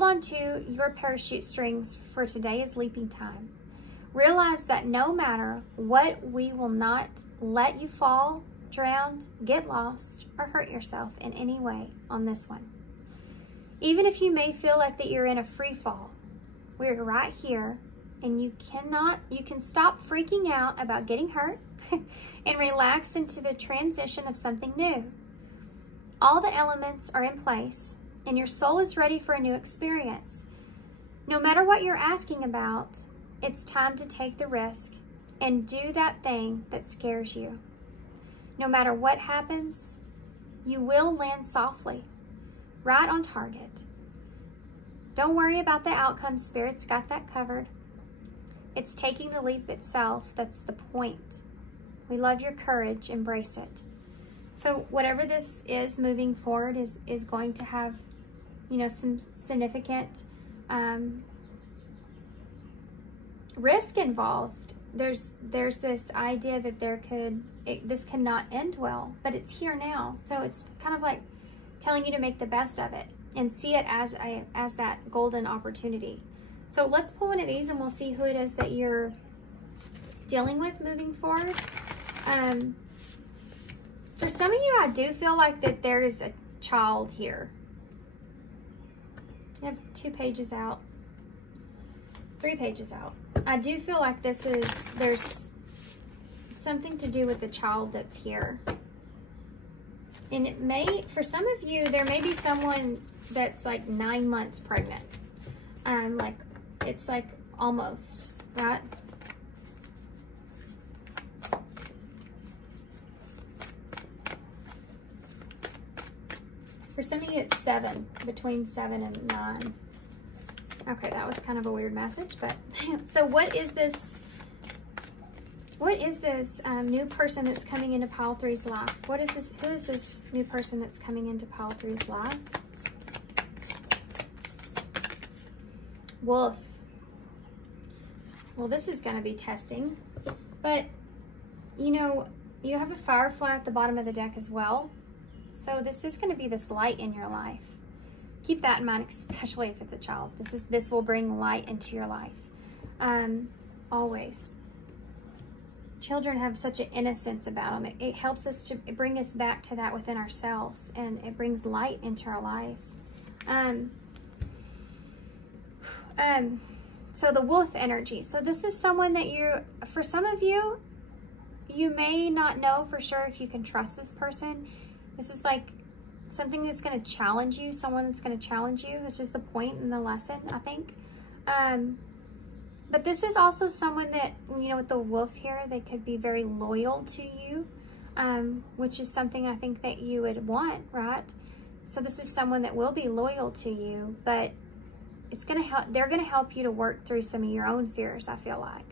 on to your parachute strings, for today is leaping time. Realize that no matter what, we will not let you fall, drown, get lost, or hurt yourself in any way on this one. Even if you may feel like that you're in a free fall, we're right here, and you can stop freaking out about getting hurt and relax into the transition of something new. All the elements are in place, and your soul is ready for a new experience. No matter what you're asking about, it's time to take the risk and do that thing that scares you. No matter what happens, you will land softly, right on target. Don't worry about the outcome. Spirit's got that covered. It's taking the leap itself that's the point. We love your courage. Embrace it. So whatever this is moving forward is going to have, you know, some significant risk involved. There's this idea that this cannot end well, but it's here now. So it's kind of like telling you to make the best of it and see it as that golden opportunity. So let's pull one of these and we'll see who it is that you're dealing with moving forward. For some of you, I do feel like that there is a child here. You have 2 pages out, 3 pages out. I do feel like there's something to do with the child that's here. And it may, for some of you, there may be someone that's like 9 months pregnant. Like, it's like almost, right? For some of you, it's 7, between 7 and 9. Okay, that was kind of a weird message, but so what is this? What is this new person that's coming into pile 3's life? What is this? Who is this new person that's coming into pile 3's life? Wolf. Well, this is going to be testing. But, you know, you have a firefly at the bottom of the deck as well. So this is going to be this light in your life. Keep that in mind, especially if it's a child. This will bring light into your life. Always. Children have such an innocence about them. It helps us to bring us back to that within ourselves, and it brings light into our lives. So the wolf energy. So this is someone that for some of you, you may not know for sure if you can trust this person. This is like something that's going to challenge you, someone that's going to challenge you. That's just the point in the lesson, I think. But this is also someone that, you know, with the wolf here, they could be very loyal to you, which is something I think that you would want, right? So this is someone that will be loyal to you, but it's going to help. They're going to help you to work through some of your own fears, I feel like.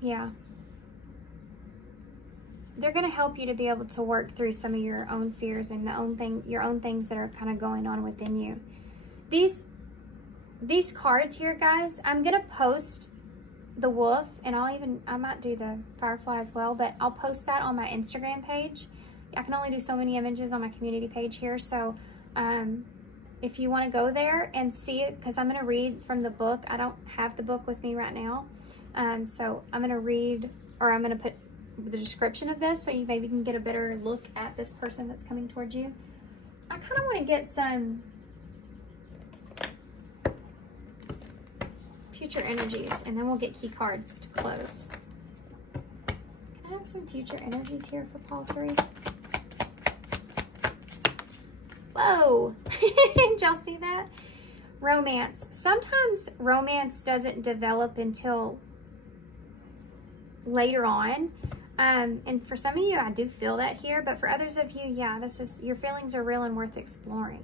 Yeah. They're going to help you to be able to work through some of your own fears and your own things that are kind of going on within you. These cards here, guys, I'm going to post the wolf, and I might do the firefly as well, but I'll post that on my Instagram page. I can only do so many images on my community page here, so if you want to go there and see it, because I'm going to read from the book. I don't have the book with me right now, so I'm going to read, or I'm going to put the description of this so you maybe can get a better look at this person that's coming towards you. I kind of want to get some future energies, and then we'll get key cards to close. Can I have some future energies here for pile 3? Whoa! Did y'all see that? Romance. Sometimes romance doesn't develop until later on. And for some of you, I do feel that here, but for others of you, yeah, your feelings are real and worth exploring.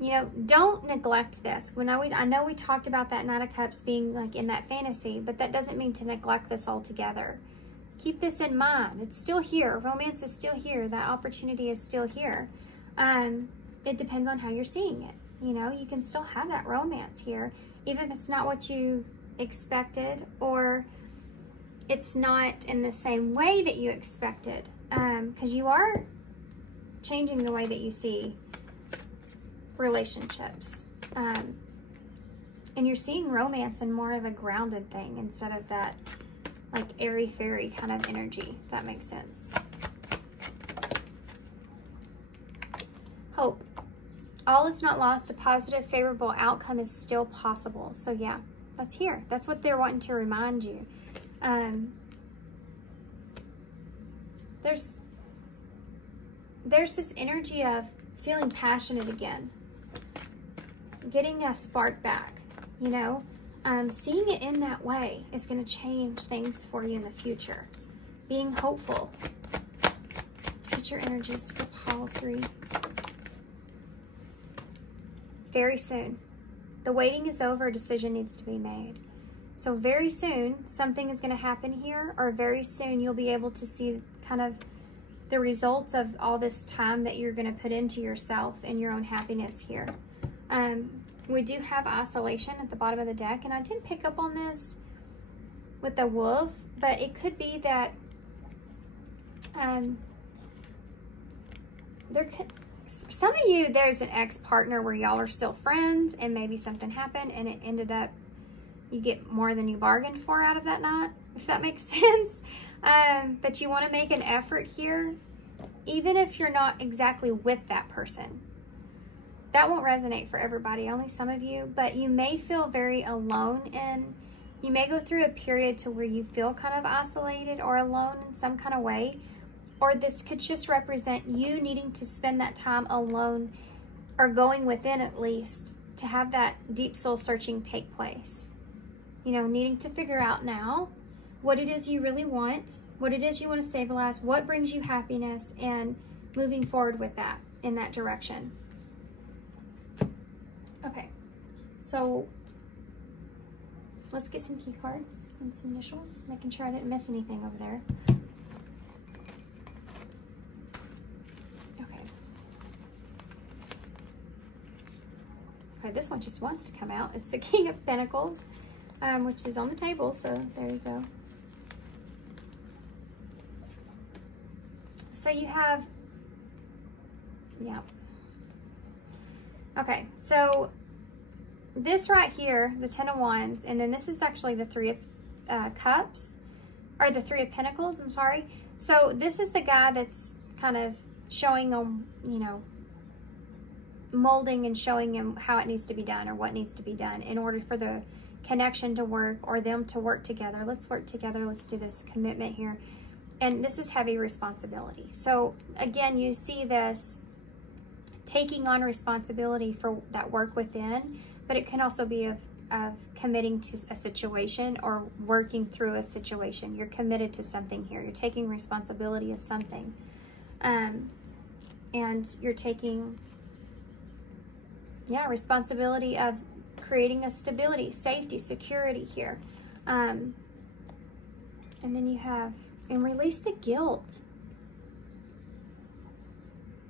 You know, don't neglect this. I know we talked about that Knight of Cups being like in that fantasy, but that doesn't mean to neglect this altogether. Keep this in mind. It's still here. Romance is still here. That opportunity is still here. It depends on how you're seeing it. You know, you can still have that romance here, even if it's not what you expected, or it's not in the same way that you expected, because you are changing the way that you see relationships, and you're seeing romance in more of a grounded thing instead of that like airy-fairy kind of energy, if that makes sense. Hope. All is not lost. A positive, favorable outcome is still possible. So yeah, that's here. That's what they're wanting to remind you. There's this energy of feeling passionate again, getting a spark back, you know. Seeing it in that way is going to change things for you in the future. Being hopeful. Future energies for pile 3. Very soon. The waiting is over. A decision needs to be made. So very soon, something is going to happen here, or very soon you'll be able to see kind of the results of all this time that you're going to put into yourself and your own happiness here. We do have isolation at the bottom of the deck, and I didn't pick up on this with the wolf, but it could be that some of you, there's an ex-partner where y'all are still friends, and maybe something happened and it ended up you get more than you bargained for out of that night, if that makes sense. But you want to make an effort here, even if you're not exactly with that person. That won't resonate for everybody, only some of you, but you may feel very alone, and you may go through a period to where you feel kind of isolated or alone in some kind of way, or this could just represent you needing to spend that time alone, or going within at least, to have that deep soul searching take place. You know, needing to figure out now what it is you really want, what it is you want to stabilize, what brings you happiness, and moving forward with that, in that direction. Okay, So let's get some key cards and some initials, making sure I didn't miss anything over there. Okay. Okay, this one just wants to come out. It's the King of Pentacles, which is on the table, so there you go. So you have, yeah. Okay, so this right here, the Ten of Wands, and then this is actually the Three of Cups, or the Three of Pentacles, I'm sorry. So this is the guy that's kind of showing them, you know, molding and showing him how it needs to be done or what needs to be done in order for the connection to work or them to work together. Let's work together. Let's do this commitment here. And this is heavy responsibility. So again, you see this taking on responsibility for that work within, but it can also be of committing to a situation or working through a situation. You're committed to something here. You're taking responsibility of something. And you're taking, yeah, responsibility of creating a stability, safety, security here. And then you have, and release the guilt.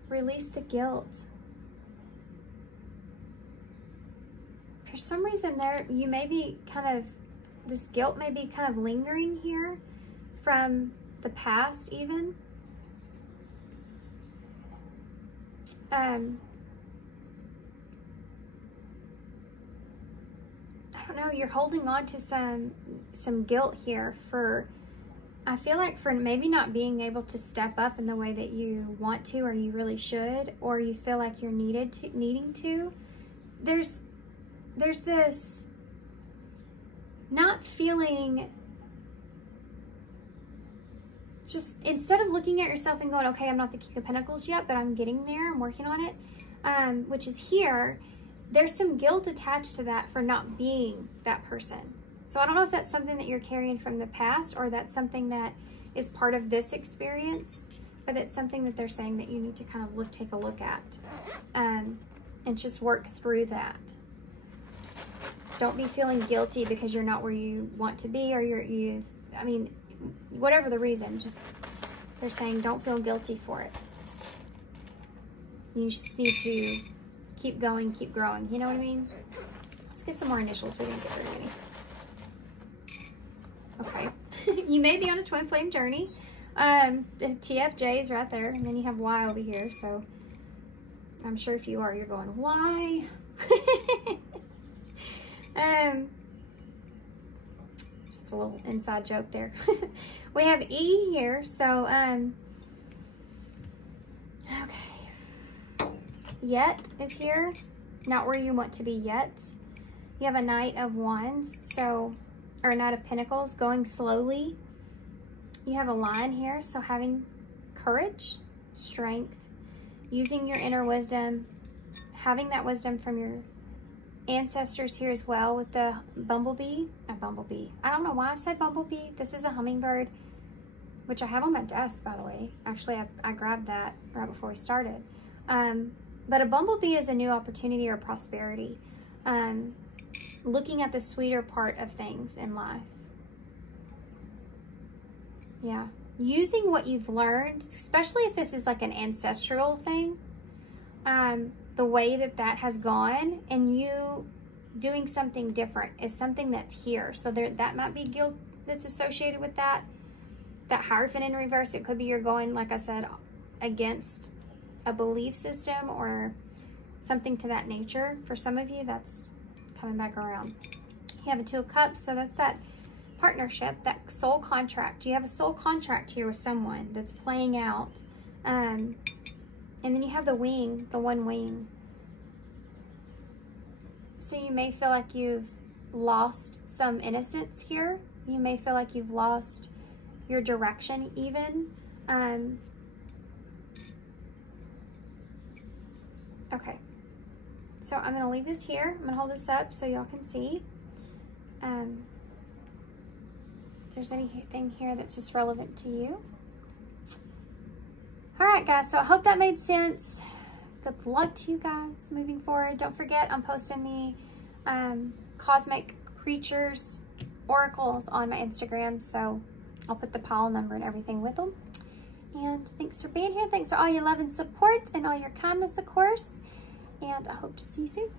Release the guilt. For some reason there, you may be kind of, this guilt may be kind of lingering here from the past even. I don't know, you're holding on to some guilt here for, I feel like for maybe not being able to step up in the way that you want to or you really should, or you feel like you're needing to. There's this not feeling, just instead of looking at yourself and going, okay, I'm not the King of Pentacles yet, but I'm getting there, I'm working on it, which is here, there's some guilt attached to that for not being that person. So I don't know if that's something that you're carrying from the past or that's something that is part of this experience, but it's something that they're saying that you need to kind of take a look at and just work through that. Don't be feeling guilty because you're not where you want to be, or I mean, whatever the reason, just, they're saying don't feel guilty for it. You just need to keep going, keep growing. You know what I mean? Let's get some more initials. We didn't get very many. Okay. You may be on a twin flame journey. The TFJ is right there, and then you have Y over here. So I'm sure if you are, you're going, why? Just a little inside joke there. We have E here. So, okay. Yet is here. Not where you want to be yet. You have a Knight of Wands. So, or a Knight of Pentacles, going slowly. You have a Lion here. So having courage, strength, using your inner wisdom, having that wisdom from your ancestors here as well with the bumblebee. A bumblebee. I don't know why I said bumblebee. This is a hummingbird, which I have on my desk, by the way. Actually, I grabbed that right before we started. But a bumblebee is a new opportunity or prosperity. Looking at the sweeter part of things in life. Yeah. Using what you've learned, especially if this is like an ancestral thing, the way that has gone, and you doing something different is something that's here. So that might be guilt that's associated with that. That Hierophant in reverse, it could be you're going, like I said, against a belief system or something to that nature. For some of you, that's coming back around. You have a Two of Cups, so that's that partnership, that soul contract. You have a soul contract here with someone that's playing out. And then you have the wing, the one wing. So you may feel like you've lost some innocence here. You may feel like you've lost your direction even. Okay. So I'm going to leave this here. I'm going to hold this up so y'all can see. If there's anything here that's just relevant to you. All right, guys. So I hope that made sense. Good luck to you guys moving forward. Don't forget, I'm posting cosmic creatures oracles on my Instagram, so I'll put the pile number and everything with them. And thanks for being here. Thanks for all your love and support and all your kindness, of course. And I hope to see you soon.